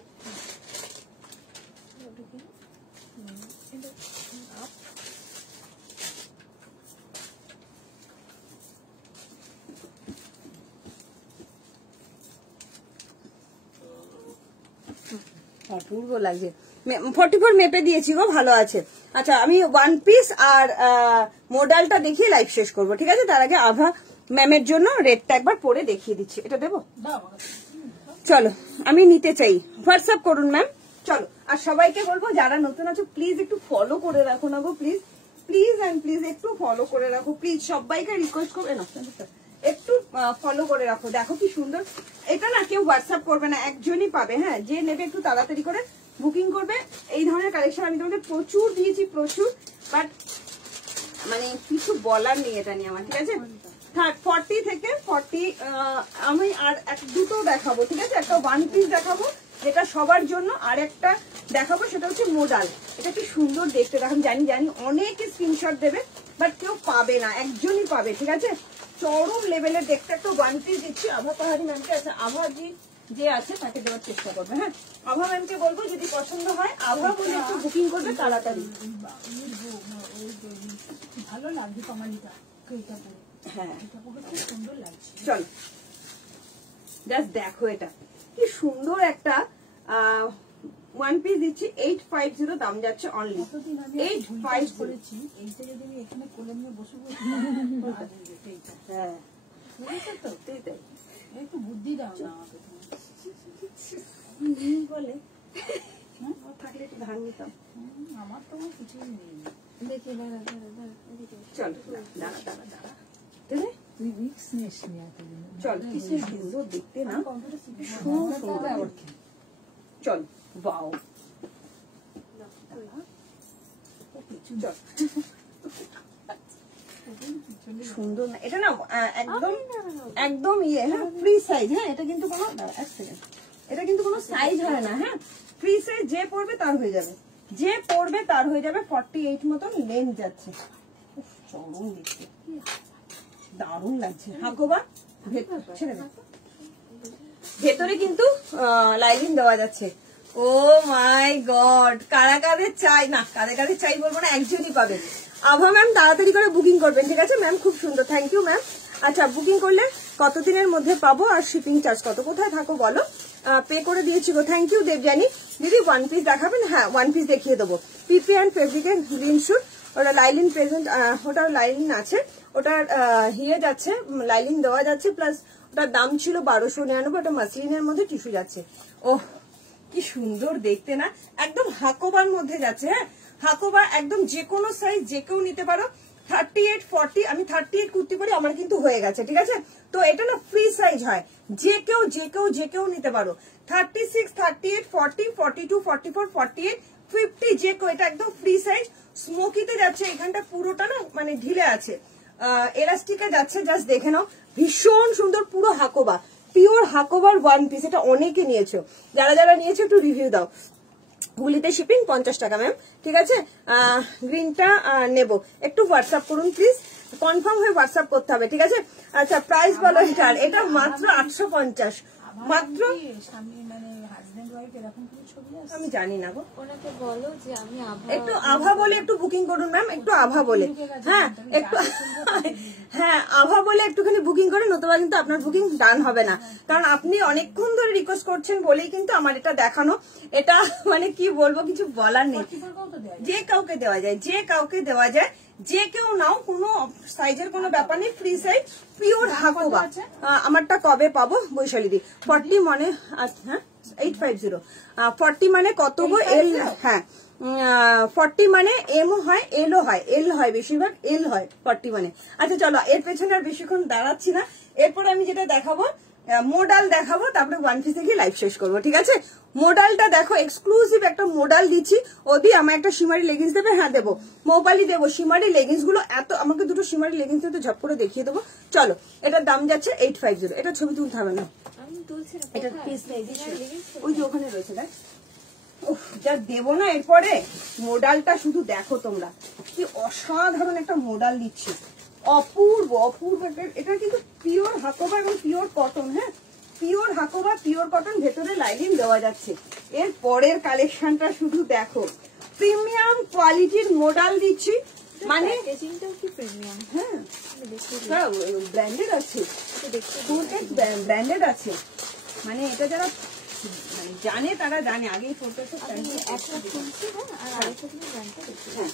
ঢুকিয়ে এটা আপ। অপূর্ব লাগছে। 44 মেপে দিয়েছি গো, ভালো আছে। আচ্ছা আমি 1 পিস আর মোডালটা দেখিয়ে লাইভ শেষ করবো, ঠিক আছে। তার আগে আভা ম্যামের জন্য রেটটা একবার পরে দেখিয়ে দিচ্ছি। এটা দেবো, চলো আমি নিতে চাই, হোয়াটসঅ্যাপ করুন ম্যাম। চলো আর সবাইকে বলবো যারা নতুন আছো প্লিজ একটু ফলো করে রাখো না গো, প্লিজ প্লিজ অ্যান্ড প্লিজ একটু ফলো করে রাখো প্লিজ। সবাইকে রিকোয়েস্ট করবে না, একটু ফলো করে রাখো। দেখো কি সুন্দর। এটা না কেউ হোয়াটসঅ্যাপ করবে না, একজনই পাবে। হ্যাঁ যে নেবে একটু তাড়াতাড়ি করে বুকিং করবে। এই ধরনের কালেকশন আমি তোমাদের প্রচুর দিয়েছি, প্রচুর, বাট মানে কিছু বলার নেই এটা নিয়ে আমার, ঠিক আছে। 40 থেকে 40 আমি আর দুটো দেখাবো, ঠিক আছে। একটা 1 পিস দেখাবো যেটা সবার জন্য, আর একটা দেখাবো সেটা হচ্ছে মোডাল। এটা কি সুন্দর দেখতে, দেখুন। জানি অনেকে স্ক্রিনশট দেবে, বাট কেউ পাবে না, একজনই পাবে, ঠিক আছে। চরম লেভেলের দেখতে একটা 1 পিস দিচ্ছি আভা পাহাড়ি ম্যামকে। আছে আভাজি যে আছে তাকে দেওয়ার চেষ্টা করবে। হ্যাঁ আভা ম্যামকে বলবো যদি পছন্দ হয় আভা বলে একটু বুকিং করবে তাড়াতাড়ি। ভালো লাগবে কমালিটা, এটা পরে। হ্যাঁ এটা পরে খুব সুন্দর লাগছে। চল জাস্ট দেখো এটা কি সুন্দর একটা ওয়ান পিস দিচ্ছি 850, দাম যাচ্ছে অনলি 850 করেছি। এইটা যদি আমি এখানে কোলে নিয়ে বসে বসে হ্যাঁ তো তাই একটু বুদ্ধি দাও না আমাকে বলে থাকলে একটু ধান নিতাম। আমার তো কিছুই নেই। দেখি দাঁড়া চলো দাঁড়া দাঁড়া দাঁড়া তুই রিক্স নিস নি এতদিন। চল কি সুন্দর দেখতে না, কম্পিউটার শিখে চল বাও চল সুন্দর না এটা না একদম একদম ইয়ে হ্যাঁ ফ্রি সাইজ। হ্যাঁ এটা কিন্তু কোনো এক সেকেন্ড, এটা কিন্তু কোনো সাইজ হয় না। হ্যাঁ ফ্রি সাইজ, যে পড়বে তার হয়ে যাবে, যে পড়বে তার হয়ে যাবে। 48 মতন লেন্থ যাচ্ছে, চরম দেখতে দারুণ লাগছে। হাকোবা ভেতরে কিন্তু লাইনিং দেওয়া যাচ্ছে। ও মাই গড, কারা কাদের চাই না, কাদের কাদের চাই বলবো না, একজনই পাবে। আভা ম্যাম তাড়াতাড়ি করে বুকিং করবেন, ঠিক আছে ম্যাম? খুব সুন্দর, থ্যাংক ইউ ম্যাম। আচ্ছা বুকিং করলে কতদিনের মধ্যে পাবো আর শিপিং চার্জ কত? কোথায় থাকো বলো? পে করে দিয়েছি গো, থ্যাংক ইউ দেবজানি। দিদি ওয়ান পিস দেখাবেন? হ্যাঁ ওয়ান পিস দেখিয়ে দেবো। পিপি অ্যান্ড ফেব্রিকের গ্রিন শুট, ওটা লাইলিন প্রেজেন্ট, ওটা লাইলিন আছে, ওটার হিয়ে যাচ্ছে, লাইলিন দেওয়া যাচ্ছে, প্লাস ওটার দাম ছিল 1299, ওটা মাসলিনের মধ্যে টিস্যু যাচ্ছে। ওহ কি সুন্দর দেখতে না, একদম হাকোবার মধ্যে যাচ্ছে। হ্যাঁ হাকোবা একদম যে কোনো সাইজ যে কেউ নিতে পারো। 38, 40, আমি 38 কুর্তি পরি, আমার কিন্তু হয়ে গেছে, ঠিক আছে? তো এটা না ফ্রি সাইজ হয়, যে কেউ নিতে পারো। 36, 38, 40, 42, 44, 48, 50 যে কেউ, এটা একদম ফ্রি সাইজ। স্মোকিতে যাচ্ছে, এখানটা পুরোটা না মানে ঢিলে আছে, এলাস্টিকে যাচ্ছে, জাস্ট দেখে নাও, ভীষণ সুন্দর, পুরো হাকোবা, পিওর হাকোবার ওয়ান পিস। এটা অনেকে নিয়েছো, যারা যারা নিয়েছো একটু রিভিউ দাও। গুলিতে শিপিং 50 টাকা ম্যাম, ঠিক আছে? গ্রিনটা নেব, একটু হোয়াটসঅ্যাপ করুন প্লিজ, কনফার্ম হয়ে হোয়াটসঅ্যাপ করতে হবে, ঠিক আছে? আচ্ছা প্রাইস বলো এটার, এটা মাত্র 850 মাত্র। আমি জানি না গো, ওনাকে বলো যে আমি একটু আভা বলে একটু বুকিং করুন ম্যাম, একটু আভা বলে, হ্যাঁ একটু হ্যাঁ আভা বলে একটুখানি বুকিং করে, নতুবা কিন্তু আপনার বুকিং ডান হবে না। কারণ আপনি অনেকক্ষণ ধরে রিকোয়েস্ট করছেন বলেই কিন্তু আমার এটা দেখানো। এটা মানে কি বলবো, কিছু বলার নেই। যে কাউকে দেওয়া যায়, যে কাউকে দেওয়া যায়, যে কেউ নাও, কোনো সাইজের কোনো ব্যাপার নেই, ফ্রি সাইজ, পিওর হাকোবা। আমারটা কবে পাবো বৈশালী দি? 40 মানে, হ্যাঁ 850, 40 মানে কত গো? এল, হ্যাঁ 40 মানে এমও হয়, এলও হয়, এল হয় বেশিরভাগ, এল হয় 40 মানে। আচ্ছা চলো এর পেছনে আর বেশিক্ষণ দাঁড়াচ্ছি না, এরপরে আমি যেটা দেখাবো মোডাল দেখাবো, তারপরে ওয়ান পিসে গিয়ে লাইভ শেষ করবো, ঠিক আছে? মোডালটা দেখো, এক্সক্লুসিভ একটা মোডাল দিচ্ছি। ওদি আমার একটা সিমারি লেগিংস দেবে, হ্যাঁ দেবো, মোবাইলই দেবো। সিমারি লেগিংস গুলো এত, আমাকে দুটো সিমারি লেগিংস তো ঝপ করে দেখিয়ে দেবো। চলো এটার দাম যাচ্ছে 850, এটা ছবি তুলতে হবে না, এটা পিস নেই, ওই যে ওখানে রয়েছে দেখ। যা দেবো না এরপরে, মোডালটা শুধু দেখো তোমরা, কি অসাধারণ একটা মোডাল দিচ্ছি, অপূর্ব অপূর্ব। এটা কিন্তু পিওর হাকোবা এবং পিওর কটন, হ্যাঁ পিওর হাকোবা পিওর কটন, ভেতরে লাইনিং দেওয়া যাচ্ছে। এর পরের কালেকশনটা শুধু দেখো, প্রিমিয়াম কোয়ালিটির মোডাল দিচ্ছি, মানে হ্যাঁ ব্র্যান্ডেড আছে, ব্র্যান্ডেড আছে, মানে এটা যারা জানে তারা জানে, আগেই ফোনটা একটা খুলছি, হ্যাঁ আর আরেকটা তুমি ব্র্যান্ডটা দেখছি। হ্যাঁ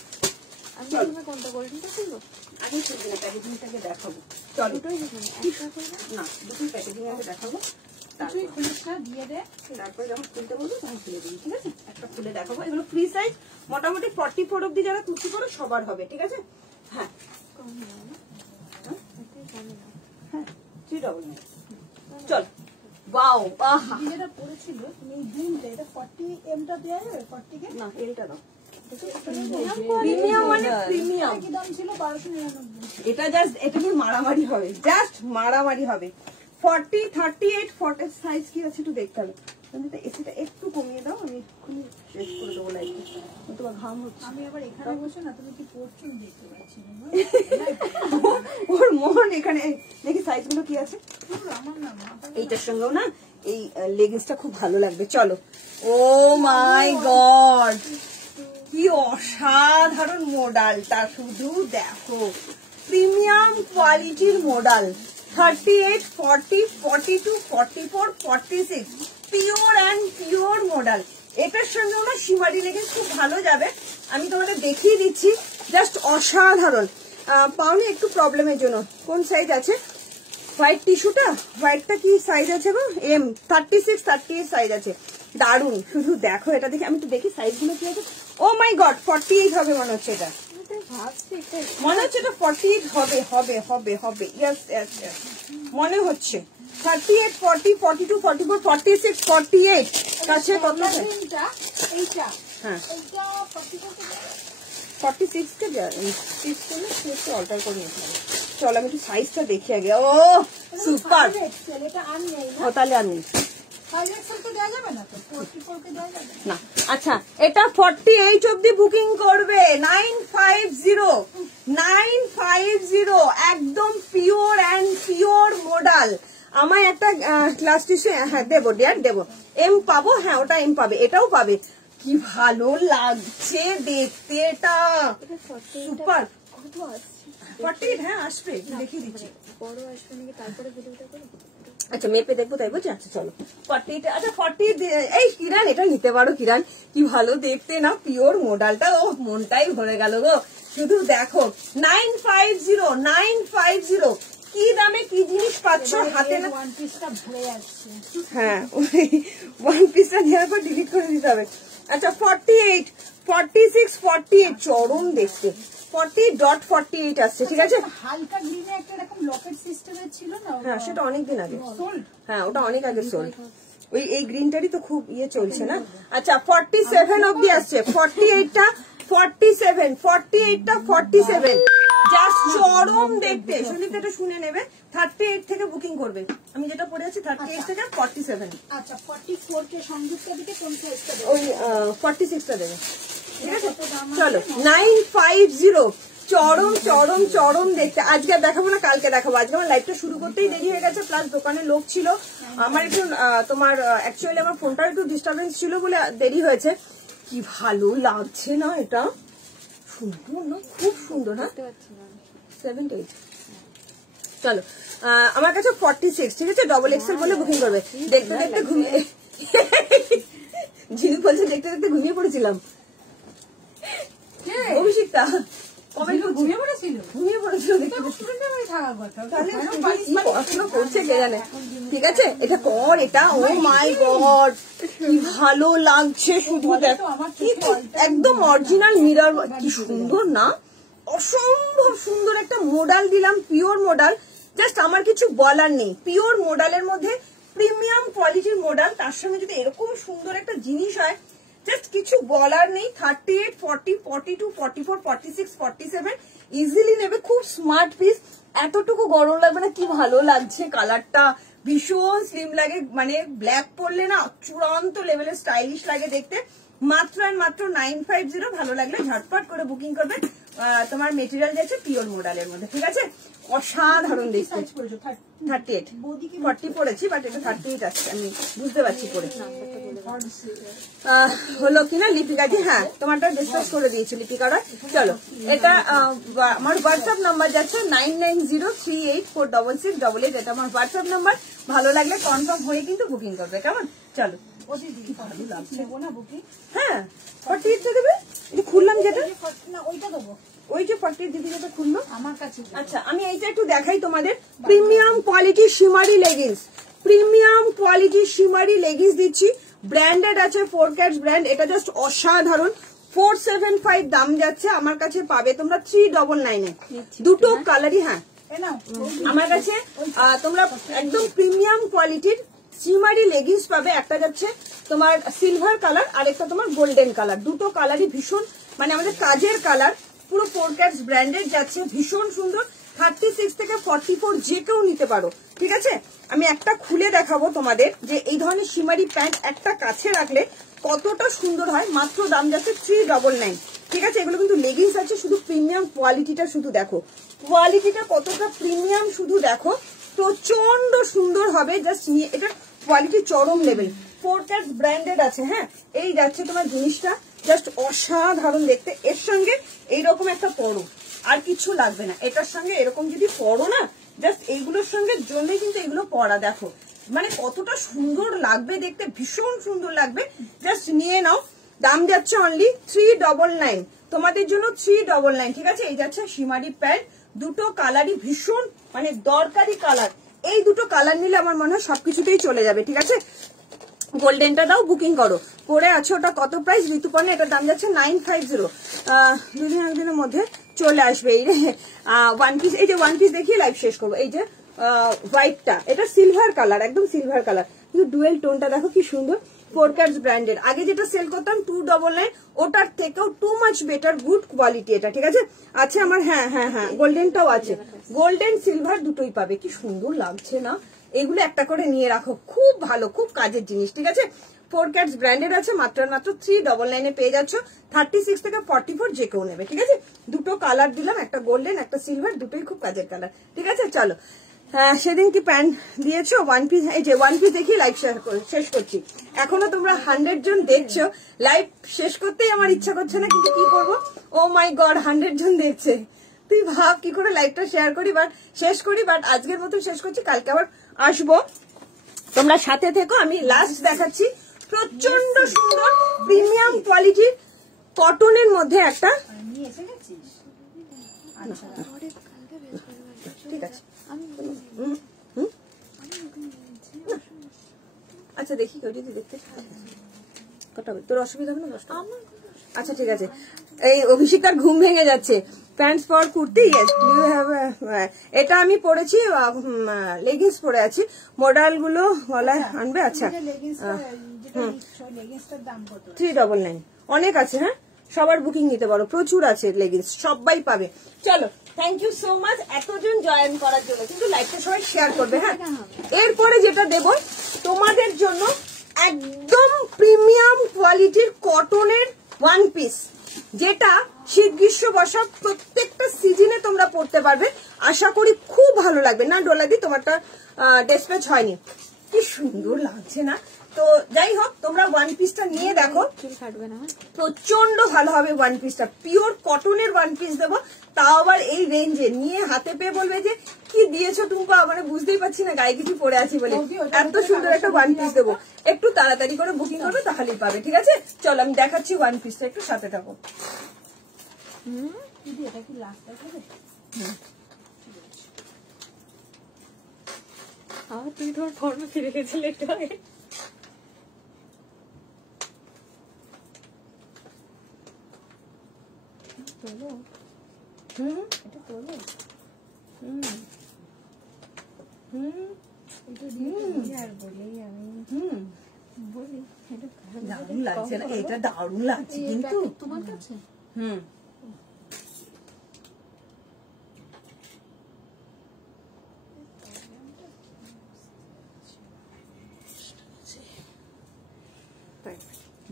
আমি তুমি কোনটা গোল্ডেনটা খুলবো? আগে খুলবো, প্যাকেজিংটাকে দেখাবো। চলো দুটোই দেখুন, একটা খুলবো না, দুটোই প্যাকেজিং আগে দেখাবো, কিছুই খুলিস না, দিয়ে দে, তারপরে যখন খুলতে বলবো তখন খুলে দিই, ঠিক আছে? একটা খুলে দেখাবো। এগুলো ফ্রি সাইজ, মোটামুটি 44 অব্দি যারা কুর্তি করো সবার হবে, ঠিক আছে? হ্যাঁ কম না, হ্যাঁ 399। চল ওয়াও, আহা যেটা পড়েছিল তুমি এই গ্রিনটা, এটা 40 এমটা দেওয়া যাবে? 40 কে না, এলটা দাও। প্রিমিয়াম মানে প্রিমিয়াম, কি দাম ছিল? 1299। এটা জাস্ট, এটা কি মারামারি হবে, জাস্ট মারামারি হবে। 40, 38, 40 সাইজ কি আছে একটু দেখতে হবে। এসিটা একটু কমিয়ে দাও, আমি এক্ষুনি শেষ করে দেবো লাইটটা, তোমার ঘাম হচ্ছে। আমি আবার এখানে বসে না, তুমি কি পড়ছো দেখতে পাচ্ছি না। ওর মন এখানে, দেখি সাইজ গুলো কি আছে। আমার না, এইটার সঙ্গেও না এই লেগিংসটা খুব ভালো লাগবে। চলো, ও মাই গড, কি অসাধারণ মোডালটা, শুধু দেখো, প্রিমিয়াম কোয়ালিটির modal. 38, 40, 42, 44, 46, pure and pure modal. এটার সঙ্গে না শিমারি লেগিংস খুব ভালো যাবে, আমি তোমাদের দেখিয়ে দিচ্ছি, জাস্ট অসাধারণ। পাওনি একটু প্রবলেমের জন্য। কোন সাইজ আছে? হোয়াইট টিস্যুটা, হোয়াইটটা কি সাইজ আছে গো? এম 36 38 সাইজ আছে। দারুন, শুধু দেখো এটা দেখে, আমি তো দেখি সাইজগুলো কি আছে। ও মাই গড, 48 হবে মনে হচ্ছে এটা, মনে হচ্ছে এটা 48 হবে হবে হবে হবে। ইয়েস ইয়েস ইয়েস, মনে হচ্ছে 38 40 42 44 46 48 কাছে কত? এইটা হ্যাঁ এইটা 46 কে 6 করলে একটু অল্টার করে নিতে হবে। চল আমি একটু সাইজটা দেখি আগে। ও সুপার, এটা আর নেই না, ও তাহলে আমি 5 এক্সেল তো দেওয়া যাবে না, তো 44 কে দেওয়া যাবে না। আচ্ছা, এটা 48 অবধি বুকিং করবে। 950 একদম পিওর অ্যান্ড পিওর মডেল। আমায় একটা ক্লাস টিস্যু, হ্যাঁ দেবো ডিয়ার, দেবো। এম পাবো, হ্যাঁ ওটা এম পাবে, এটাও পাবে। কি ভালো লাগছে দেখতে, এটা সুপার। 48 হ্যাঁ আসবে, দেখিয়ে দিচ্ছি। বড় আসবে নাকি তারপরে ভিডিওটা করব? আচ্ছা মেপে দেখবো, তাই বলছি। আচ্ছা চলো 40, আচ্ছা 40। এই কিরান এটা নিতে পারো কিরান, কি ভালো দেখতে না পিওর মডেলটা। ও মনটাই ভরে গেল গো, শুধু দেখো। 950 কি দামে কি জিনিস পাচ্ছ হাতে না। ওয়ান পিসটা ভরে যাচ্ছে। হ্যাঁ ওয়ান পিসটা নেওয়ার পর ডিলিট করে দিতে হবে। আচ্ছা 48 46 48 চরম দেখতে। 40.48 আসছে, ঠিক আছে। হালকা গ্রিনে একটা এরকম লকেট সিস্টেমের ছিল না, হ্যাঁ সেটা অনেকদিন আগে সোল্ড। হ্যাঁ ওটা অনেক আগে সোল্ড। ওই এই গ্রিনটারই তো খুব ইয়ে চলছে না। আচ্ছা 47 অব্দি আসছে। 48টা 47 জাস্ট চরম দেখতে। সুনীতা এটা শুনে নেবে, 38 থেকে বুকিং করবে। আমি যেটা পড়ে আছি 38 থেকে 47। আচ্ছা 44 কে সংযুক্ত দিকে কোন সাইজটা দেব? ওই 46টা দেবে, ঠিক আছে। চলো 950 চরম চরম চরম দেখতে। আজকে দেখাবো না, কালকে দেখাবো। আজকে আমার লাইভটা শুরু করতেই দেরি হয়ে গেছে, প্লাস দোকানে লোক ছিল। আমার একটু তোমার অ্যাকচুয়ালি আমার ফোনটার একটু ডিস্টারবেন্স ছিল বলে দেরি হয়েছে। কি ভালো লাগছে না এটা, সুন্দর না, খুব সুন্দর। হ্যাঁ 78। চলো আমার কাছে 46, ঠিক আছে। ডবল এক্সেল বলে বুকিং করবে। দেখতে দেখতে ঘুমিয়ে, ঝিনুক বলছে দেখতে দেখতে ঘুমিয়ে পড়েছিলাম। অভিষেকটা কবে ঘুমিয়ে পড়েছিল? ঘুমিয়ে পড়েছিল দেখতে পড়াশোনা করছে কে জানে। ঠিক আছে এটা কর, এটা ও মাই গড কি ভালো লাগছে, শুধু দেখ একদম অরিজিনাল মিরর, কি সুন্দর না, অসম্ভব সুন্দর একটা মডেল দিলাম, পিওর মডেল। জাস্ট আমার কিছু বলার নেই, পিওর মডেলের মধ্যে প্রিমিয়াম কোয়ালিটির মডেল, তার সঙ্গে যদি এরকম সুন্দর একটা জিনিস হয়, জাস্ট কিছু বলার নেই। 38 40 42 44 46 47 ইজিলি নেবে, খুব স্মার্ট পিস। এতটুকু গরম লাগবে না, কি ভালো লাগছে কালারটা, ভীষণ স্লিম লাগে, মানে ব্ল্যাক পরলে না চূড়ান্ত লেভেলের স্টাইলিশ লাগে দেখতে। মাত্র আর মাত্র 950, ভালো লাগলে ঝটপট করে বুকিং করবে। তোমার মেটেরিয়াল যাচ্ছে পিওর মডেলের মধ্যে, ঠিক আছে। অসাধারণ দেখতে। 38 40 পড়েছি, বাট এটা 38 আসছে, আমি বুঝতে পারছি পরে। হলো কিনা লিপিকাদি? হ্যাঁ তোমারটা ডিসকাস করে দিয়েছি লিপিকারা। চলো এটা আমার হোয়াটসঅ্যাপ নাম্বার যাচ্ছে 9903846688। এটা আমার হোয়াটসঅ্যাপ নাম্বার। ভালো লাগলে কনফার্ম হয়ে কিন্তু বুকিং করবে, কেমন? চলো হ্যাঁ 48টা দেবে। এটা খুললাম যেটা, ওইটা দেবো, ওই যে 40 দিদি যেটা খুললো আমার কাছে। আচ্ছা আমি এইটা একটু দেখাই তোমাদের। Premium quality শিমারি leggings, premium quality শিমারি leggings দিচ্ছি। ব্র্যান্ডেড আছে, 4 ক্যাটস ব্র্যান্ড। এটা জাস্ট অসাধারণ। 475 দাম যাচ্ছে, আমার কাছে পাবে তোমরা 399 এ দুটো কালারই। হ্যাঁ আমার কাছে তোমরা একদম প্রিমিয়াম কোয়ালিটির শিমারি লেগিংস পাবে। একটা যাচ্ছে তোমার সিলভার কালার, আর একটা তোমার গোল্ডেন কালার। দুটো কালারই ভীষণ, মানে আমাদের কাজের কালার, পুরো 4 ক্যাটস ব্র্যান্ডেড যাচ্ছে, ভীষণ সুন্দর। 36 থেকে 44 যে কেউ নিতে পারো, ঠিক আছে। আমি একটা খুলে দেখাবো তোমাদের যে এই ধরনের শিমারি প্যান্ট একটা কাছে রাখলে কতটা সুন্দর হয়। মাত্র দাম যাচ্ছে 399, ঠিক আছে। এগুলো কিন্তু লেগিংস আছে, শুধু প্রিমিয়াম কোয়ালিটিটা শুধু দেখো, কোয়ালিটিটা কতটা প্রিমিয়াম শুধু দেখো, প্রচন্ড সুন্দর হবে। জাস্ট নিয়ে এটা কোয়ালিটি চরম লেভেল, 4 ক্যাটস ব্র্যান্ডেড আছে। হ্যাঁ এই যাচ্ছে তোমার জিনিসটা, জাস্ট অসাধারণ দেখতে। এর সঙ্গে এইরকম একটা পরো, আর কিছু লাগবে না। এটার সঙ্গে এরকম যদি পরো না, জাস্ট এইগুলোর সঙ্গে জন্যই কিন্তু এগুলো পরা। দেখো মানে কতটা সুন্দর লাগবে দেখতে, ভীষণ সুন্দর লাগবে। জাস্ট নিয়ে নাও। দাম যাচ্ছে অনলি 399, তোমাদের জন্য 399, ঠিক আছে। এই যাচ্ছে শিমারি প্যান্ট, দুটো কালারই ভীষণ মানে দরকারি কালার। এই দুটো কালার নিলে আমার মনে হয় সবকিছুতেই চলে যাবে, ঠিক আছে। গোল্ডেনটা দাও, বুকিং করো। পরে আছে ওটা কত প্রাইস ঋতুপর্ণা? এটার দাম যাচ্ছে 950। দুদিন একদিনের মধ্যে চলে আসবে। এই রে ওয়ান পিস, এই যে ওয়ান পিস দেখিয়ে লাইভ শেষ করবো। এই যে হোয়াইটটা, এটা সিলভার কালার, একদম সিলভার কালার, কিন্তু ডুয়েল টোনটা দেখো কি সুন্দর। ফোরক্যাটস ব্র্যান্ডের। আগে যেটা সেল করতাম 299, ওটার থেকেও too much better, good quality এটা, ঠিক আছে। আছে আমার, হ্যাঁ হ্যাঁ হ্যাঁ, গোল্ডেনটাও আছে, গোল্ডেন সিলভার দুটোই পাবে। কি সুন্দর লাগছে না? এগুলো একটা করে নিয়ে রাখো, খুব ভালো, খুব কাজের জিনিস, ঠিক আছে। ফোরক্যাটস ব্র্যান্ডেড আছে, মাত্র 399 পেয়ে যাচ্ছ। 36 থেকে 44 যে কেউ নেবে, ঠিক আছে। দুটো কালার দিলাম, একটা গোল্ডেন একটা সিলভার, দুটোই খুব কাজের কালার, ঠিক আছে। চলো, সেদিন কি প্যান্ট দিয়েছো ওয়ান পিস? এই যে ওয়ান পিস দেখি লাইভ শেষ করছি। এখনো তোমরা 100 জন দেখছো, লাইভ শেষ করতেই আমার ইচ্ছা করছে না, কিন্তু কি করবো। ও মাই গড, 100 জন দেখছে। তুই ভাব কি করে লাইভটা শেয়ার করি, বাট শেষ করি, বাট আজকের মতো শেষ করছি, কালকে আবার আসবো। তোমরা সাথে থেকো, আমি লাস্ট দেখাচ্ছি। প্রচন্ড সুন্দর প্রিমিয়াম কোয়ালিটির কটনের মধ্যে একটা, ঠিক আছে। আচ্ছা দেখি কেউ যদি দেখতে কটা হবে, তোর অসুবিধা হবে না? আচ্ছা ঠিক আছে। এই অভিষেকার ঘুম ভেঙে যাচ্ছে। প্যান্টস ফর কুর্তি, এটা আমি পরেছি, লেগিংস পরে আছি। মডেল গুলো গলায় আনবে। আচ্ছা 399, অনেক আছে। হ্যাঁ, সবার বুকিং নিতে পারো, প্রচুর আছে লেগিংস, সবাই পাবে। চলো, থ্যাংক ইউ সো মাচ এতজন জয়েন করার জন্য, কিন্তু লাইভটা সবাই শেয়ার করবে। হ্যাঁ, এরপরে যেটা দেব তোমাদের জন্য, একদম প্রিমিয়াম কোয়ালিটির কটনের ওয়ান পিস, যেটা শীত গ্রীষ্ম বর্ষা প্রত্যেকটা সিজনে তোমরা পড়তে পারবে। আশা করি খুব ভালো লাগবে। না ডোলাদি, তোমারটা ডিসপ্যাচ হয়নি, কি সুন্দর লাগছে না? তো যাই হোক, তোমরা ওয়ান পিসটা নিয়ে দেখো, প্রচন্ড ভালো হবে ওয়ান পিসটা। পিওর কটনের ওয়ান পিস দেবো, তাও আবার এই রেঞ্জে। নিয়ে হাতে পেয়ে বলবে যে কি দিয়েছো টুম্পা, মানে বুঝতেই পারছি না গায়ে কিছু পরে আছি বলে। এত সুন্দর একটা ওয়ান পিস দেবো, একটু তাড়াতাড়ি করে বুকিং করবে, তাহলেই পাবে, ঠিক আছে। চলো আমি দেখাচ্ছি ওয়ান পিসটা, একটু সাথে থাকো। তুই তোর ফর্মে ফিরে গেছিলে একটু আগে। দারুণ লাগছে না? এটা দারুণ লাগছে কিন্তু তোমার কাছে।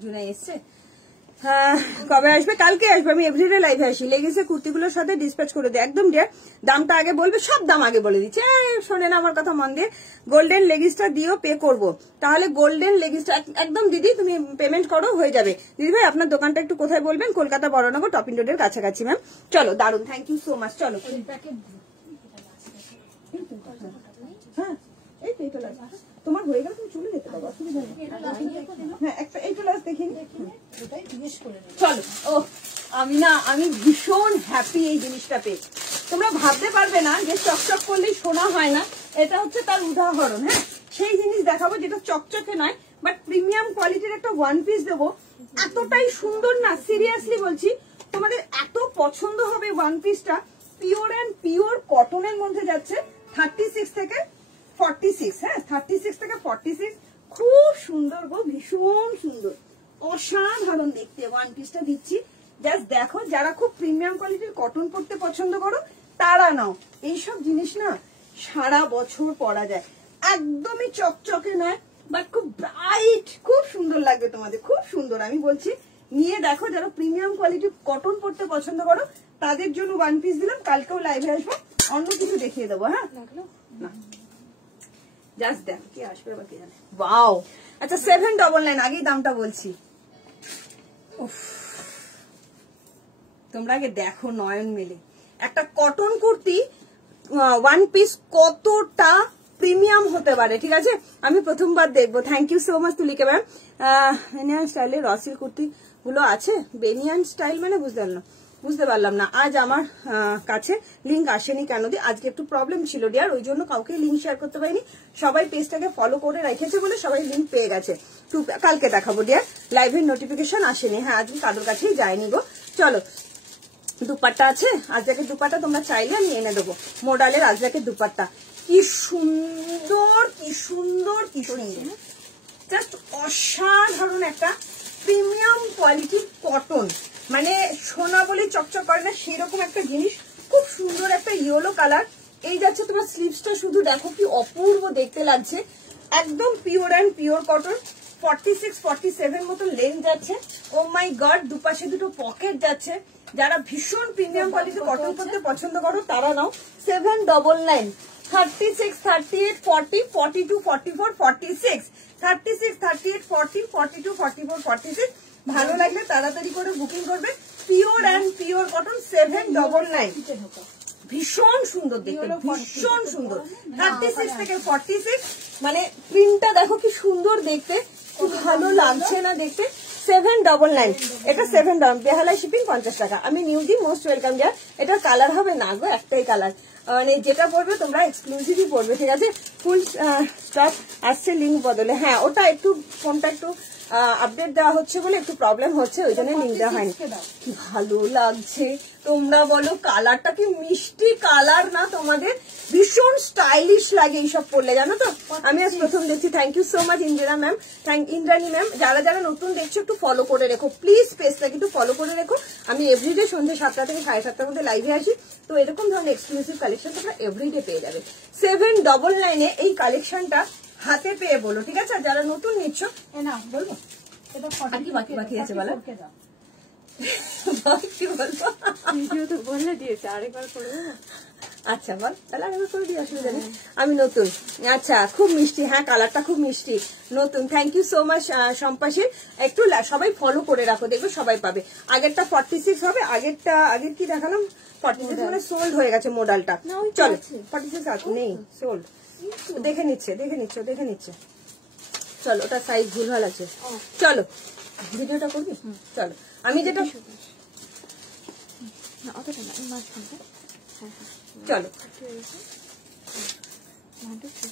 জুনে এসছে। হ্যাঁ, কবে আসবে? কালকে আসবে। আমি এভরিডে লাইভে আসি। লেগিংসের কুর্তিগুলোর সাথে ডিসপ্যাচ করে দিই, একদম ডিয়ার। দামটা আগে বলবে, সব দাম আগে বলে দিচ্ছে। শোনে না আমার কথা মন দিয়ে। গোল্ডেন লেগিংসটা দিও, পে করবো। তাহলে গোল্ডেন লেগিংসটা একদম দিদি তুমি পেমেন্ট করো, হয়ে যাবে। দিদি ভাই আপনার দোকানটা একটু কোথায় বলবেন? কলকাতা বড়নগর টপিং রোডের কাছাকাছি ম্যাম। চলো, দারুন, থ্যাংক ইউ সো মাচ। চলো, হ্যাঁ এই তো, তোমার হয়ে গেল, তুমি চলে যেতে পারো, অসুবিধা নেই। হ্যাঁ, একটা এইটা লাস্ট দেখি। চলো। ও আমি ভীষণ হ্যাপি এই জিনিসটা পেয়ে। তোমরা ভাবতে পারবে না যে চকচক করলেই সোনা হয় না, এটা হচ্ছে তার উদাহরণ। হ্যাঁ, সেই জিনিস দেখাবো যেটা চকচকে নয়, বাট প্রিমিয়াম কোয়ালিটির একটা ওয়ান পিস দেবো। এতটাই সুন্দর না, সিরিয়াসলি বলছি, তোমাদের এত পছন্দ হবে ওয়ান পিসটা। পিওর অ্যান্ড পিওর কটনের মধ্যে যাচ্ছে, 36 থেকে 46। হ্যাঁ, 36 থেকে 46, খুব সুন্দর গো, ভীষণ সুন্দর, অসাধারণ দেখতে ওয়ান পিসটা দিচ্ছি। জাস্ট দেখো, যারা খুব প্রিমিয়াম কোয়ালিটির কটন পরতে পছন্দ করো তারা নাও। এইসব জিনিস না সারা বছর পরা যায়, একদমই চকচকে নয়, বাট খুব ব্রাইট, খুব সুন্দর লাগবে তোমাদের, খুব সুন্দর। আমি বলছি নিয়ে দেখো, যারা প্রিমিয়াম কোয়ালিটির কটন পরতে পছন্দ করো তাদের জন্য ওয়ান পিস দিলাম। কালকেও লাইভে আসবো, অন্য কিছু দেখিয়ে দেবো। হ্যাঁ, না জাস্ট দেখ কি আসবে বা কি জানে। ওয়াও, আচ্ছা 799, আগেই দামটা বলছি। তোমরা আগে দেখো নয়ন মেলে একটা কটন কুর্তি ওয়ান পিস কতটা প্রিমিয়াম হতে পারে, ঠিক আছে। আমি প্রথমবার দেখবো। Thank you so much Tulika ma'am. বেনিয়ান স্টাইলে রসিল কুর্তি গুলো আছে। বেনিয়ান স্টাইল মানে বুঝতে পারলাম না। আজ আমার কাছে লিঙ্ক আসেনি কেন দিয়ে, আজকে একটু প্রবলেম ছিল ডিয়ার, ওই জন্য কাউকে লিঙ্ক শেয়ার করতে পারিনি। সবাই পেজটাকে ফলো করে রেখেছে বলে সবাই লিঙ্ক পেয়ে গেছে। কালকে দেখাবো ডিয়ার, লাইভের নোটিফিকেশন আসেনি। হ্যাঁ, আজকে কারোর কাছেই যায়নি গো। চলো, দুপাট্টা আছে, আজরাকের দুপাট্টা তোমরা চাইলে আমি এনে দেবো। মোডালের আজরাকের দুপাট্টা কি সুন্দর, কি সুন্দর, কি সুন্দর, জাস্ট অসাধারণ একটা প্রিমিয়াম কোয়ালিটির কটন, মানে সোনা বলে চকচক করে না সেরকম একটা জিনিস। খুব সুন্দর একটা ইয়েলো কালার। এই যাচ্ছে তোমার স্লিভসটা, শুধু দেখো কি অপূর্ব দেখতে লাগছে। একদম পিওর অ্যান্ড পিওর কটন। 46-47 মতো লেন্থ যাচ্ছে। ও মাই গড, দুপাশে দুটো পকেট যাচ্ছে। যারা ভীষণ প্রিমিয়াম কোয়ালিটির কটন করতে পছন্দ করো তারা নাও। 799 36 38 40 42 44 46 36 38 40 42 44 46। ভালো লাগলে তাড়াতাড়ি করে বুকিং করবে। Pure and pure cotton 799। ভীষণ সুন্দর দেখতে, ভীষণ সুন্দর। 36 থেকে 46, মানে প্রিন্টটা দেখো কি সুন্দর দেখতে, খুব ভালো লাগছে না দেখতে। 799, এটা 7 বেহালায় শিপিং 50 টাকা। আমি নিউজি মোস্ট ওয়েলকাম দেয়ার। এটার কালার হবে না গো, একটাই কালার, মানে যেটা পড়বে তোমরা এক্সক্লুসিভই পড়বে, ঠিক আছে। ফুল স্টক আসছে লিঙ্ক বদলে। হ্যাঁ, ওটা একটু ফোনটা একটু আপডেট দেওয়া হচ্ছে বলে একটু প্রবলেম হচ্ছে, ওই জন্য লিঙ্ক দেওয়া হয়নি। কি ভালো লাগছে তোমরা বলো, কালারটা কি মিষ্টি কালার না তোমাদের? ভীষণ স্টাইলিশ লাগে এইসব পরলে, জানো তো। আমি আজ প্রথম দেখছি। Thank you so much Indira ma'am, Indrani ma'am. যারা যারা নতুন দেখছো একটু ফলো করে রেখো প্লিজ, পেজটাকে একটু ফলো করে রেখো। আমি এভরিডে সন্ধ্যে 7টা থেকে 7:30টার মধ্যে লাইভে আসি, তো এরকম ধরনের এক্সক্লুসিভ কালেকশন তোমরা এভরিডে পেয়ে যাবে। 799 এই কালেকশনটা হাতে পেয়ে বলো, ঠিক আছে। যারা নতুন নিচ্ছ না বলবো বাকি আছে বলো, কি বলবো? ভিডিও তো বলে দিয়েছে, আরেকবার করে দেবো। আচ্ছা বল, তাহলে আরেকবার করে দিই, অসুবিধা নেই। আমি নতুন। আচ্ছা, খুব মিষ্টি। হ্যাঁ, কালারটা খুব মিষ্টি, নতুন। থ্যাংক ইউ সো মাচ সম্পাশীর। একটু সবাই ফলো করে রাখো, দেখবে সবাই পাবে। আগেরটা 46 হবে। আগের কি দেখালাম 46, মানে সোল্ড হয়ে গেছে মডেলটা। চলো 46 আছে, নেই, সোল্ড। দেখে নিচ্ছে। চলো, ওটা সাইজ ভুলভাল আছে। চলো ভিডিওটা করবি। চলো, আমি যেটা চলো,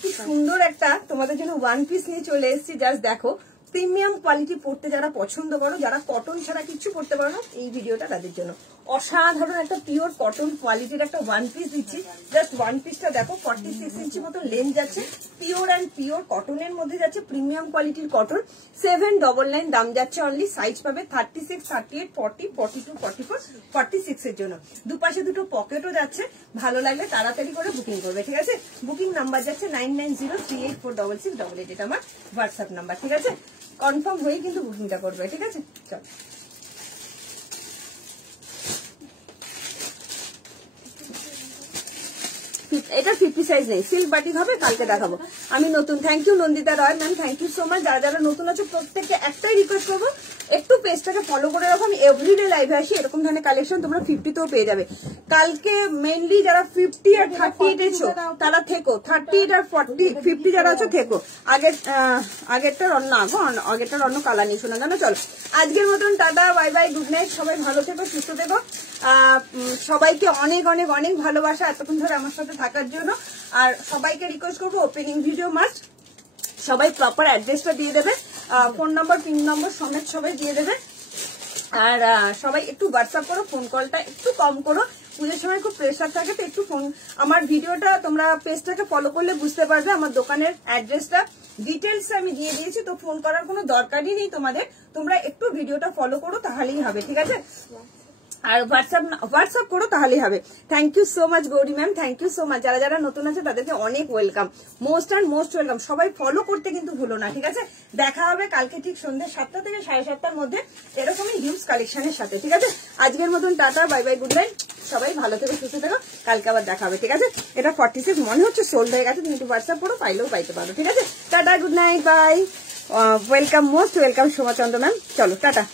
কি সুন্দর একটা তোমাদের জন্য ওয়ান পিস নিয়ে চলে এসেছি। জাস্ট দেখো, প্রিমিয়াম কোয়ালিটি পড়তে যারা পছন্দ করো, যারা কটন ছাড়া কিছু পড়তে পারো না, এই ভিডিওটা তাদের জন্য। অসাধারণ একটা পিওর কটন কোয়ালিটির একটা ওয়ান পিস দিচ্ছি। জাস্ট ওয়ান পিসটা দেখো, 46 ইঞ্চি মতো লেন্থ যাচ্ছে। পিওর অ্যান্ড পিওর কটনের মধ্যে যাচ্ছে, প্রিমিয়াম কোয়ালিটির কটন। 799 দাম যাচ্ছে অনলি। সাইজ পাবে 36, 38, 40, 42, 44, 46 এর জন্য। দুপাশে দুটো পকেটও যাচ্ছে। ভালো লাগলে তাড়াতাড়ি করে বুকিং করবে, ঠিক আছে। বুকিং নাম্বার যাচ্ছে 9903846688। এটা আমার হোয়াটসঅ্যাপ নাম্বার, ঠিক আছে। কনফার্ম হয়ে কিন্তু বুকিংটা করবে, ঠিক আছে। চল, এটা 50 সাইজ নেই, সিল্ক বাটিক হবে, কালকে দেখাবো। আমি নতুন। Thank you Nandita Roy ma'am, thank you so much. যারা যারা নতুন আছে প্রত্যেককে একটাই রিকোয়েস্ট করবো, একটু পেজটাকে ফলো করে রাখো। আমি এভরিডে লাইভে আসি, এরকম ধরনের কালেকশন তোমরা 50তেও পেয়ে যাবে। কালকে মেনলি যারা 50 আর 38 এছো তারা থেকো, 38 আর 50 যারা আছো থেকো। আগেরটার অন্য আগেরটার অন্য কালার নিয়ে শোনা, জানো। চলো, আজকের মতন tata, bye bye, good night. সবাই ভালো থেকো, সুস্থ থেকো। সবাইকে অনেক অনেক অনেক ভালোবাসা এতক্ষণ ধরে আমার সাথে থাকার জন্য। আর সবাইকে রিকোয়েস্ট করবো, ওপেনিং ভিডিও মাস্ট। সবাই প্রপার অ্যাড্রেসটা দিয়ে দেবে, ফোন নাম্বার, পিন নম্বর সমেত সবাই দিয়ে দেবে। আর সবাই একটু হোয়াটসঅ্যাপ করো, ফোন কলটা একটু কম করো। পুজোর সময় খুব প্রেশার থাকে, তো একটু ফোন। আমার ভিডিওটা তোমরা পেজটাকে ফলো করলে বুঝতে পারবে। আমার দোকানের অ্যাড্রেসটা ডিটেলস আমি দিয়ে দিয়েছি, তো ফোন করার কোনো দরকারই নেই তোমাদের। তোমরা একটু ভিডিওটা ফলো করো, তাহলেই হবে, ঠিক আছে। আর হোয়াটসঅ্যাপ করো, তাহলেই হবে। Thank you so much Gouri ma'am, thank you so much. যারা যারা নতুন আছে তাদেরকে অনেক ওয়েলকাম, মোস্ট ওয়েলকাম। সবাই ফলো করতে কিন্তু ভুলো না, ঠিক আছে। দেখা হবে কালকে ঠিক সন্ধ্যে 7টা থেকে 7:30টার মধ্যে এরকমই হিউজ কালেকশনের সাথে, ঠিক আছে। আজকের মতন tata, bye bye, good night. সবাই ভালো থেকে সুস্থ থেকো, কালকে আবার দেখা হবে, ঠিক আছে। এটা 46 মনে হচ্ছে সোল্ড হয়ে গেছে, তুমি একটু হোয়াটসঅ্যাপ করো, পাইলেও পাইতে পারো, ঠিক আছে। Tata, good night, bye. Welcome, most welcome সোমাচন্দ্র ম্যাম। চলো টাটা।